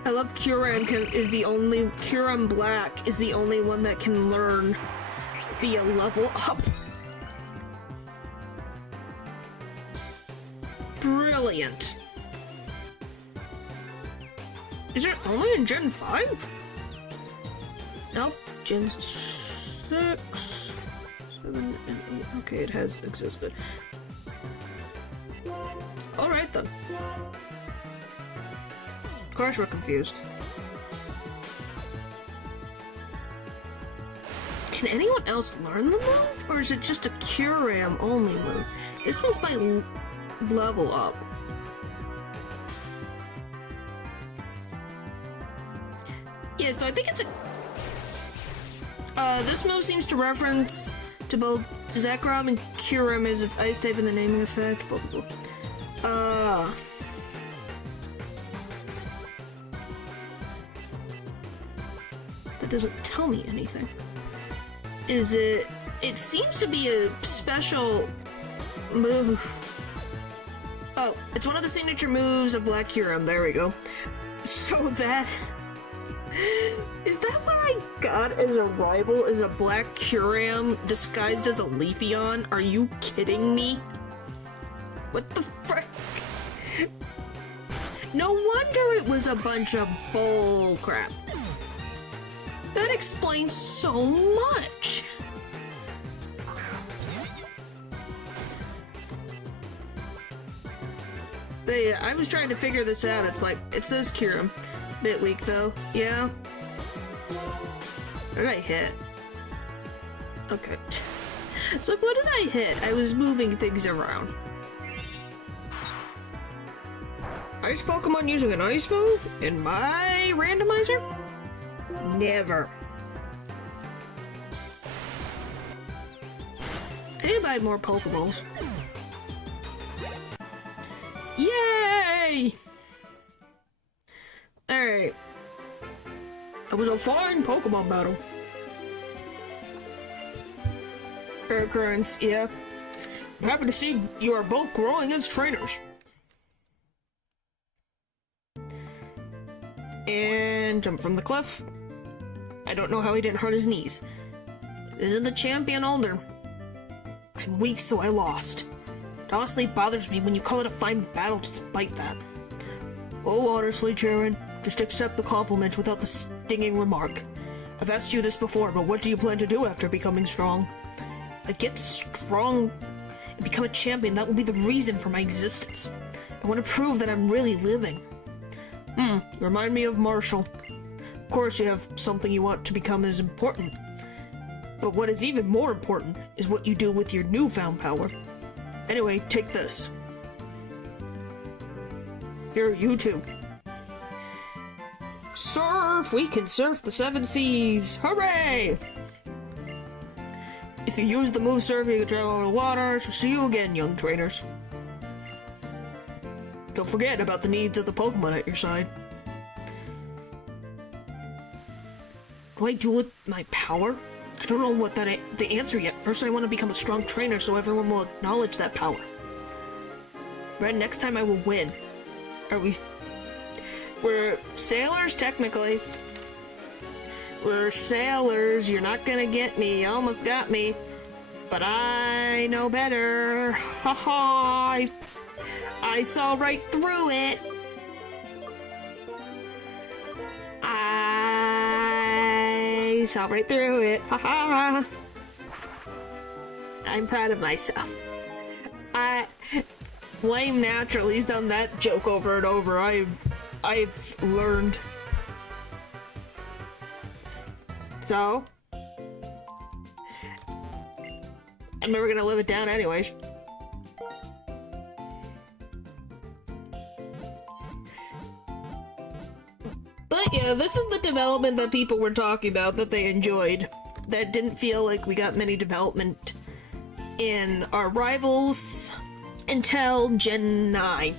I love Kyurem Kyurem Black is the only one that can learn via level up. Brilliant. Is it only in Gen 5? Nope. Gen 6, 7, and 8. Okay, it has existed. Alright then. Of course we're confused. Can anyone else learn the move? Or is it just a Curam only move? This one's by level up. Yeah, so I think it's a... this move seems to reference to both Zekrom and Curam as its ice type and the naming effect. Blah, blah, blah. That doesn't tell me anything. Is it... It seems to be a special move. Oh, it's one of the signature moves of Black Curam. There we go. So that... Is that what I got as a rival? Is a Black Curam disguised as a Leafeon? Are you kidding me? What the frick? No wonder it was a bunch of bull crap. That explains so much. I was trying to figure this out. It's like, it says Curam. Bit weak though. Yeah. What did I hit? Okay. So what did I hit? I was moving things around. Ice Pokemon using an ice move? In my randomizer? Never. I need to buy more Pokeballs. Yay! Alright. That was a fine Pokemon battle. Grunts, yeah. I'm happy to see you are both growing as trainers. And jump from the cliff. I don't know how he didn't hurt his knees. Isn't the champion older? I'm weak, so I lost. It honestly bothers me when you call it a fine battle despite that. Oh, honestly, Charon, just accept the compliment without the stinging remark. I've asked you this before, but what do you plan to do after becoming strong? If I get strong and become a champion, that will be the reason for my existence. I want to prove that I'm really living. You remind me of Marshall. Of course you have something you want to become as important. But what is even more important is what you do with your newfound power. Anyway, take this. Here, you two. Surf! We can surf the 7 seas! Hooray! If you use the move surf, you can travel over the water, so see you again, young trainers. Don't forget about the needs of the Pokemon at your side. What do I do with my power? I don't know what the answer yet. First, I want to become a strong trainer so everyone will acknowledge that power. Red, next time I will win. We're sailors, technically. We're sailors. You're not gonna get me. You almost got me. But I know better. Ha ha! I saw right through it. I saw right through it. Ha ha! I'm proud of myself. Lame natural. He's done that joke over and over. I've learned. So, I'm never gonna live it down anyways. But yeah, this is the development that people were talking about that they enjoyed. That didn't feel like we got many development in our rivals until Gen 9.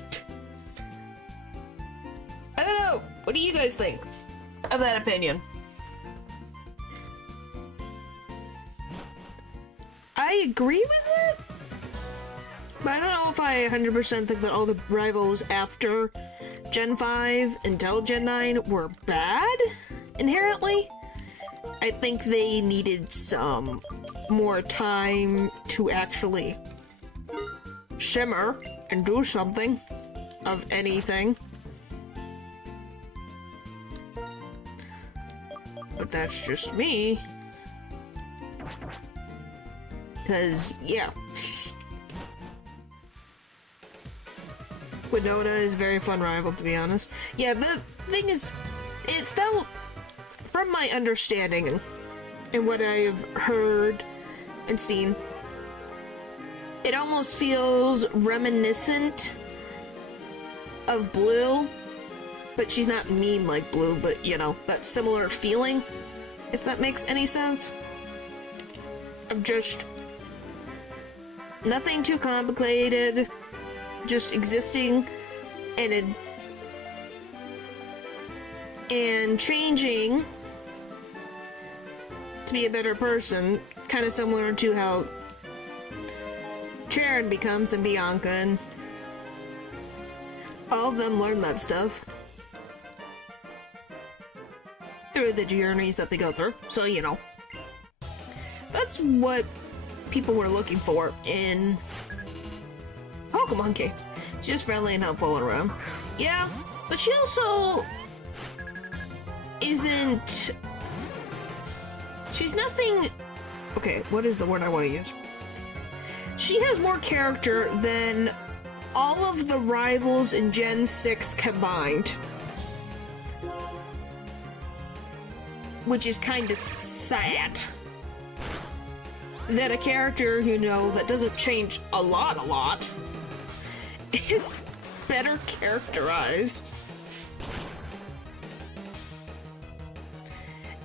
I don't know. What do you guys think of that opinion? I agree with it, but I don't know if I 100% think that all the rivals after Gen 5 until Gen 9 were bad, inherently. I think they needed some more time to actually shimmer and do something of anything. But that's just me. Cause, yeah. Winona is a very fun rival, to be honest. Yeah, the thing is, it felt, from my understanding and what I've heard and seen, it almost feels reminiscent of Blue, but she's not mean like Blue, but, you know, that similar feeling, if that makes any sense. Of just nothing too complicated, just existing and changing to be a better person, kind of similar to how Sharon becomes and Bianca, and all of them learn that stuff through the journeys that they go through. So, you know, that's what people were looking for in Pokemon games. She's just friendly and helpful around. Yeah, but she also isn't... She's nothing... Okay, what is the word I want to use? She has more character than all of the rivals in Gen 6 combined. Which is kind of sad. That a character, you know, that doesn't change a lot, is better characterized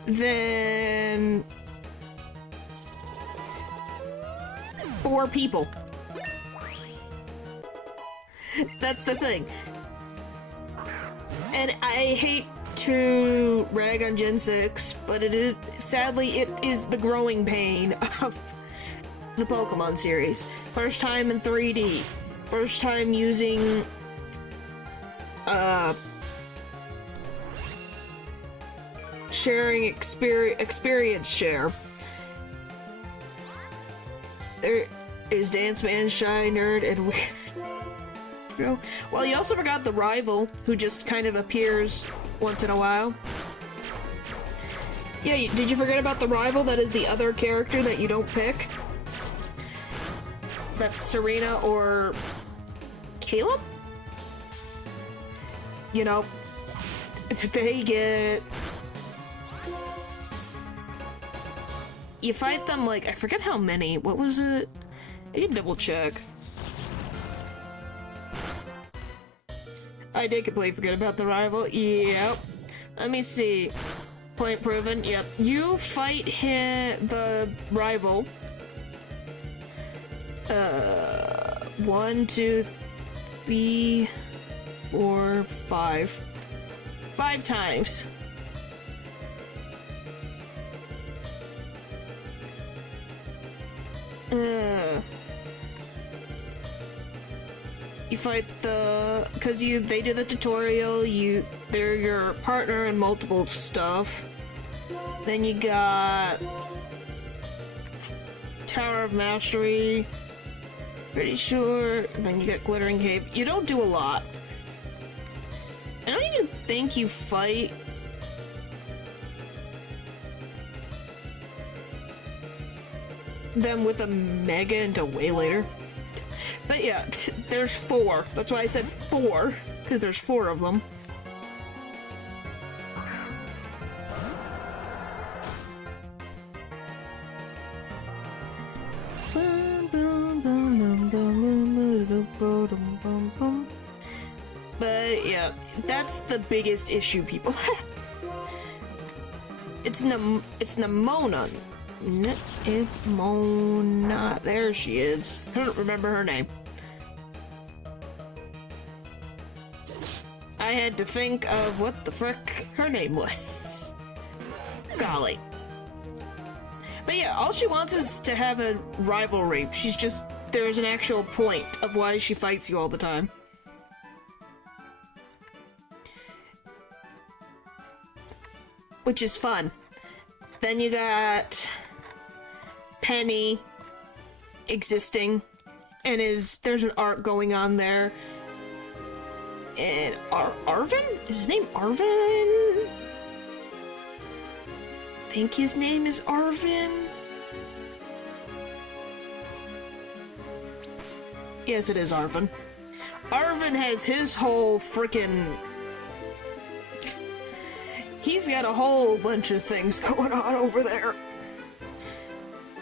than 4 people. That's the thing. And I hate to rag on Gen 6, but it is, sadly, it is the growing pain of the Pokemon series. First time in 3D. First time using, sharing experience share. There is Dance Man, Shy Nerd, and Weird. Well, you also forgot the rival, who just kind of appears once in a while. Yeah, did you forget about the rival that is the other character that you don't pick? That's Serena or Caleb? You know, they get... You fight them like, I forget how many. What was it? I can double check. I did completely forget about the rival. Yep. Let me see. Point proven. Yep. You fight the rival. 1, 2, 3, 4, 5. 5 times. You fight cause they do the tutorial, they're your partner in multiple stuff. Then you got Tower of Mastery, pretty sure. Then you got Glittering Cape. You don't do a lot. I don't even think you fight them with a Mega until way later. But yeah, there's 4. That's why I said 4, because there's 4 of them. But yeah, that's the biggest issue people have. It's Nemona. Mona, there she is. Couldn't remember her name. I had to think of what the frick her name was. Golly. But yeah, all she wants is to have a rivalry. She's just, there's an actual point of why she fights you all the time. Which is fun. Then you got Penny existing and there's an art going on there. And Arvin? Is his name Arvin? I think his name is Arvin. Yes, it is Arvin. Arvin has his whole freaking... He's got a whole bunch of things going on over there.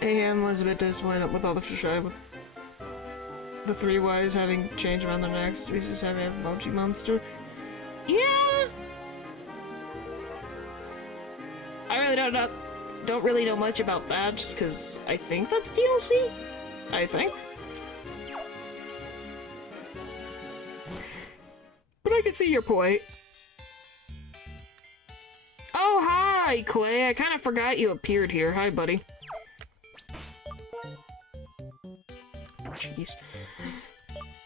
AM was a bit disappointed with all the three Ys having changed around their necks. Jesus having a mochi monster. Yeah! I really don't really know much about that, just because I think that's DLC? I think. But I can see your point. Oh, hi, Clay. I kind of forgot you appeared here. Hi, buddy. Jeez.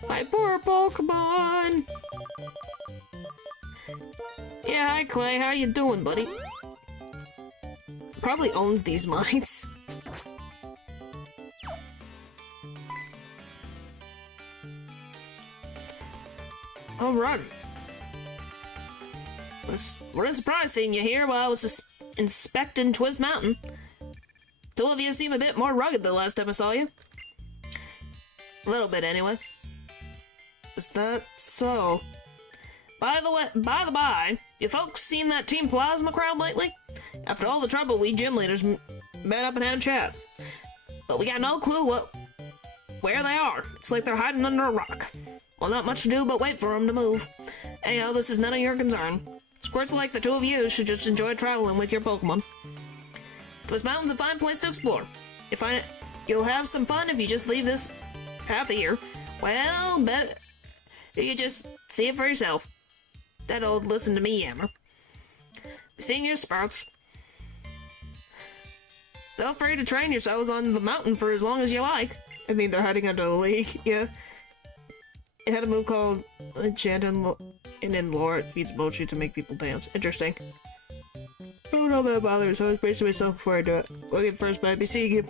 My poor Pokemon! Yeah, hi, Clay. How you doing, buddy? Probably owns these mines. Alright. What a surprise seeing you here while I was inspecting Twiz Mountain. Two of you seem a bit more rugged than the last time I saw you. A little bit, anyway. Is that so? By the by, you folks seen that Team Plasma crowd lately? After all the trouble, we gym leaders met up and had a chat. But we got no clue where they are. It's like they're hiding under a rock. Well, not much to do but wait for them to move. Anyhow, this is none of your concern. Squirts like the two of you should just enjoy traveling with your Pokemon. Twiz Mountain's a fine place to explore. You'll have some fun if you just leave this path here. Well, bet you just see it for yourself. That old listen to me yammer. Seeing your sprouts. Feel free to train yourselves on the mountain for as long as you like. I mean, they're hiding under the lake, yeah. It had a move called Enchant and in lore it feeds mochi to make people dance. Interesting. Oh no, that bothers, so I was bracing myself before I do it. Looking first, but I'd be seeing you.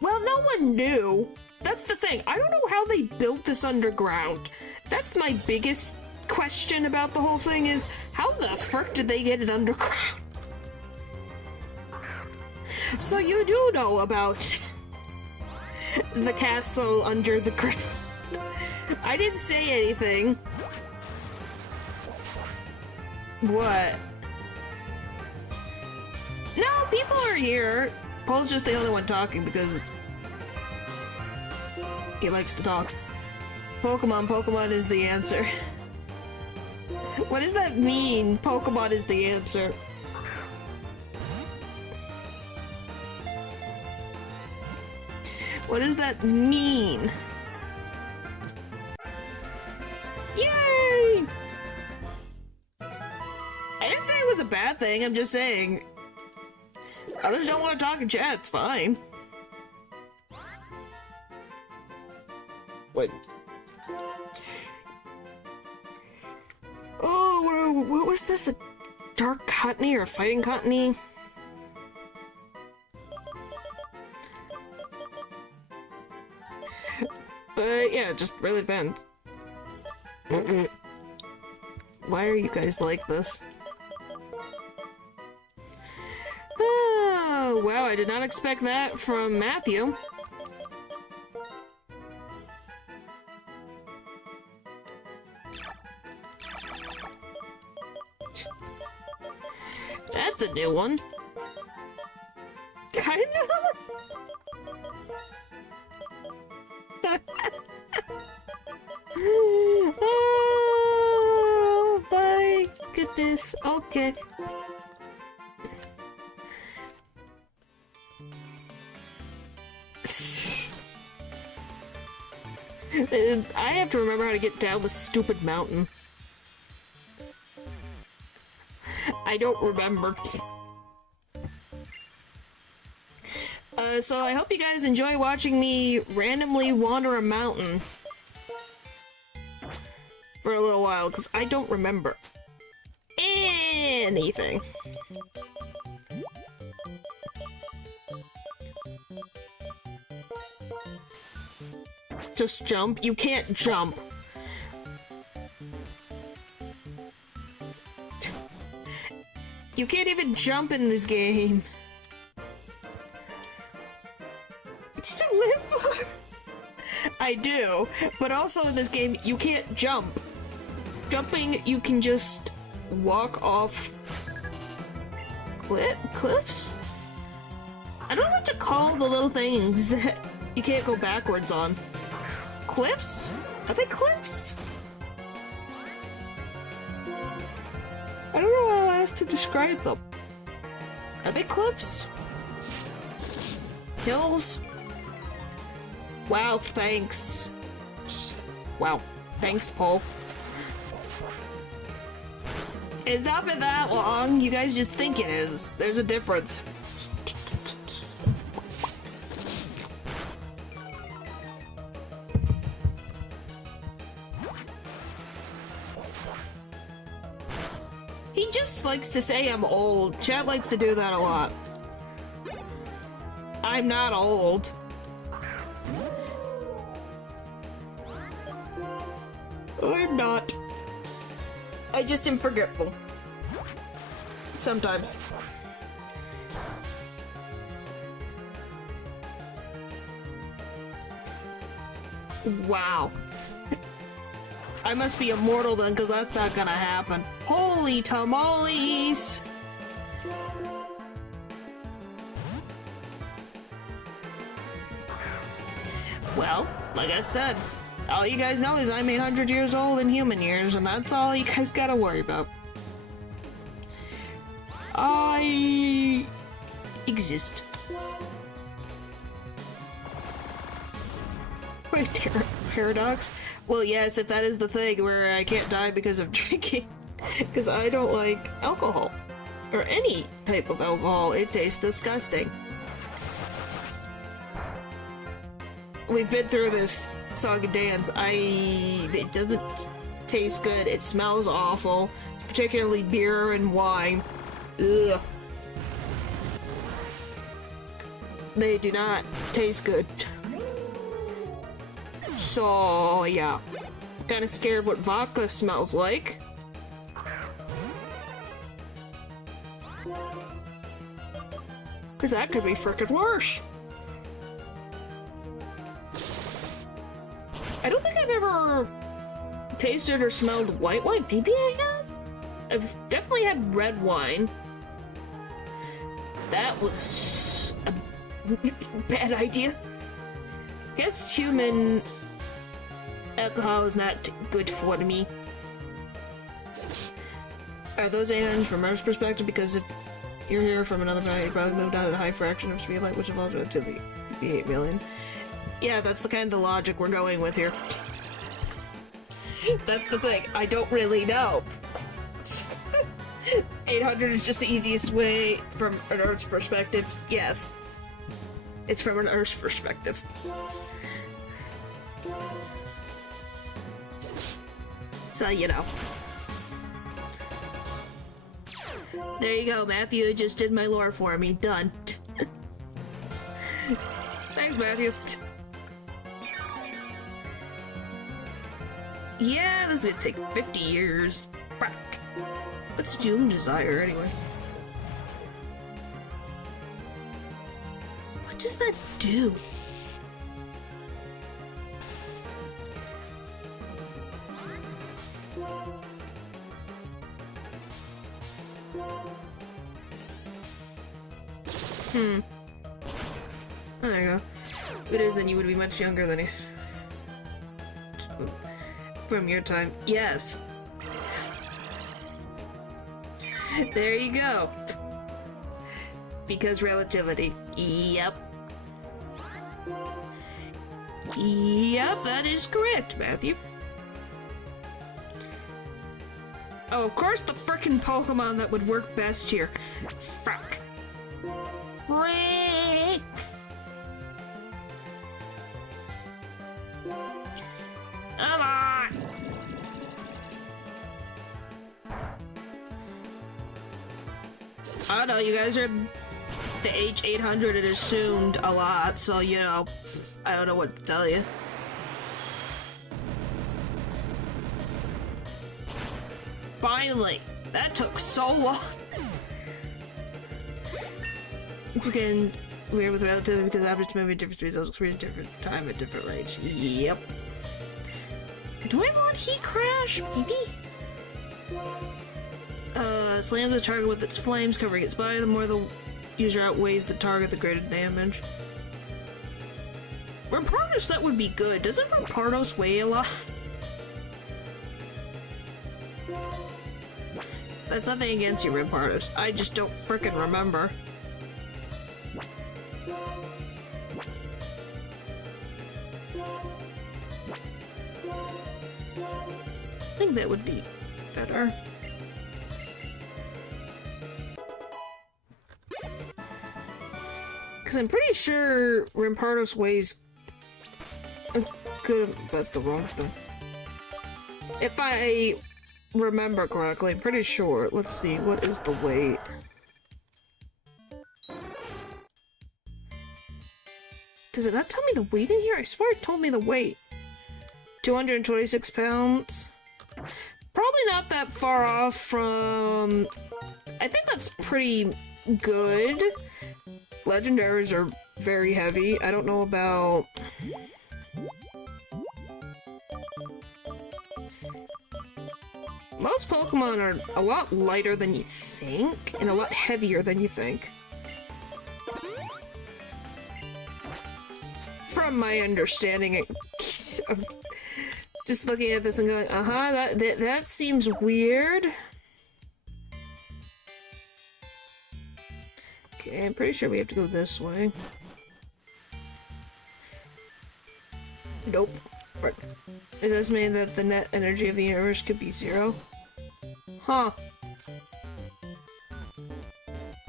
Well, no one knew. That's the thing. I don't know how they built this underground. That's my biggest question about the whole thing is, how the frick did they get it underground? So you do know about the castle under the ground. I didn't say anything. What? No, people are here. Paul's just the only one talking because he likes to talk. Pokemon is the answer. What does that mean? Pokemon is the answer. What does that mean? Yay! I didn't say it was a bad thing, I'm just saying. Others don't want to talk in chat, it's fine. Wait. Oh, what was this? A dark cottony or a fighting cottony? But yeah, it just really depends. Why are you guys like this? Oh, wow, I did not expect that from Matthew. That's a new one. I know. Oh my goodness. Okay. I have to remember how to get down this stupid mountain. I don't remember. So I hope you guys enjoy watching me randomly wander a mountain for a little while, because I don't remember anything. just jump. You can't jump. You can't even jump in this game. It's to live for. I do, but also in this game, you can't jump. Jumping, you can just walk off cliffs? I don't know what to call the little things that you can't go backwards on. Cliffs? Are they cliffs? I don't know how else to describe them. Are they cliffs? Hills? Wow, thanks. Wow, thanks, Paul. It's not been that long. You guys just think it is. There's a difference. He just likes to say I'm old. Chad likes to do that a lot. I'm not old. I'm not. I just am forgetful. Sometimes. Wow. I must be immortal then, because that's not gonna happen. Holy tamales! Well, like I said, all you guys know is I'm 800 years old in human years, and that's all you guys gotta worry about. I exist. Wait, paradox? Well, yes, if that is the thing where I can't die because of drinking. Because I don't like alcohol. Or any type of alcohol. It tastes disgusting. We've been through this song and dance. It doesn't taste good. It smells awful. Particularly beer and wine. Ugh. They do not taste good. So, yeah. Kinda scared what vodka smells like. Cause that could be frickin' worse. I don't think I've ever tasted or smelled white wine. Maybe I have? I've definitely had red wine. That was a bad idea. Guess human alcohol is not good for me. Are those 800 from Earth's perspective? Because if you're here from another planet, you probably moved out at a high fraction of speed light, which evolves to be 8 million. Yeah, that's the kind of logic we're going with here. That's the thing. I don't really know. 800 is just the easiest way from an Earth's perspective. Yes. It's from an Earth's perspective. So, you know. There you go, Matthew just did my lore for me. Done. Thanks, Matthew. Yeah, this is gonna take 50 years. Brack. What's Doom Desire, anyway? What does that do? Oh, there you go. If it is, then you would be much younger than it. From your time. Yes. There you go. Because relativity. Yep. Yep, that is correct, Matthew. Oh, of course the frickin' Pokemon that would work best here. Fuck. Frick! Come on! I don't know, you guys are the H800 it assumed a lot, so you know, I don't know what to tell you. Finally! That took so long! It's again weird with relativity because average moving different results experience different time at different rates. Yep. Do I want heat crash? Maybe? Slams the target with its flames, covering its body. The more the user outweighs the target, the greater damage. Rampardos, that would be good. Doesn't Rampardos weigh a lot? That's nothing against you, Rampardos. I just don't frickin' remember. I think that would be better. Because I'm pretty sure Rampardos weighs good. That's the wrong thing. If I remember correctly, I'm pretty sure. Let's see, what is the weight? Does it not tell me the weight in here? I swear it told me the weight. 226 pounds. Probably not that far off from... I think that's pretty good. Legendaries are very heavy. I don't know about... Most Pokemon are a lot lighter than you think, and a lot heavier than you think. From my understanding of just looking at this and going, that seems weird. Okay, I'm pretty sure we have to go this way. Nope. Right. It's estimated that the net energy of the universe could be 0. Huh.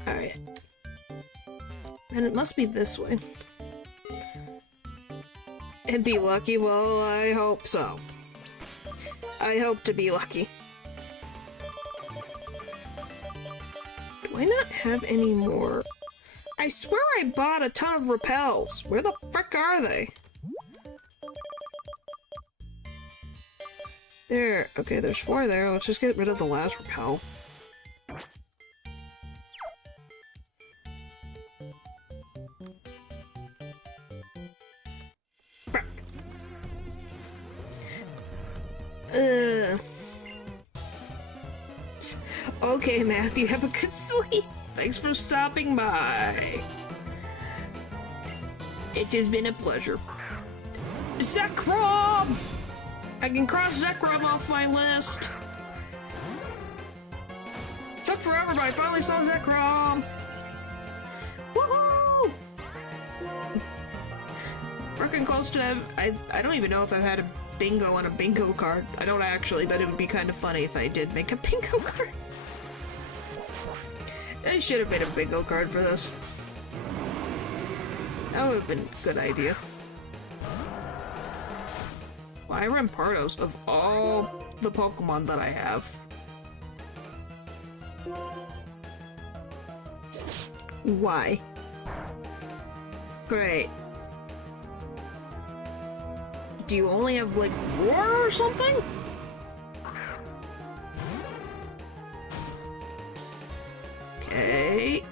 Alright. And it must be this way. And be lucky? Well, I hope so. I hope to be lucky. Do I not have any more? I swear I bought a ton of repels. Where the frick are they? There. Okay, there's 4 there. Let's just get rid of the last repel. Okay, Matthew, have a good sleep. Thanks for stopping by. It has been a pleasure. Zekrom! I can cross Zekrom off my list. Took forever, but I finally saw Zekrom. Woohoo! Freaking close to... I don't even know if I've had a bingo on a bingo card. I don't actually, but it would be kind of funny if I did make a bingo card. I should have made a bingo card for this. That would have been a good idea. Why Rampardos of all the Pokemon that I have? Why? Great. Do you only have, like, Roar or something? Okay,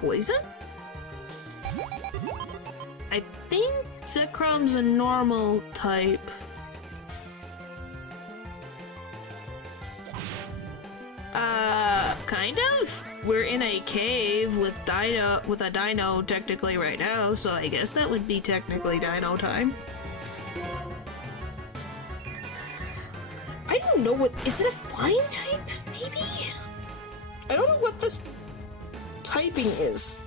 Poison? I think Zekrom's a normal type. Kind of? We're in a cave with a dino technically right now, so I guess that would be technically dino time. I don't know what... Is it a flying type? Maybe? I don't know what this typing is.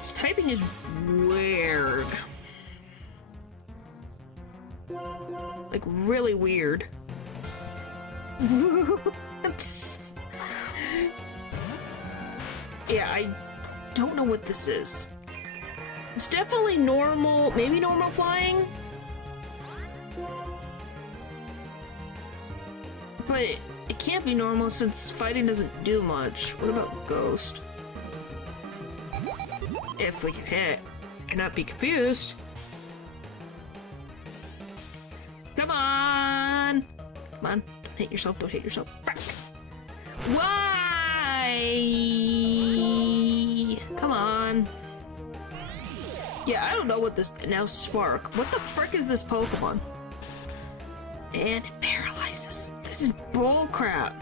This typing is weird. Like, really weird. Yeah, I don't know what this is. It's definitely normal, maybe normal flying? But it can't be normal since fighting doesn't do much. What about Ghost? If we can hit, cannot be confused. Come on. Don't hit yourself, don't hit yourself. Frack. Why? Come on. Yeah, I don't know what this... Now Spark. What the frick is this Pokemon? And it paralyzes. This is bullcrap.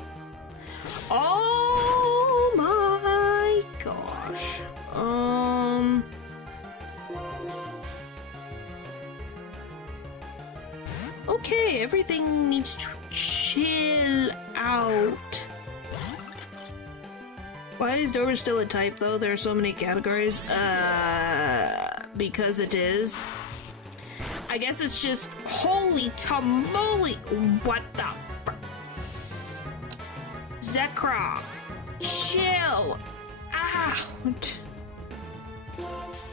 Oh my gosh. Okay, everything needs to chill out. Why is Dover still a type, though? There are so many categories. Because it is. I guess it's just... Holy tamale! What the fuck? Zekrom! Chill! Out!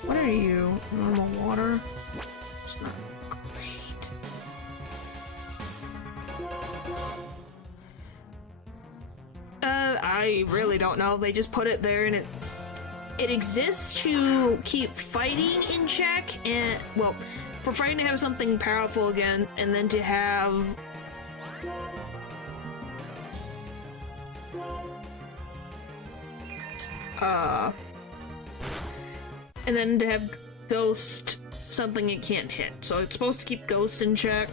What are you? Normal water? It's not great. I really don't know. They just put it there and it exists to keep fighting in check and, well, for fighting to have something powerful again, and then to have... and then to have Ghost something it can't hit. So it's supposed to keep Ghost in check.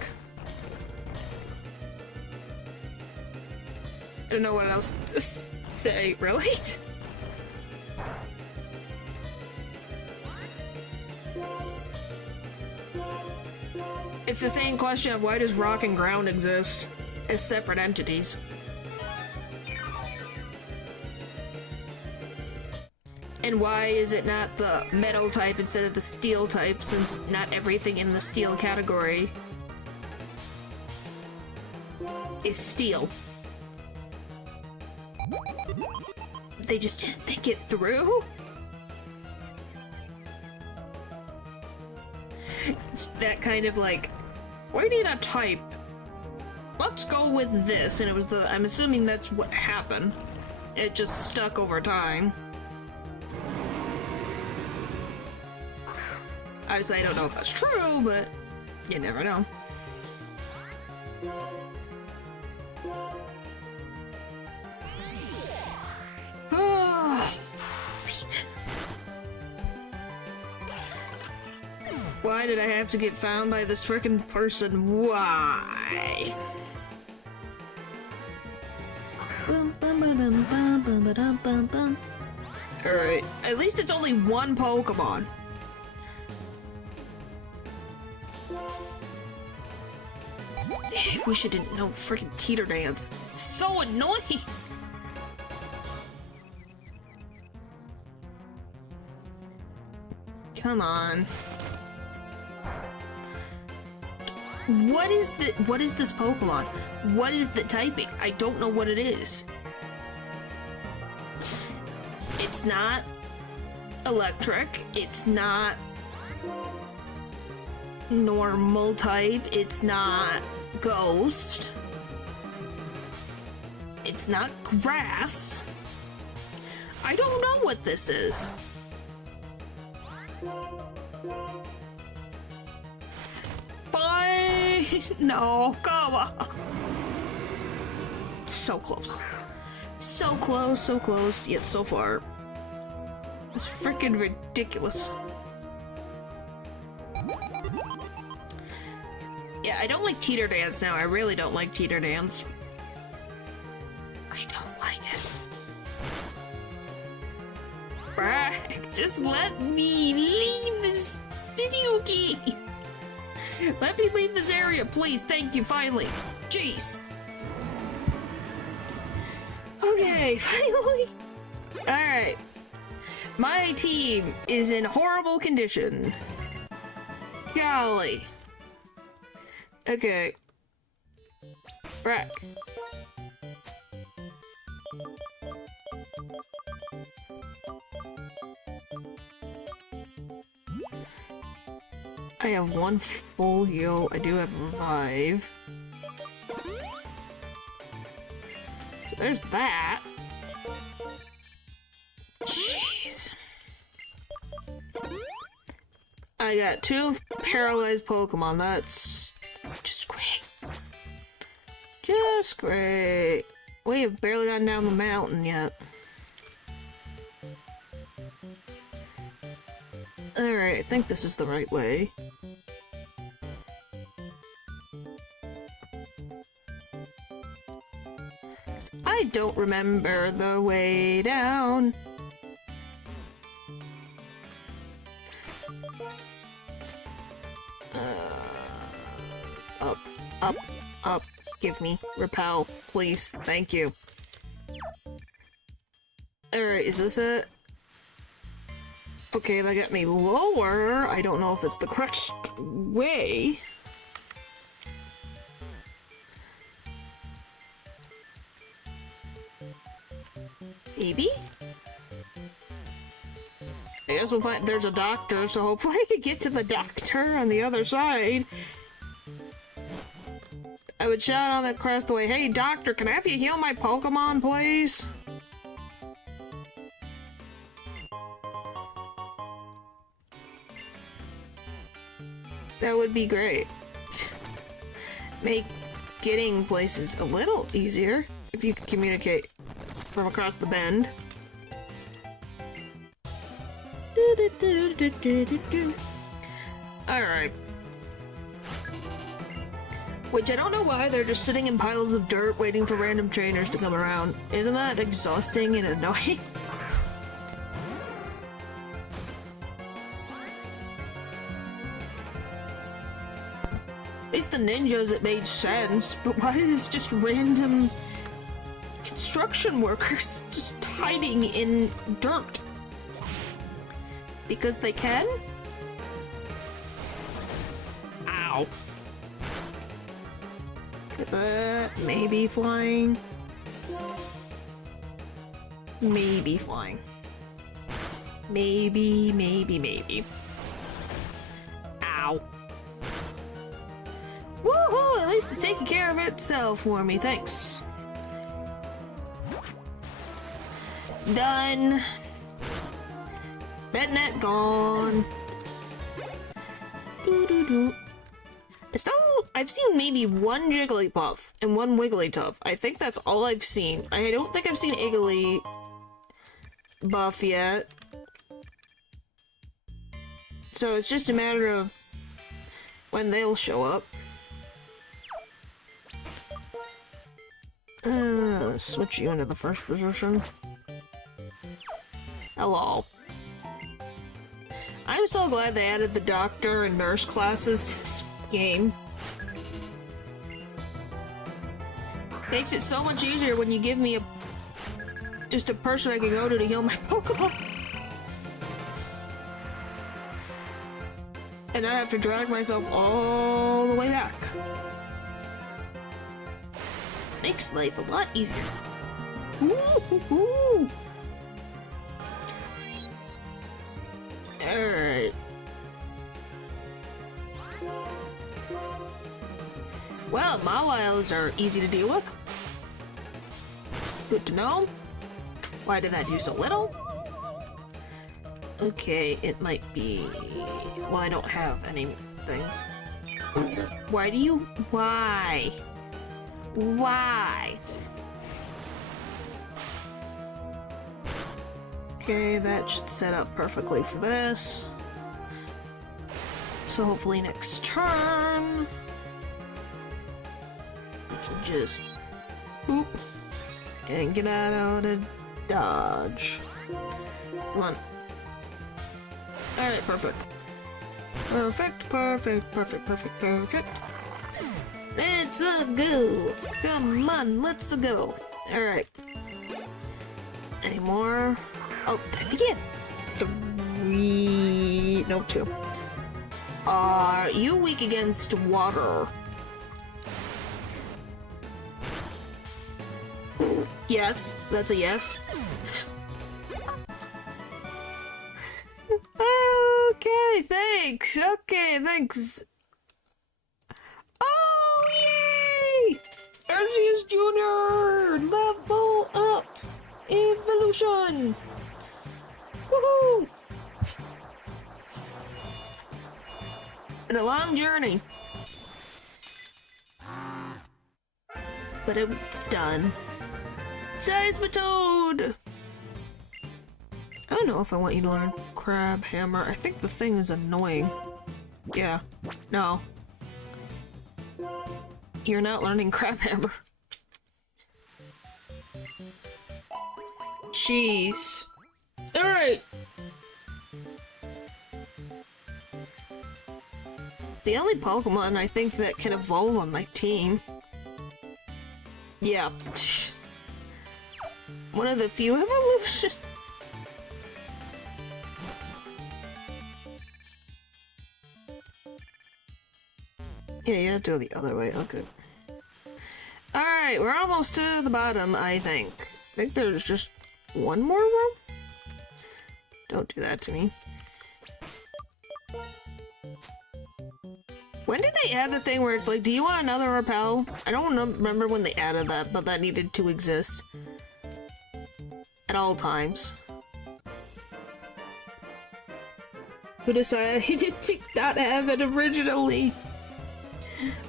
I don't know what else to say, really? It's the same question of why does Rock and Ground exist as separate entities? And why is it not the metal type instead of the steel type, since not everything in the steel category is steel? They just didn't think it through? It's that kind of like, why need a type? Let's go with this, and it was the, I'm assuming that's what happened. It just stuck over time. Obviously, I don't know if that's true, but you never know. Why did I have to get found by this frickin' person? Why? Alright, at least it's only one Pokemon. I wish I didn't know frickin' Teeter Dance. It's so annoying! Come on. What is this Pokemon? What is the typing? I don't know what it is. It's not electric. It's not normal type. It's not ghost. It's not grass. I don't know what this is. No, come on. So close. So close, so close, yet so far. It's freaking ridiculous. Yeah, I don't like Teeter Dance now. I really don't like Teeter Dance. I don't like it. Brack, just let me leave this video game. Let me leave this area, please. Thank you, finally. Jeez. Okay, finally. Alright. My team is in horrible condition. Golly. Okay. Brack. I have one full heal. I do have revive. So there's that. Jeez. I got 2 paralyzed Pokemon. That's just great. Just great. We have barely gotten down the mountain yet. Alright, I think this is the right way. I don't remember the way down. Up, up, up. Give me. Repel, please. Thank you. Alright, is this it? Okay, that got me lower. I don't know if it's the correct way. Maybe? I guess we'll find- there's a doctor, so hopefully I can get to the doctor on the other side. I would shout on that crest away, "Hey doctor, can I have you heal my Pokemon, please?" That would be great. Make getting places a little easier if you could communicate from across the bend. Alright. Which I don't know why they're just sitting in piles of dirt waiting for random trainers to come around. Isn't that exhausting and annoying? At least the ninjas, it made sense, but why is just random construction workers just hiding in dirt? Because they can? Ow. Maybe flying. Maybe flying. Maybe. Ow. Woohoo! At least it's taking care of itself for me, thanks. Done. Bednet gone. Doo-doo-doo. I've seen maybe one Jigglypuff and one Wigglytuff. I think that's all I've seen. I don't think I've seen Igglybuff yet. So it's just a matter of when they'll show up. Switch you into the first position. Hello. I'm so glad they added the doctor and nurse classes to this game. Makes it so much easier when you give me just a person I can go to heal my Pokemon. And I have to drag myself all the way back. Makes life a lot easier. Woo-hoo-hoo. Alright. Well, Mawiles are easy to deal with. Good to know. Why did that do so little? Okay, it might be... Well, I don't have any things. Why do you... Why? Why? Okay, that should set up perfectly for this. So hopefully next turn... we can just... boop. And get out of dodge. Come on. Alright, perfect. Perfect. Let's go. Come on, let's go. Alright. Any more? Oh, did I begin? 3... no, 2. Are you weak against water? Yes, that's a yes. Okay, thanks. Okay, thanks. Oh, yay! Arceus Jr. Level up! Evolution! Woohoo! And a long journey. but it's done. Seismitoad! I don't know if I want you to learn Crab Hammer. I think the thing is annoying. Yeah. No. You're not learning Crab Hammer. Jeez. Alright. It's the only Pokemon I think that can evolve on my team. Yeah. One of the few evolutions. Yeah, you have to go the other way. Okay. Alright, we're almost to the bottom, I think. I think there's just one more room? Don't do that to me. When did they add the thing where it's like, do you want another repel? I don't remember when they added that, but that needed to exist. At all times. Who decided to not have it originally?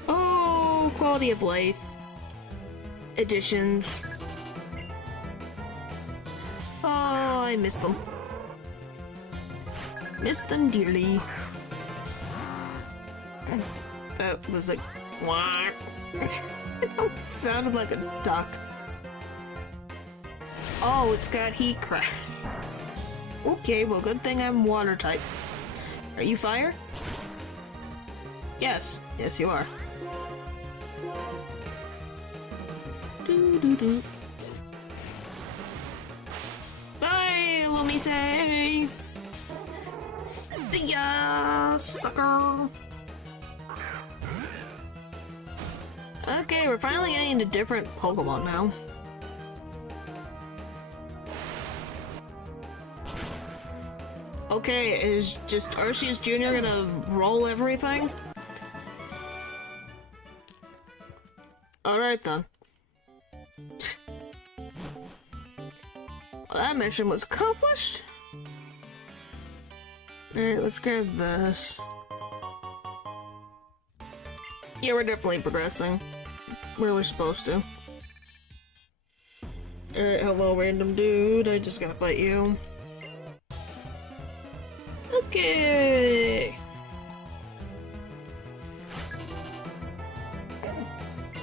Oh, quality of life. Additions. Oh, I miss them. Miss them dearly. That was like, what? It sounded like a duck. Oh, it's got heat crack. Okay, well, good thing I'm water type. Are you fire? Yes. Yes, you are. Do. Bye, let me say. See ya, sucker. Okay, we're finally getting into different Pokemon now. Okay, is just Arceus Jr. gonna roll everything? Alright then. Well, that mission was accomplished. Alright, let's grab this. Yeah, we're definitely progressing. Where we're supposed to. Alright, hello random dude, I just gotta fight you. Okay!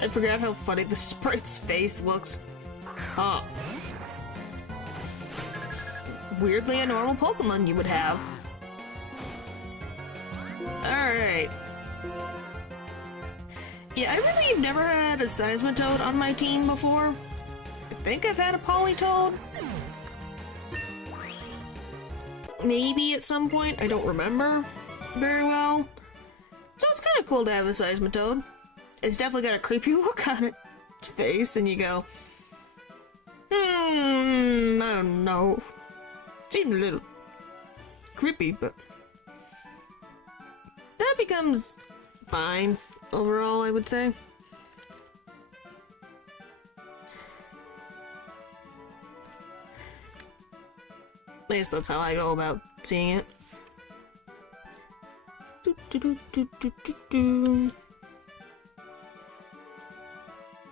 I forgot how funny the sprite's face looks. Huh. Weirdly a normal Pokemon you would have. Alright. Yeah, I really have never had a Seismitoad on my team before. I think I've had a Politoad. Maybe at some point, I don't remember very well. So it's kind of cool to have a Seismitoad. It's definitely got a creepy look on its face, and you go, I don't know. It seemed a little creepy, but that becomes fine overall, I would say. At least that's how I go about seeing it.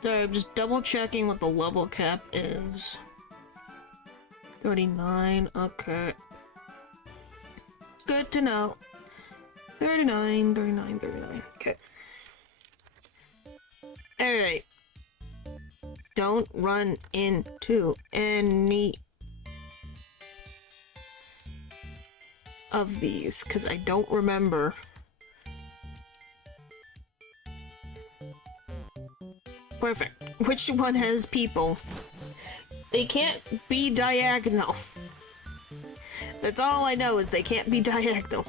Sorry, I'm just double checking what the level cap is. 39, okay. Good to know. 39, 39, 39, okay. Alright. Don't run into any of these, because I don't remember. Perfect. Which one has people? They can't be diagonal. That's all I know, is they can't be diagonal.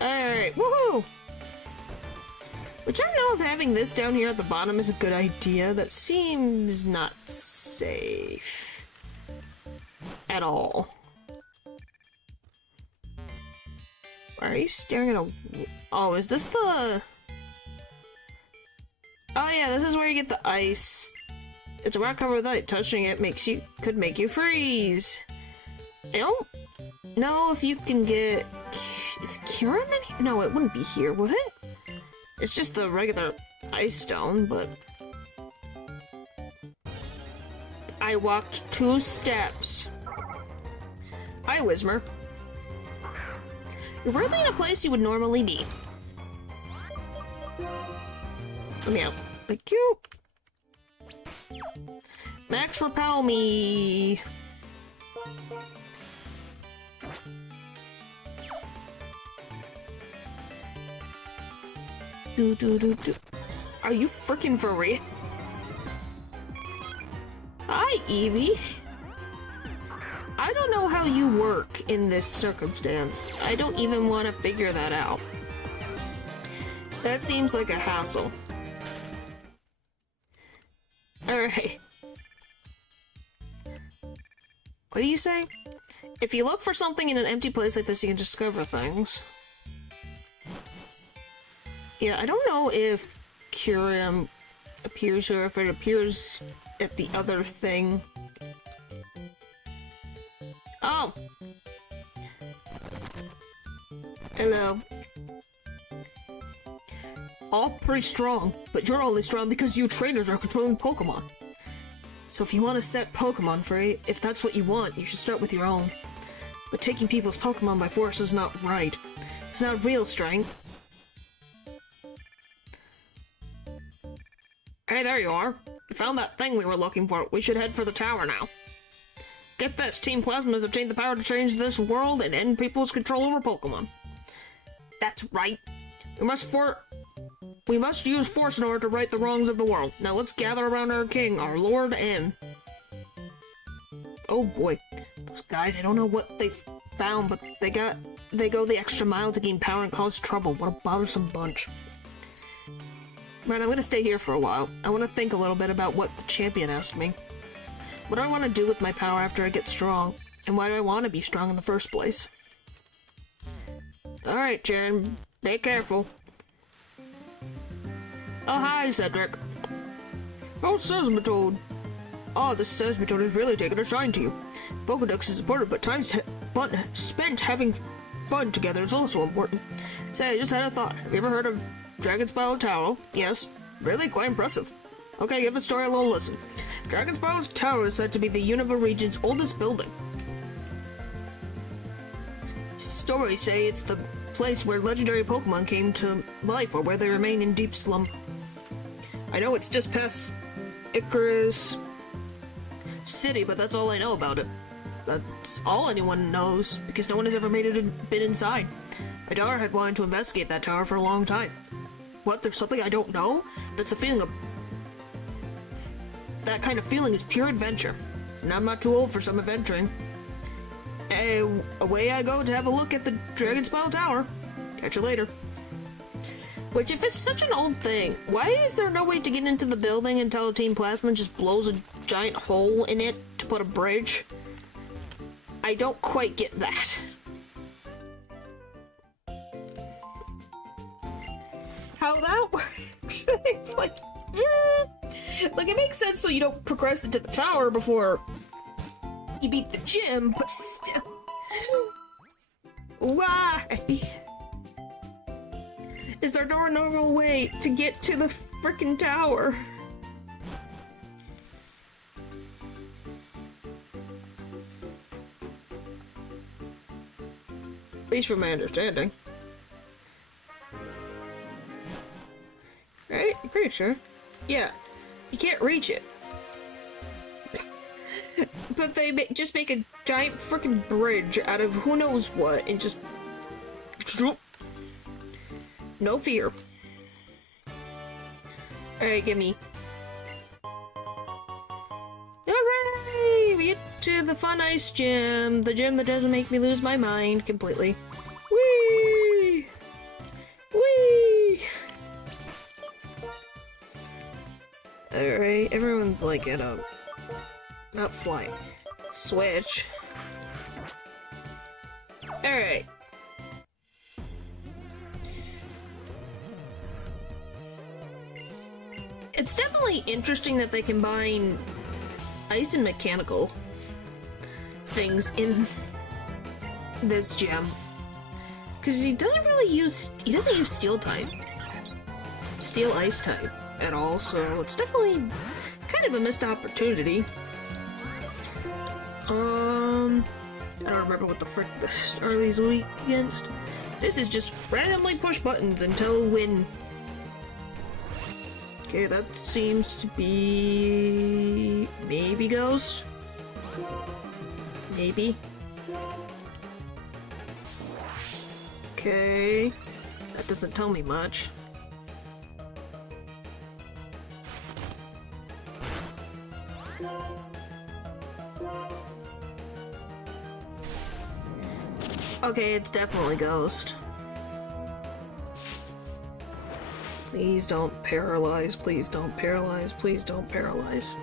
Alright, woohoo! Which I don't know if having this down here at the bottom is a good idea. That seems not safe. At all. Why are you staring at a... Oh, is this the... Oh yeah, this is where you get the ice. It's a rock covered with ice. Touching it could make you freeze. I don't know if you can get Is Kyurem in here? No, it wouldn't be here, would it? It's just the regular ice stone, but... I walked 2 steps. Hi, Whismer. You're really in a place you would normally be. Let me out. Thank you. Max repel me. Do. Are you freaking for real? Hi, Eevee. I don't know how you work in this circumstance. I don't even want to figure that out. That seems like a hassle. Alright. What do you say? If you look for something in an empty place like this, you can discover things. Yeah, I don't know if Kyurem appears here, if it appears at the other thing. Oh! Hello. All pretty strong, but you're only strong because you trainers are controlling Pokemon. So if you want to set Pokemon free, if that's what you want, you should start with your own. But taking people's Pokemon by force is not right. It's not real strength. Hey, there you are. We found that thing we were looking for. We should head for the tower now. Get this, Team Plasma has obtained the power to change this world and end people's control over Pokemon. That's right. We must use force in order to right the wrongs of the world. Now let's gather around our king, our lord, and... Oh boy. Those guys, I don't know what they found, but they go the extra mile to gain power and cause trouble. What a bothersome bunch. Right, I'm gonna stay here for a while. I want to think a little bit about what the champion asked me. What do I want to do with my power after I get strong? And why do I want to be strong in the first place? Alright, Jaren, be careful. Oh, hi, Cedric. Oh, Seismitoad. Oh, this Seismitoad has really taken a shine to you. Pokedex is important, but time spent having fun together is also important. Say, I just had a thought. Have you ever heard of Dragon Spiral Tower? Yes. Really quite impressive. Okay, give the story a little listen. Dragon Spiral Tower is said to be the Unova region's oldest building. Stories say it's the place where legendary Pokemon came to life or where they remain in deep slumber. I know it's just past Icarus City, but that's all I know about it. That's all anyone knows, because no one has ever been inside. My daughter had wanted to investigate that tower for a long time. What, there's something I don't know? That's the feeling of... That kind of feeling is pure adventure. And I'm not too old for some adventuring. Away I go to have a look at the Dragon Spiral Tower. Catch you later. Which, if it's such an old thing, why is there no way to get into the building until Team Plasma just blows a giant hole in it to put a bridge? I don't quite get that. How that works? It's like, like, it makes sense so you don't progress into the tower before you beat the gym, but still. Why? Is there no normal way to get to the frickin' tower? At least from my understanding. Right? I'm pretty sure. Yeah. You can't reach it. But they just make a giant frickin' bridge out of who knows what and just... No fear. Alright, gimme. Hooray! We get to the fun ice gym. The gym that doesn't make me lose my mind completely. Whee! Whee! Alright, everyone's like at a... Not flying. Switch. Alright. It's definitely interesting that they combine ice and mechanical things in this gym. Because he doesn't use steel type. Steel ice type at all, so it's definitely kind of a missed opportunity. I don't remember what the frick this Early's weak against. This is just randomly push buttons until win. Okay, that seems to be... maybe Ghost? Maybe. Okay, that doesn't tell me much. Okay, it's definitely Ghost. Please don't paralyze, please don't paralyze, please don't paralyze.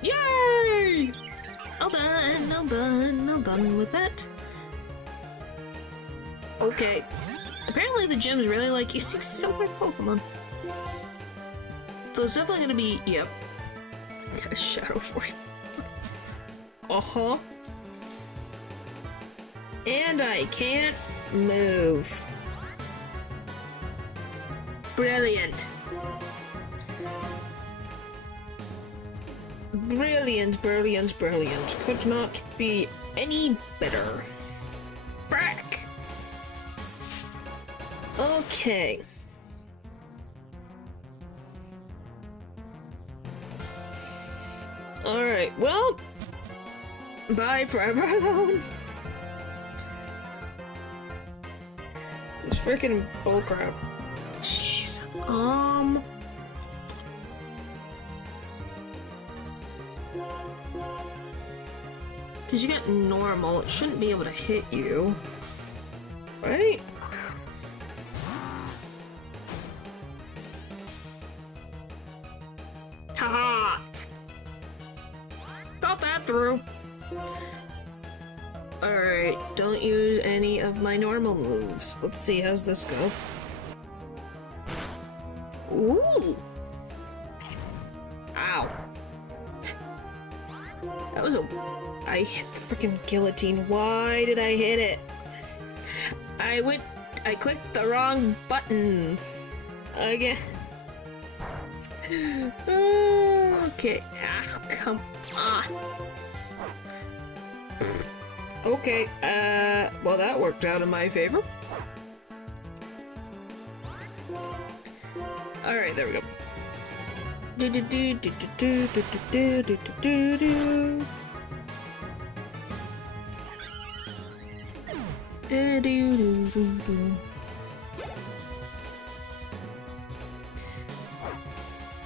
Yay! All done with that. Okay. Apparently the gyms really like using similar Pokemon. So it's definitely gonna be, yep. Got a Shadow Force. Uh-huh. And I can't move. Brilliant. Brilliant, brilliant, brilliant. Could not be any better. Frack! Okay. Alright, well... bye forever alone. This freaking bullcrap. Jeez. Because you got normal, it shouldn't be able to hit you. Right? Haha! Thought that through. Alright, don't use any of my normal moves. Let's see, how's this go? Ooh! Ow. That was a... I hit the freaking guillotine. Why did I hit it? I clicked the wrong button. Again. Okay. Ah, come on. Okay, well that worked out in my favor. Alright, there we go.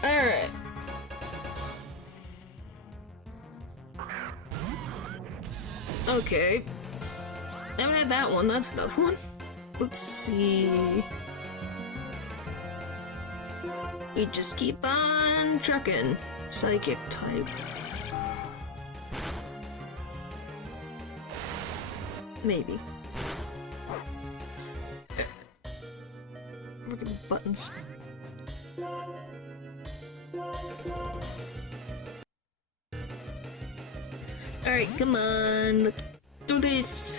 Alright. Okay. Never had that one, that's another one. Let's see. We just keep on trucking. Psychic type. Maybe. Freaking buttons. Alright, come on. Let's do this.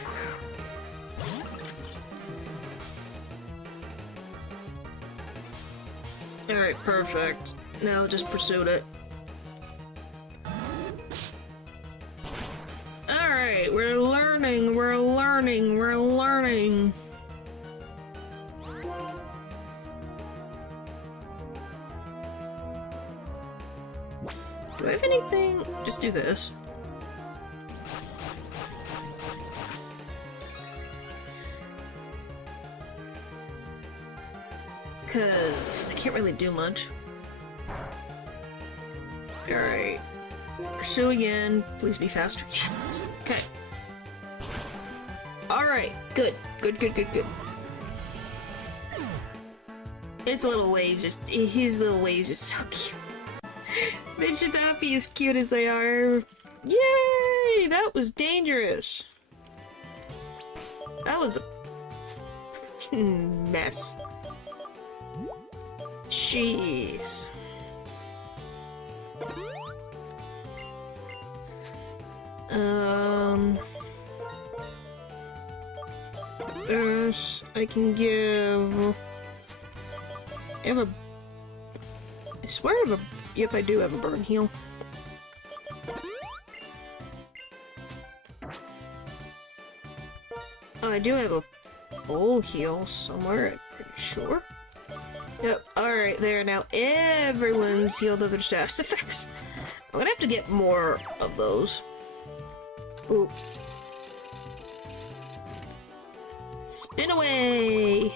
Alright, perfect. Now just pursued it. Alright, we're learning, we're learning, we're learning. Do I have anything? Just do this. Because I can't really do much. Alright. Pursue again. Please be faster. Yes! Okay. Alright. Good. Good, good, good, good. Its little waves just... his little waves are so cute. They should not be as cute as they are. Yay! That was dangerous. That was a freaking mess. Jeez. I can give... I have a... I swear I have a... Yep, I do have a burn heal. Oh, I do have a full heal somewhere, I'm pretty sure. Yep, alright, there. Now everyone's healed of their status effects. I'm gonna have to get more of those. Oop. Spin away!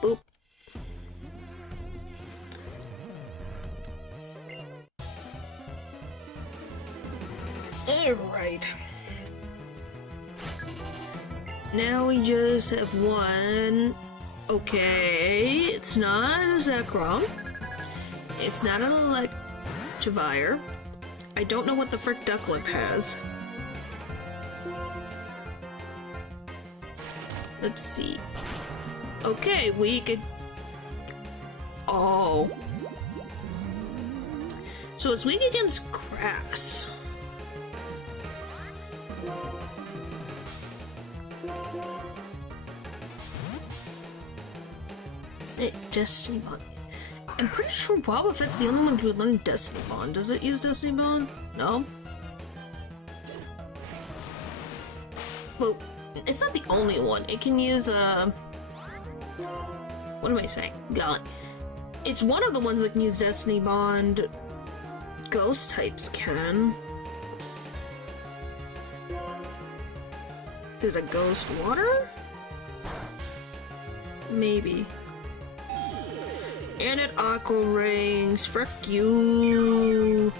Boop. Alright. Now we just have one. Okay, it's not a Zekrom. It's not an Electivire. I don't know what the frick Ducklip has. Let's see. Okay, we could... Oh. So it's weak against grass. Destiny Bond. I'm pretty sure Wobbuffet's the only one who would learn Destiny Bond. Does it use Destiny Bond? No? Well, it's not the only one. It can use, what am I saying? God. It's one of the ones that can use Destiny Bond. Ghost types can. Is it a Ghost Water? Maybe. And it Aqua Rings. Frick you.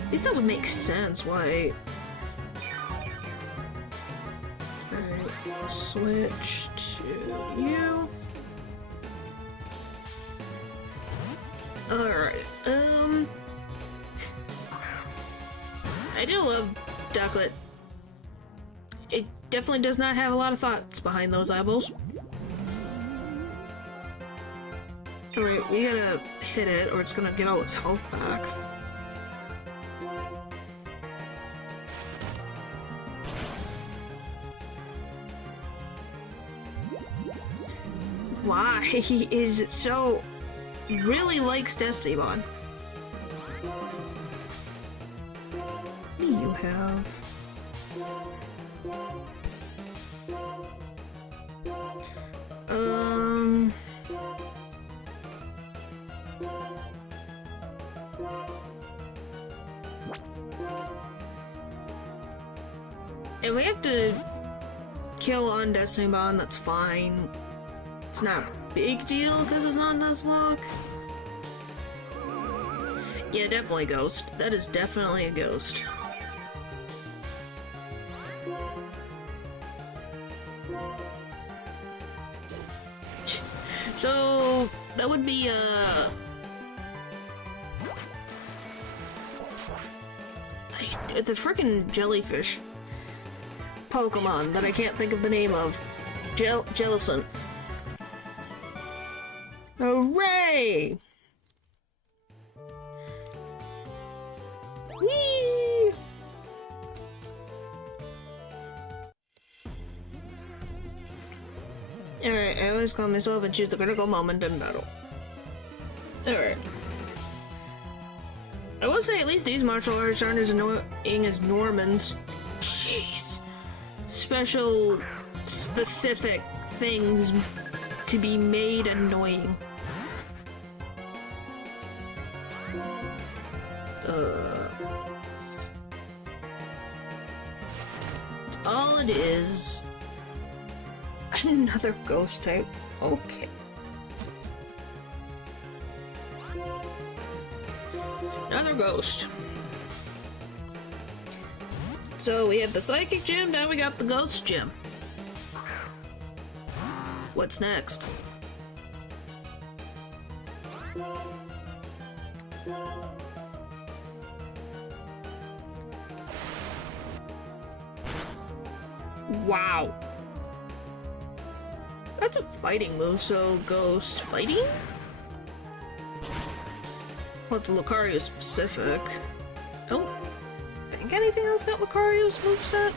At least that would make sense, why... Alright, switch to you. Alright, I do love Ducklet. It definitely does not have a lot of thoughts behind those eyeballs. Alright, we gotta hit it or it's gonna get all its health back. Why is it so... really likes Destiny Bond? What do you have? If we have to kill on Destiny Bond, that's fine. It's not a big deal because it's not Nuzlocke. Yeah, definitely Ghost. That is definitely a Ghost. So, that would be, the frickin' jellyfish Pokemon that I can't think of the name of. Jellicent. Hooray! Whee! Alright, I always call myself and choose the critical moment in battle. Alright. I will say at least these martial arts aren't as annoying as Norman's. Jeez. Special, specific things to be made annoying. That's all it is. Another ghost type. Okay. Another ghost. So we have the psychic gym, now we got the ghost gym. What's next? Wow. That's a fighting move, so ghost fighting? it's Lucario specific. Don't think anything else got Lucario's moveset.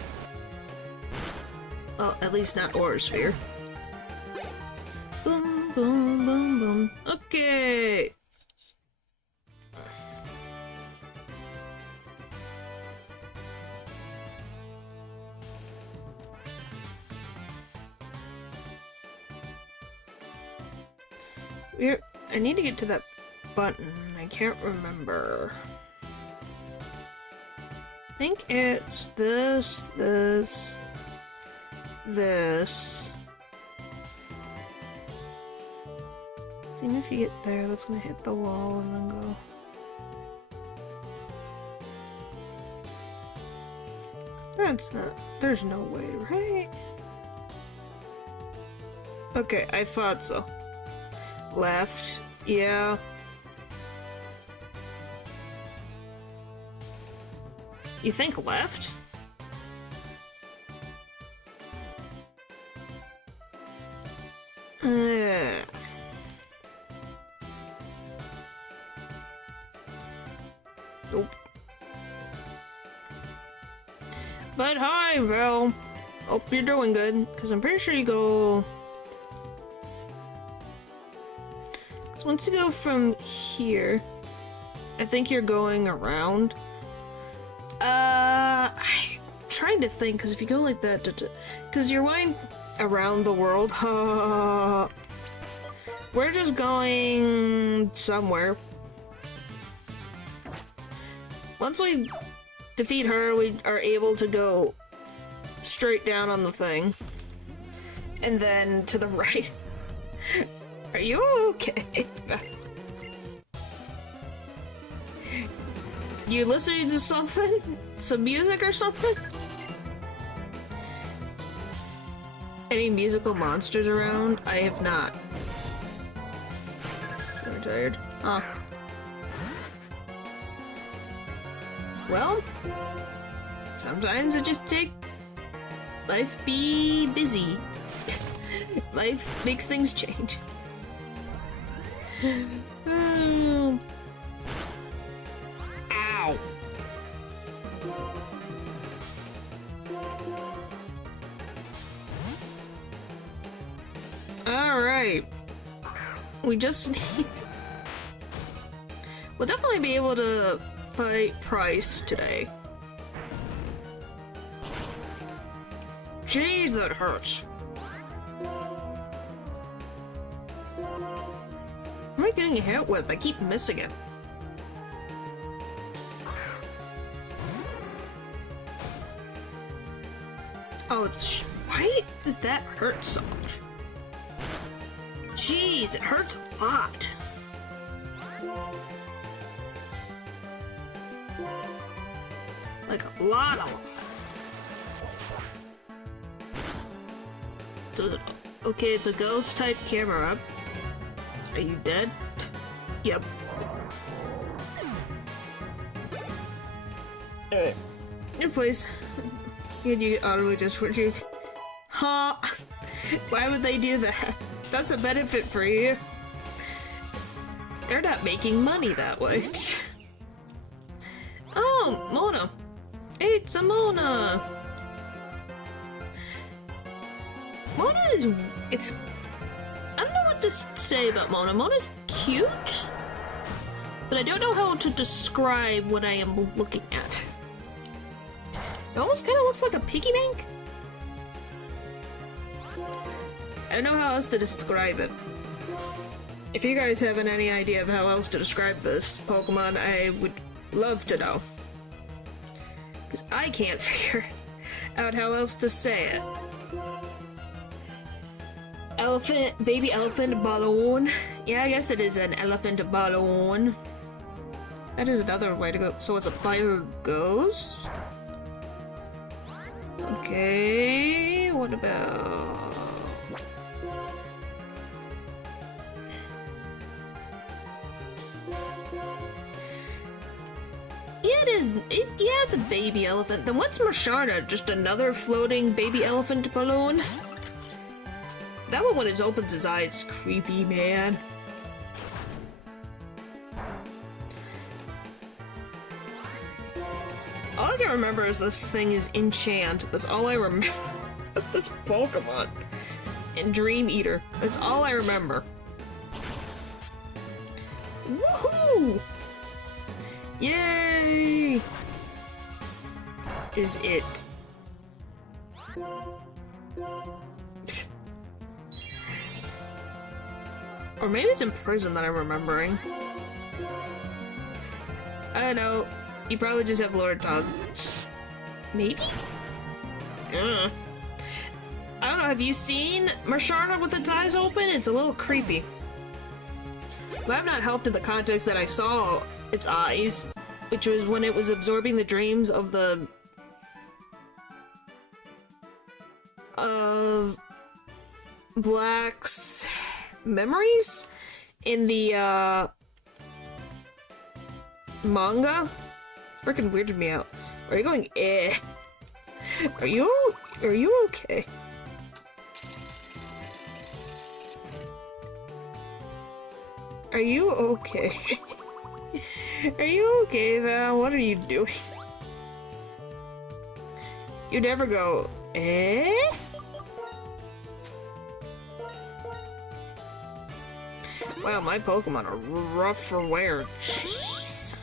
Well, at least not Aura Sphere. Boom, boom, boom, boom. Okay. I need to get to that button. I can't remember. I think it's this. Even if you get there, that's gonna hit the wall and then go. That's not. There's no way, right? Okay, I thought so. Left. Yeah. You think left? Nope. But hi, Val. Hope you're doing good, because I'm pretty sure you go... Because once you go from here, I think you're going around. I'm trying to think, because if you go like that, because you're going around the world, we're just going somewhere. Once we defeat her, we are able to go straight down on the thing. And then to the right. Are you okay? You listening to something? Some music or something? Any musical monsters around? I have not. You're tired? Huh. Well, sometimes it just takes life be busy. Life makes things change. Ow. Alright. We just need... We'll definitely be able to fight Price today. Jeez, that hurts. What am I getting hit with? I keep missing it. Oh, it's... Why does that hurt so much? Jeez, it hurts a lot. Like a lot of them. Okay, it's a ghost type camera. Are you dead? Yep. Alright. Your place. Can you auto just for you? Huh? Why would they do that? That's a benefit for you. They're not making money that way. Oh, Mona. It's a Mona. Mona is... It's... I don't know what to say about Mona. Mona's cute, but I don't know how to describe what I am looking at. It almost kind of looks like a piggy bank. I don't know how else to describe it. If you guys have any idea of how else to describe this Pokemon, I would love to know. Because I can't figure out how else to say it. Elephant, baby elephant balloon. Yeah, I guess it is an elephant balloon. That is another way to go. So it's a fire ghost? Okay, what about... Yeah, it is. Yeah, it's a baby elephant. Then what's Marsharna? Just another floating baby elephant balloon? That one, when it opens his eyes, is creepy, man. remember is this thing is Enchant. That's all I remember. This Pokemon. And Dream Eater. That's all I remember. Woohoo! Yay! Is it. Or maybe it's in prison that I'm remembering. I don't know. You probably just have Lord Dogs. Maybe? I don't know, have you seen Marsharna with its eyes open? It's a little creepy. But I'm not helped in the context that I saw its eyes, which was when it was absorbing the dreams of the... Black's memories in the, manga? Freaking weirded me out. Are you going, eh? Are you okay? Are you okay? Are you okay, Val? What are you doing? You never go, eh? Wow, my Pokemon are rough for wear. Jeez.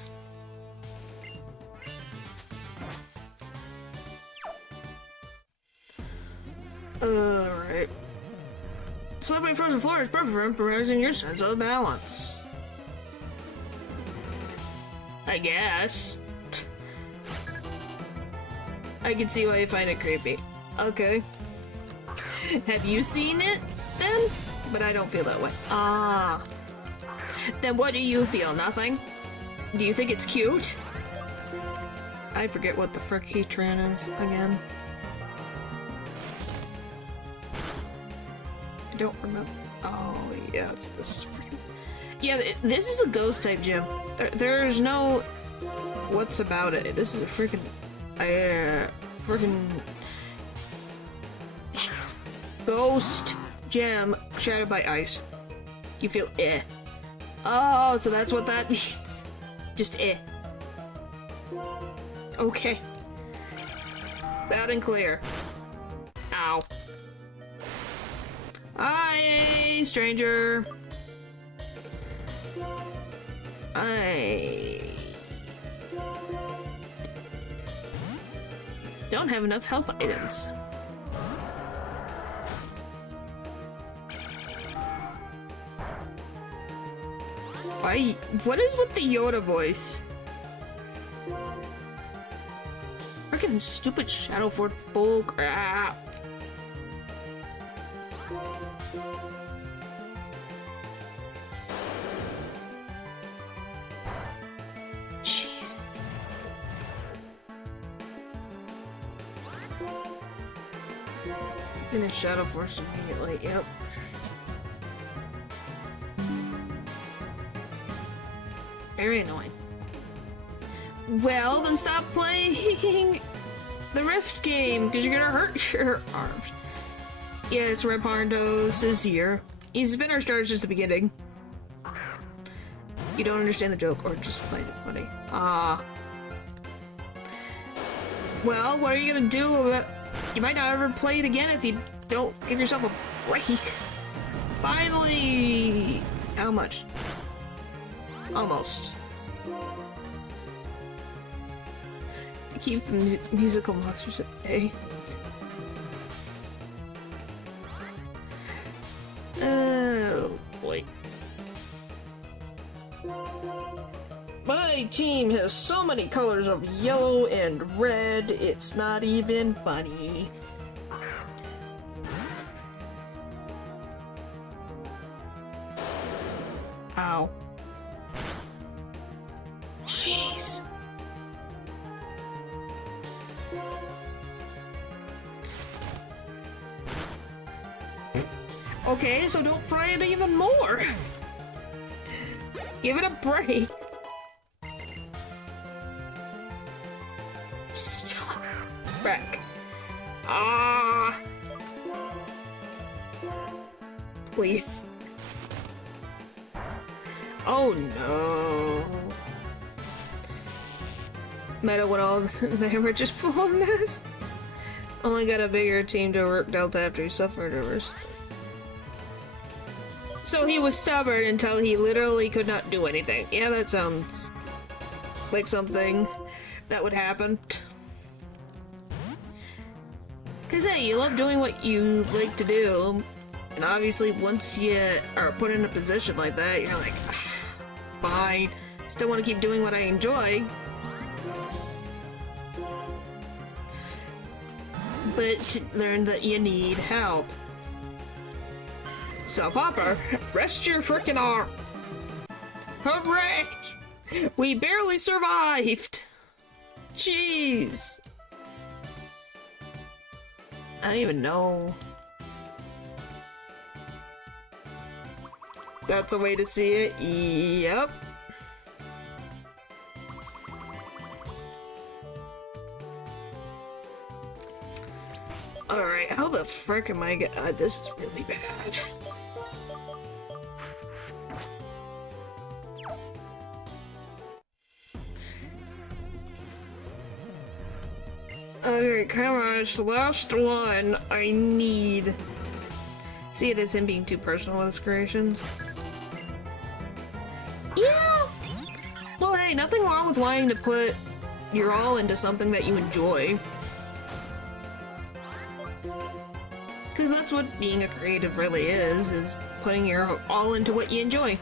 Alright. Slipping frozen floor is perfect for improvising your sense of balance. I guess. I can see why you find it creepy. Okay. Have you seen it, then? But I don't feel that way. Ah. Then what do you feel? Nothing? Do you think it's cute? I forget what the frick Heatran is again. I don't remember. Oh, yeah, it's this freaking... Yeah, this is a ghost type gym. There's no... What's about it? This is a freaking... freaking... Ghost gem shadowed by ice. You feel eh. Oh, so that's what that means. Just eh. Okay. Loud and clear. Ow. Hi, stranger. I don't have enough health items. Why? What is with the Yoda voice? Freaking stupid Shadow Fort bull crap. Jeez. Finish Shadow Force immediately, yep. Very annoying. Well, then stop playing the Rift game, because you're gonna hurt your arms. Yes, Repardos is here. He's been our star since the beginning. You don't understand the joke, or just find it funny. Ah. Well, what are you gonna do about... You might not ever play it again if you don't give yourself a break. Finally! How much? Almost. Keep the musical monsters at bay. Oh boy. My team has so many colors of yellow and red, it's not even funny. Ow. Jeez. Okay, so don't fry it even more. Give it a break. Still a wreck. Ah. Please. Oh no. Meta when all they were just full of mess. Only got a bigger team to work Delta after he suffered a risk. So he was stubborn until he literally could not do anything. Yeah, that sounds like something that would happen. Cause hey, you love doing what you like to do, and obviously once you are put in a position like that, you're like, ah, fine, still want to keep doing what I enjoy. But to learn that you need help. So, Papa, rest your frickin' arm. Hooray! We barely survived! Jeez! I don't even know. That's a way to see it. Yep. Alright, how the frick am I gonna... this is really bad. Okay, come on, it's the last one I need. See, it is him being too personal with his creations. Yeah! Well, hey, nothing wrong with wanting to put your all into something that you enjoy. Because that's what being a creative really is putting your all into what you enjoy.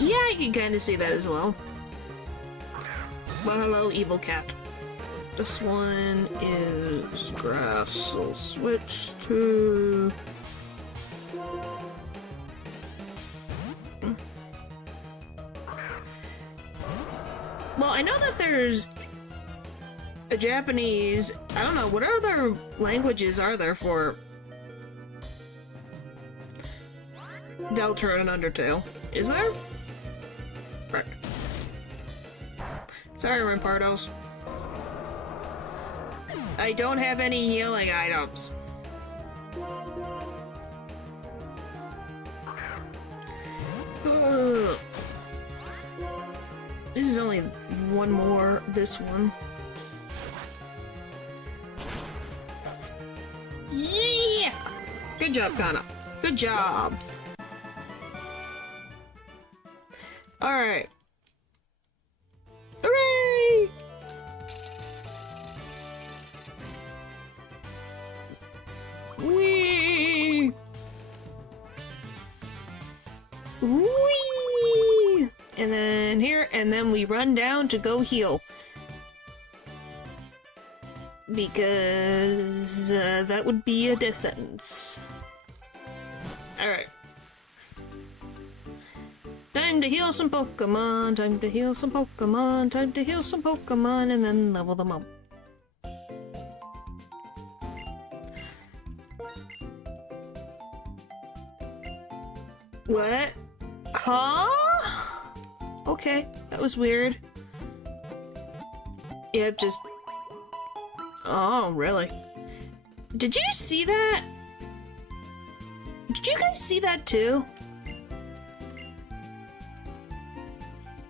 Yeah, I can kind of see that as well. Well, hello, evil cat. This one is grass, so switch to... Well, I know that there's a Japanese... I don't know, what other languages are there for Delta and Undertale? Is there? Frick. Sorry, Rampardos. I don't have any healing items. Ugh. This is only one more, this one. Yeah! Good job, Kana. Good job. Alright. Hooray! Whee! Whee! And then here, and then we run down to go heal. Because that would be a distance. Alright. Time to heal some Pokemon, time to heal some Pokemon, time to heal some Pokemon, and then level them up. What? Huh? Okay, that was weird. Yep, just... Oh, really? Did you see that? Did you guys see that too?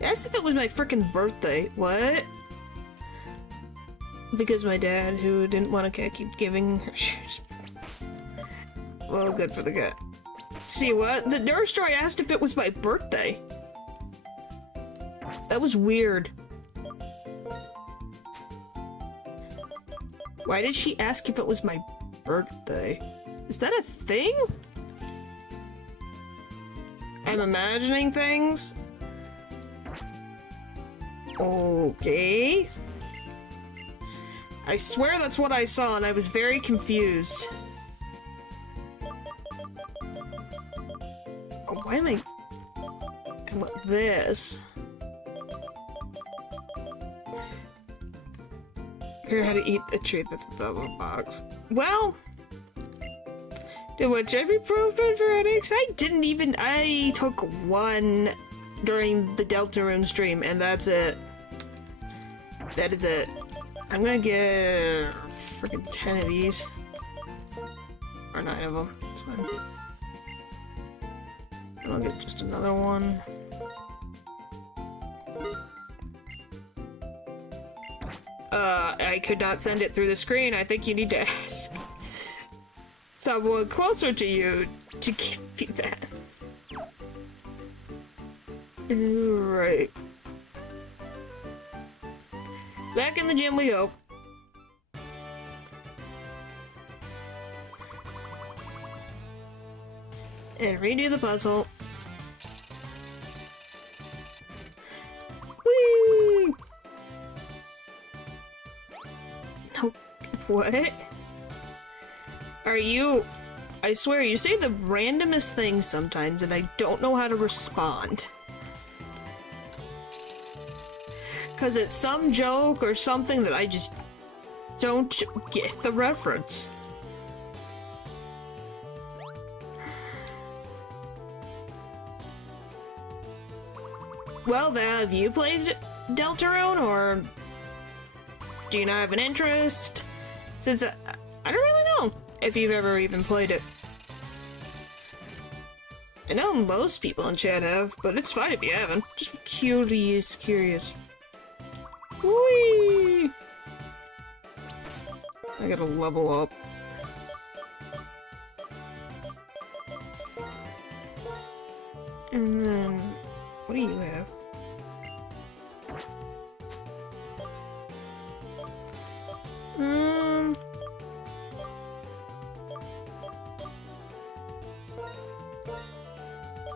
As if it was my frickin' birthday. What? Because my dad, who didn't want a cat, keep giving her shoes. Well, good for the cat. See what? The nurse story asked if it was my birthday. That was weird. Why did she ask if it was my birthday? Is that a thing? I'm imagining things? Okay. I swear that's what I saw and I was very confused. Oh, why am I... I want this. Here, how to eat a treat that's a double box. Well... Did which ibuprofen for headaches? I didn't even... I took one during the Deltarune stream, and that's it. That is it. I'm gonna get freaking 10 of these. Or 9 of them. It's fine. And I'll get just another one. I could not send it through the screen. I think you need to ask someone closer to you to give you that. Right. Back in the gym we go. And redo the puzzle. Whee! No, what? Are you... I swear, you say the randomest things sometimes and I don't know how to respond. Cause it's some joke or something that I just don't get the reference. Well, have you played Deltarune, or do you not have an interest? Since I don't really know if you've ever even played it. I know most people in chat have, but it's fine if you haven't. Just curious. Whee! I gotta level up. And then, what do you have?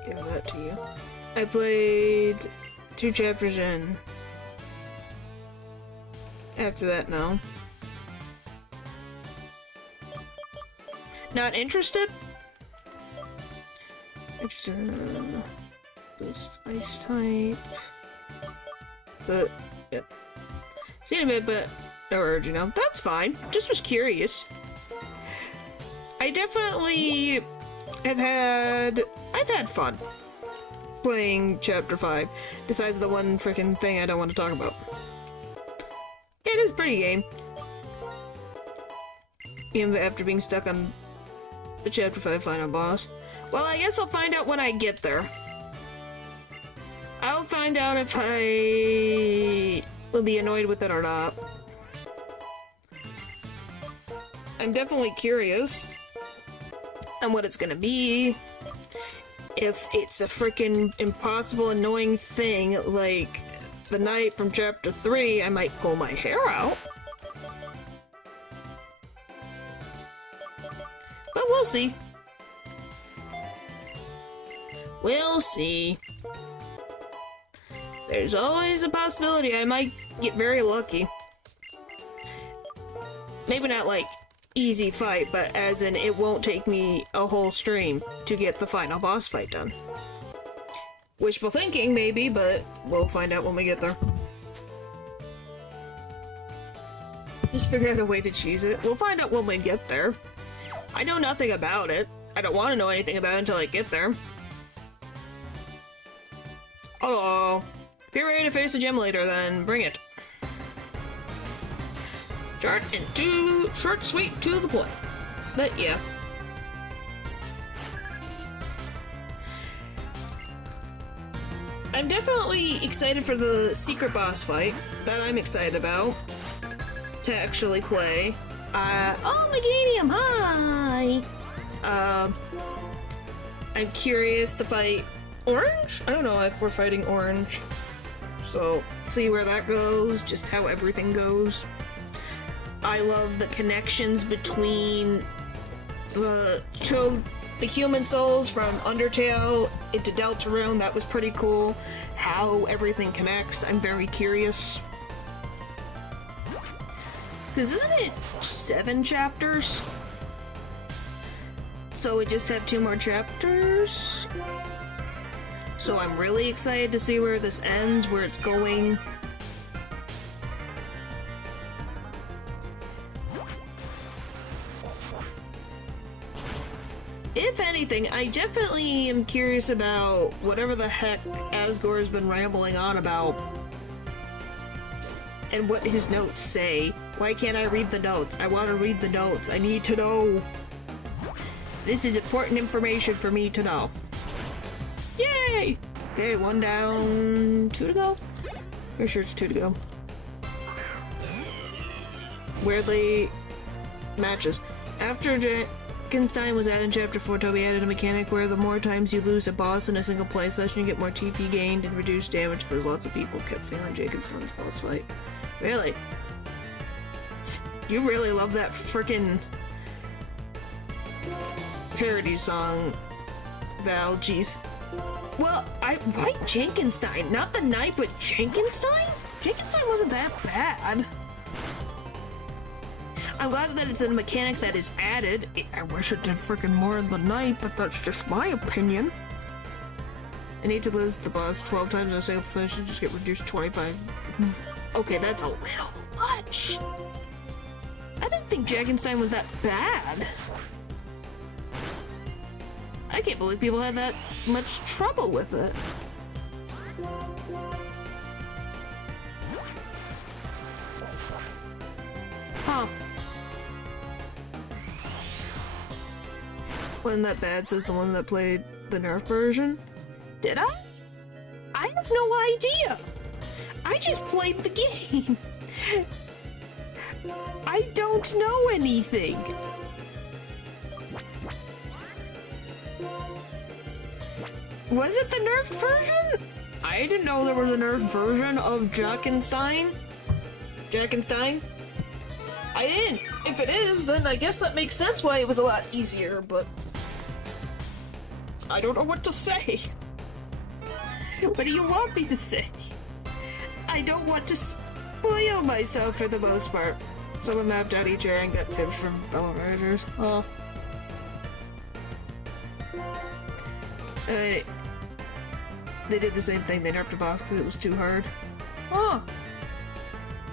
Give that to you. I played 2 chapters in. After that, no. Not interested? Boost ice type. So, yep. Seen a bit, but no urge, you know. That's fine. Just was curious. I definitely I've had fun playing Chapter 5, besides the one freaking thing I don't want to talk about. It is a pretty game. Even after being stuck on the Chapter 5 final boss. Well, I guess I'll find out when I get there. I'll find out if I will be annoyed with it or not. I'm definitely curious on what it's gonna be. If it's a freaking impossible, annoying thing like the knight from Chapter 3, I might pull my hair out. But we'll see. We'll see. There's always a possibility I might get very lucky. Maybe not like easy fight, but as in it won't take me a whole stream to get the final boss fight done. Wishful thinking, maybe, but we'll find out when we get there. Just figure out a way to cheese it. We'll find out when we get there. I know nothing about it. I don't want to know anything about it until I get there. Hello. If you're ready to face the gym later, then bring it. Short, sweet, to the point. But yeah. I'm definitely excited for the secret boss fight that I'm excited about to actually play. Oh, Meganium, hi! I'm curious to fight Orange? I don't know if we're fighting Orange. So, see where that goes, just how everything goes. I love the connections between the human souls from Undertale into Deltarune. That was pretty cool. How everything connects, I'm very curious. Because isn't it 7 chapters? So we just have 2 more chapters? So I'm really excited to see where this ends, where it's going. If anything, I definitely am curious about whatever the heck Asgore's been rambling on about. And what his notes say. Why can't I read the notes? I want to read the notes. I need to know. This is important information for me to know. Yay! Okay, one down, 2 to go. Pretty sure it's 2 to go. Weirdly, matches. After Frankenstein was added in Chapter 4, Toby added a mechanic where the more times you lose a boss in a single play session, you get more TP gained and reduced damage because lots of people kept failing Frankenstein's boss fight. Really? You really love that frickin' parody song, Val. Jeez. Well, why Jenkenstein? Not the knight, but Jenkenstein? Jenkenstein wasn't that bad. I'm glad that it's a mechanic that is added. I wish it did frickin' more in the night, but that's just my opinion. I need to lose the boss 12 times in a single position, just get reduced 25. Okay, that's a little much. I didn't think Jenkenstein was that bad. I can't believe people had that much trouble with it. Huh. Wasn't that bad, says the one that played the Nerf version. Did I? I have no idea. I just played the game. I don't know anything. Was it the Nerf version? I didn't know there was a Nerf version of Jenkenstein. Jenkenstein? I didn't. If it is, then I guess that makes sense why it was a lot easier, but I don't know what to say. What do you want me to say? I don't want to spoil myself for the most part. Someone mapped out each area and got tips from fellow writers. Oh. They did the same thing. They nerfed a boss because it was too hard. Oh.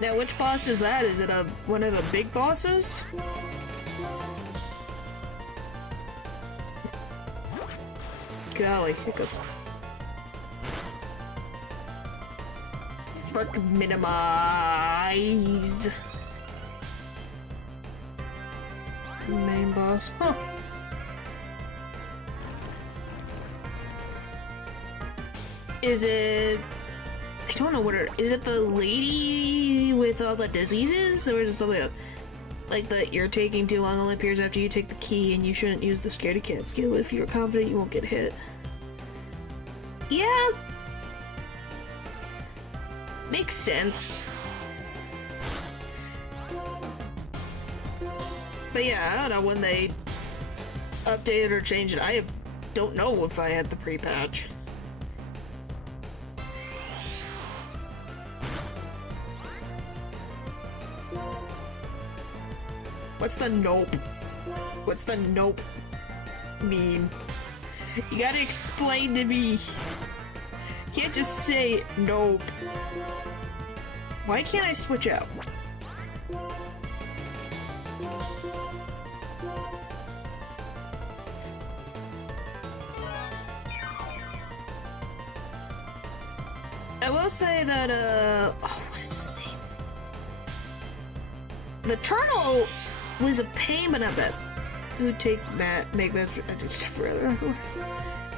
Now, which boss is that? Is it one of the big bosses? Golly, hiccups. Fuck, minimize. Main boss. Huh. Is it... I don't know what it is. It the lady with all the diseases? Or is it something else? Like that you're taking too long only appears after you take the key and you shouldn't use the scaredy cat skill if you're confident you won't get hit. Yeah. Makes sense. But yeah, I don't know when they updated or changed it. I don't know if I had the pre-patch. What's the nope? What's the nope mean? You gotta explain to me. You can't just say nope. Why can't I switch out? I will say that, oh, what is his name? The Eternal was a pain, but not bad. Who would make maps just further?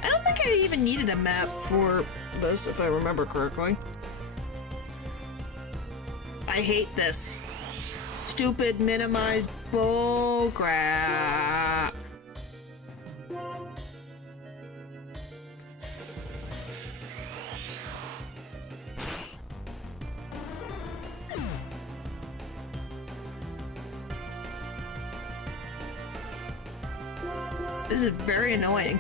I don't think I even needed a map for this, if I remember correctly. I hate this. Stupid minimize bull crap. This is very annoying.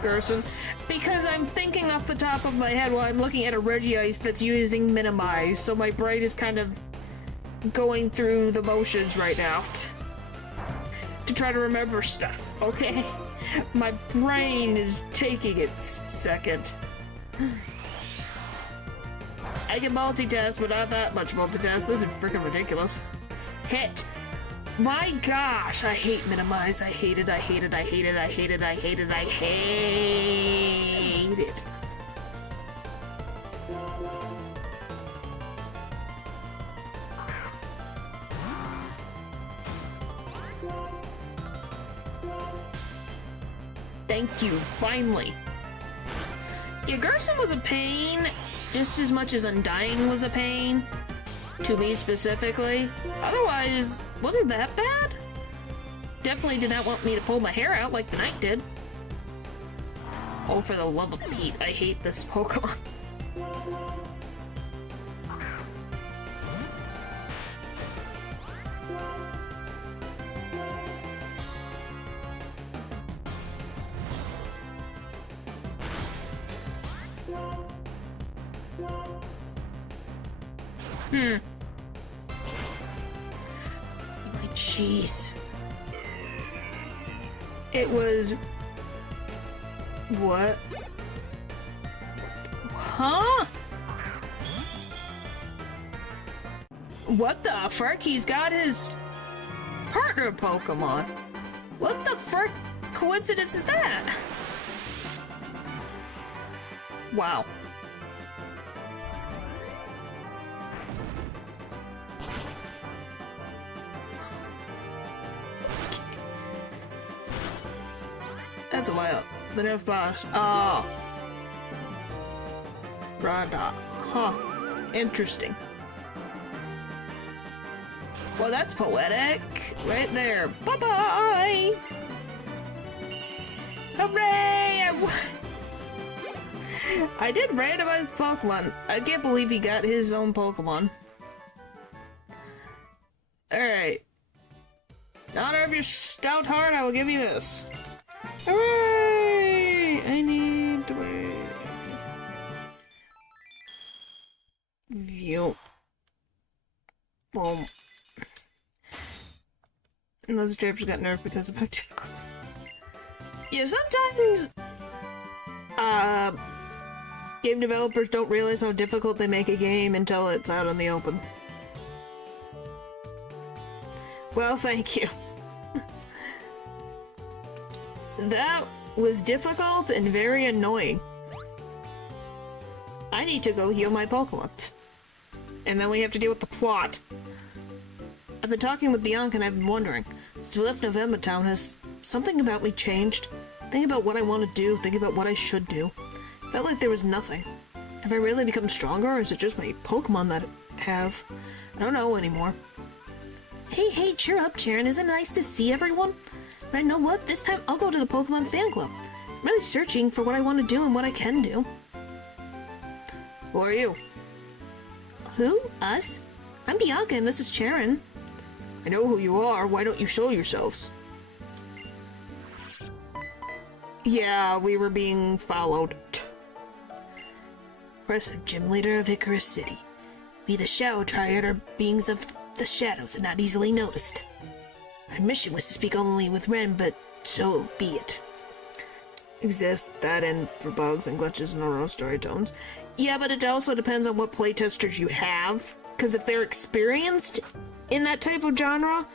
Gerson. Because I'm thinking off the top of my head while I'm looking at a Regice that's using minimize, so my brain is kind of going through the motions right now to try to remember stuff, okay? My brain is taking its second. I can multitask, but not that much multitask. This is freaking ridiculous. Hit. My gosh, I hate minimize. I hate it, I hate it, I hate it, I hate it, I hate it, I hate it. Thank you, finally. Yeah, Gerson was a pain, just as much as Undying was a pain. To me specifically. Otherwise, wasn't that bad. Definitely did not want me to pull my hair out like the knight did. Oh, for the love of Pete, I hate this Pokemon. My jeez. It was... What? Huh? What the frick? He's got his partner Pokemon. What the frick coincidence is that? Wow. That's a while. The nerf boss. Oh. Rada. Huh. Interesting. Well, that's poetic. Right there. Bye-bye! Hooray! I did randomize the Pokemon. I can't believe he got his own Pokemon. Alright. In honor of your stout heart, I will give you this. Hooray! I need to wait. View. Boom. And those drapes got nerfed because of activity. Yeah, sometimes game developers don't realize how difficult they make a game until it's out in the open. Well, thank you. That was difficult and very annoying. I need to go heal my Pokemon. And then we have to deal with the plot. I've been talking with Bianca and I've been wondering, since we left November Town, has something about me changed? Thinking about what I want to do, thinking about what I should do. Felt like there was nothing. Have I really become stronger, or is it just my Pokemon that have? I don't know anymore. Hey, cheer up, Charon. Isn't it nice to see everyone? But you know what? This time I'll go to the Pokemon fan club. I'm really searching for what I want to do and what I can do. Who are you? Who? Us? I'm Bianca and this is Charon. I know who you are. Why don't you show yourselves? Yeah, we were being followed. Impressive gym leader of Icarus City. We the Shadow Triad are beings of the shadows and not easily noticed. Our mission was to speak only with Ren, but so be it. Exists that and for bugs and glitches and oral story tones. Yeah, but it also depends on what playtesters you have. Because if they're experienced in that type of genre,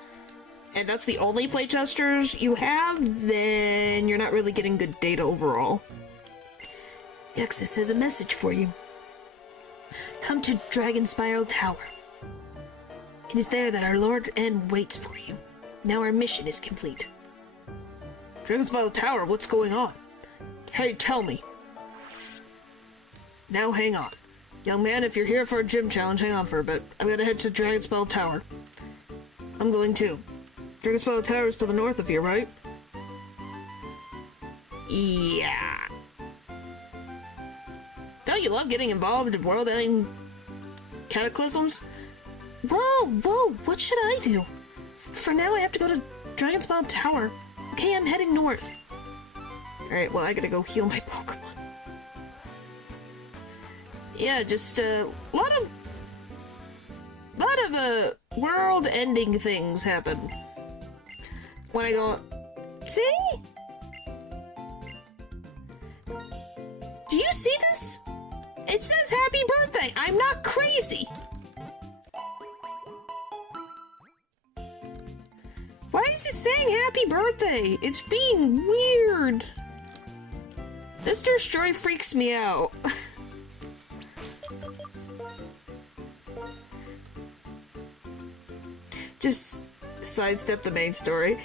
and that's the only playtesters you have, then you're not really getting good data overall. Yexus has a message for you. Come to Dragon Spiral Tower. It is there that our Lord N waits for you. Now our mission is complete. Dragon Spiral Tower, what's going on? Hey, tell me. Now hang on. Young man, if you're here for a gym challenge, hang on for a bit. I'm gonna head to Dragon Spiral Tower. I'm going too. Dragon Spiral Tower is to the north of here, right? Yeah. Don't you love getting involved in world-ending cataclysms? Whoa, what should I do? For now, I have to go to Dragon Spiral Tower. Okay, I'm heading north. Alright, well, I gotta go heal my Pokemon. Yeah, just a lot of world-ending things happen when I go. See? Do you see this? It says happy birthday. I'm not crazy. Why is it saying happy birthday? It's being weird. This destroy freaks me out. Just sidestep the main story.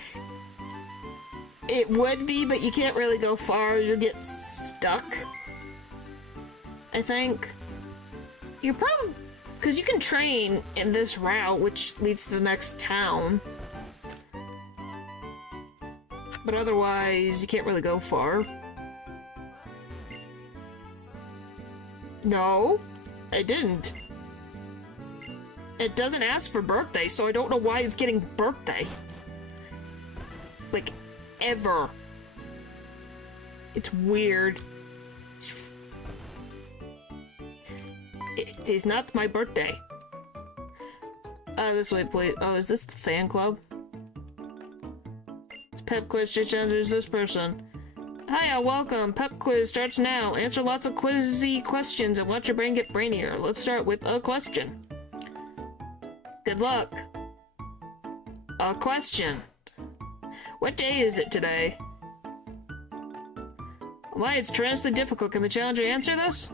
It would be, but you can't really go far. You'll get stuck. I think. You're probably... Because you can train in this route, which leads to the next town. But otherwise, you can't really go far. No, I didn't. It doesn't ask for birthday, so I don't know why it's getting birthday. Like, ever. It's weird. It is not my birthday. This way, please. Oh, is this the fan club? It's pep quiz just answers this person. Hiya, welcome. Pep quiz starts now. Answer lots of quizzy questions and watch your brain get brainier. Let's start with a question. Good luck. A question. What day is it today? Why, it's tremendously difficult. Can the challenger answer this?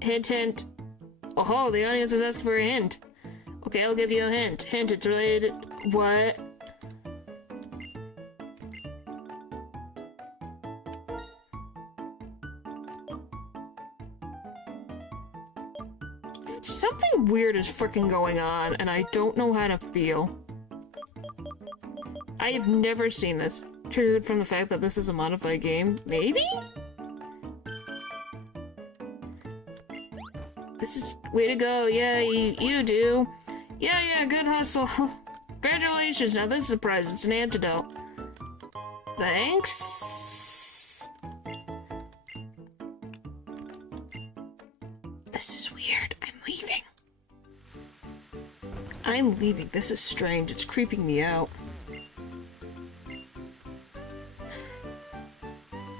Hint, hint. Oh, the audience is asking for a hint. Okay, I'll give you a hint. Hint, it's related... What? Something weird is freaking going on, and I don't know how to feel. I have never seen this. Triggered from the fact that this is a modified game? Maybe? This is... Way to go. Yeah, you do. Yeah, good hustle. Congratulations. Now this is a prize. It's an antidote. Thanks. This is weird. I'm leaving. I'm leaving. This is strange. It's creeping me out.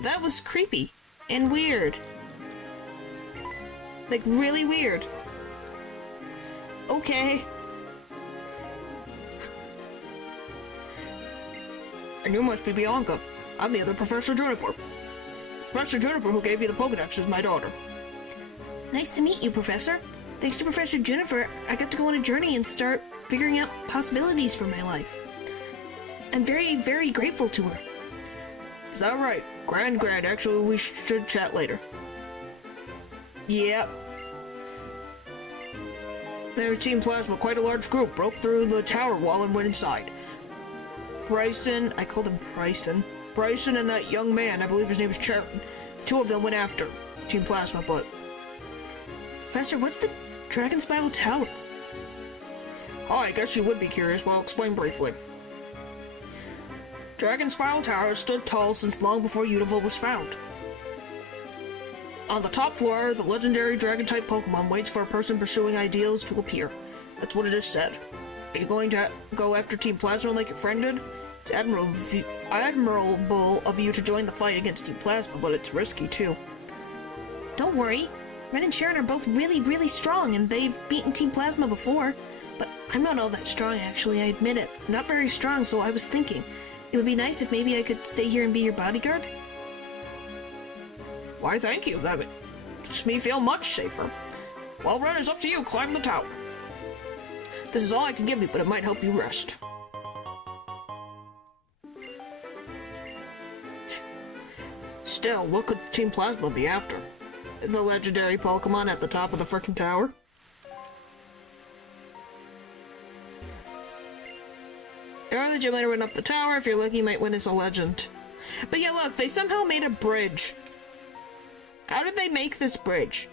That was creepy and weird. Like, really weird. Okay. And you must be Bianca. I'm the other Professor Juniper. Professor Juniper, who gave you the Pokedex, is my daughter. Nice to meet you, Professor. Thanks to Professor Juniper, I got to go on a journey and start figuring out possibilities for my life. I'm very, very grateful to her. Is that right? Grand. Actually, we should chat later. Yep. There's Team Plasma, quite a large group, broke through the tower wall and went inside. Bryson, I called him Bryson. Bryson and that young man, I believe his name is Charlton. The two of them went after Team Plasma, but... Professor, what's the Dragon Spiral Tower? Oh, I guess you would be curious. Well, I'll explain briefly. Dragon Spiral Tower stood tall since long before Unova was found. On the top floor, the legendary Dragon-type Pokemon waits for a person pursuing ideals to appear. That's what it is said. Are you going to go after Team Plasma like your friend did? It's admirable of you to join the fight against Team Plasma, but it's risky too. Don't worry. Ren and Sharon are both really, really strong, and they've beaten Team Plasma before. But I'm not all that strong, actually, I admit it. I'm not very strong, so I was thinking, it would be nice if maybe I could stay here and be your bodyguard? Why, thank you. That makes me feel much safer. Well, Ren, it's up to you. Climb the tower. This is all I can give you, but it might help you rest. Still, what could Team Plasma be after? The legendary Pokemon at the top of the frickin' tower? Early Gym Leader went up the tower. If you're lucky, you might win as a legend. But yeah, look, they somehow made a bridge. How did they make this bridge?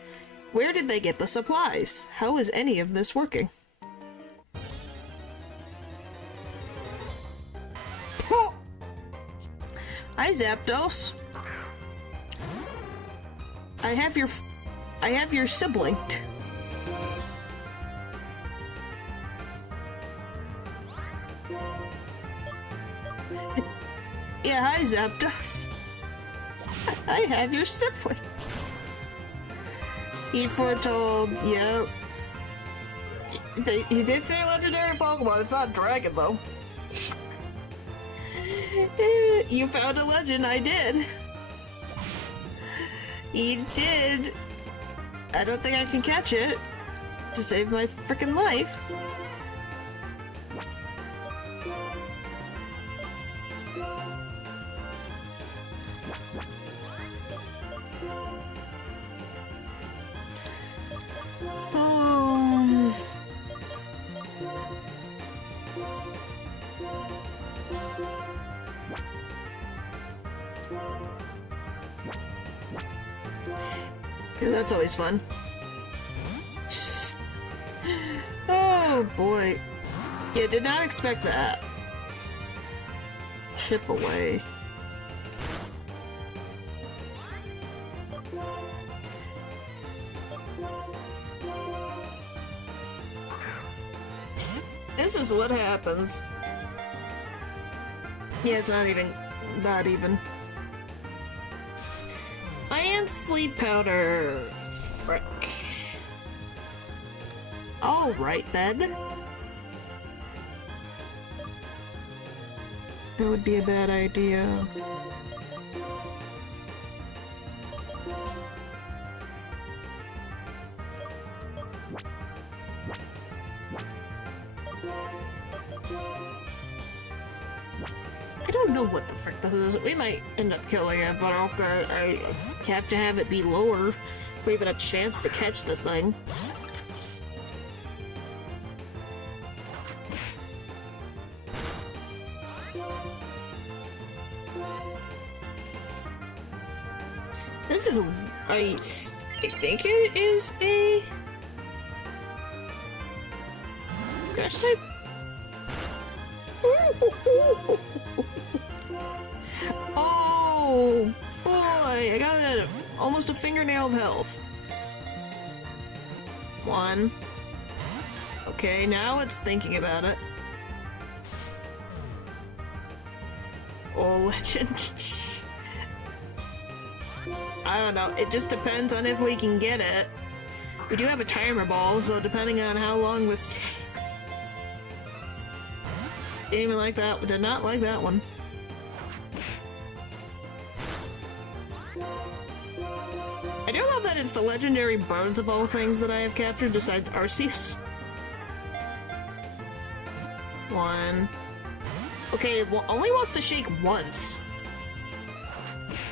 Where did they get the supplies? How is any of this working? Hi, Zapdos. I have your sibling. Yeah, hi, Zapdos. I have your sibling. He foretold, yep. He did say legendary Pokemon, it's not dragon though. You found a legend, I did. He did. I don't think I can catch it to save my freaking life. Um... Yeah, that's always fun. Oh boy. Yeah, did not expect that. Chip away. This is what happens. Yeah, it's not even that even. And sleep powder. Frick. Alright then. That would be a bad idea. I don't know what the frick this is. We might end up killing it, but I have to have it be lower for even a chance to catch this thing. This is I think it is a grass type. Oh boy, I got it at almost a fingernail of health. One. Okay, now it's thinking about it. Oh, legend. I don't know, it just depends on if we can get it. We do have a timer ball, so depending on how long this takes. Didn't even like that, did not like that one. I do love that it's the legendary birds of all things that I have captured besides Arceus. One. Okay, it only wants to shake once.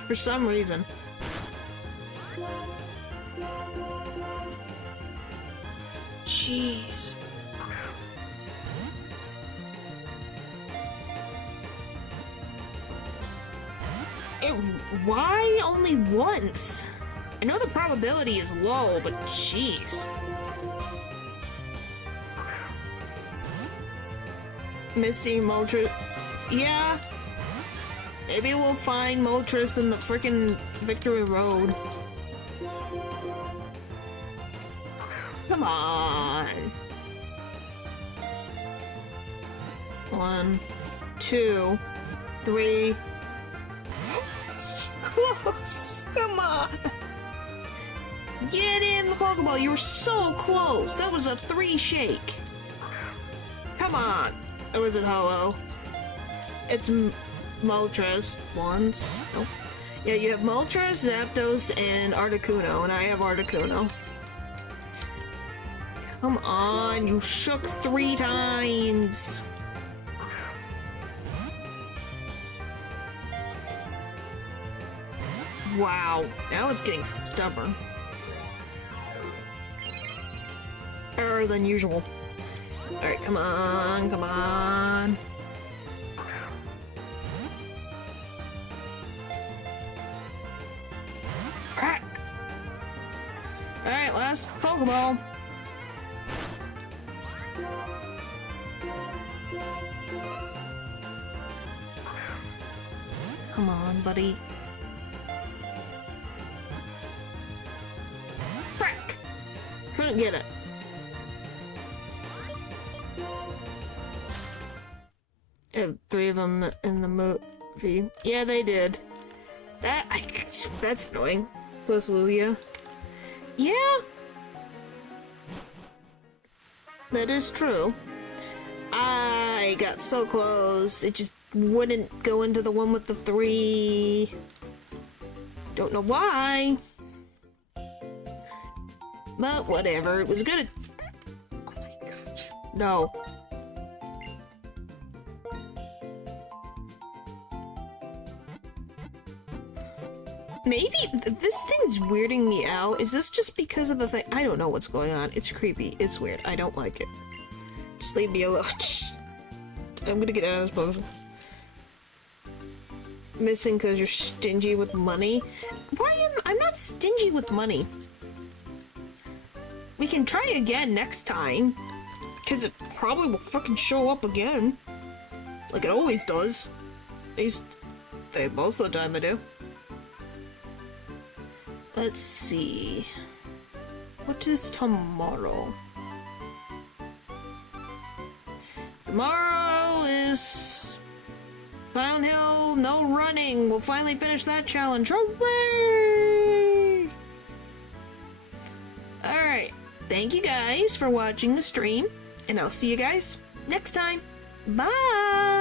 For some reason. Jeez. Why only once? I know the probability is low, but jeez. Missing Moltres. Yeah. Maybe we'll find Moltres in the frickin' Victory Road. Come on. 1, 2, 3. So close. Come on. Get in the Pokeball. You were so close. That was a 3 shake. Come on. Or was it hollow? It's Moltres. Once. Oh. Yeah, you have Moltres, Zapdos, and Articuno, and I have Articuno. Come on, you shook 3 times. Wow, now it's getting stubborn. Error than usual. Alright, come on, come on. Alright, last Pokeball. Come on, buddy. Frick! Couldn't get it. Three of them in the movie. Yeah, they did. That's annoying. Plus Lugia. Yeah. That is true. I got so close. It just wouldn't go into the one with the 3. Don't know why. But whatever. It was good. Oh my gosh. No. Maybe this thing's weirding me out. Is this just because of the thing? I don't know what's going on. It's creepy. It's weird. I don't like it. Just leave me alone. I'm gonna get out of this box. Missing because you're stingy with money? I'm not stingy with money. We can try again next time. Because it probably will fucking show up again. Like it always does. At least, most of the time I do. Let's see. What is tomorrow? Tomorrow is Silent Hill, no running. We'll finally finish that challenge. Hooray! Alright. Thank you guys for watching the stream. And I'll see you guys next time. Bye!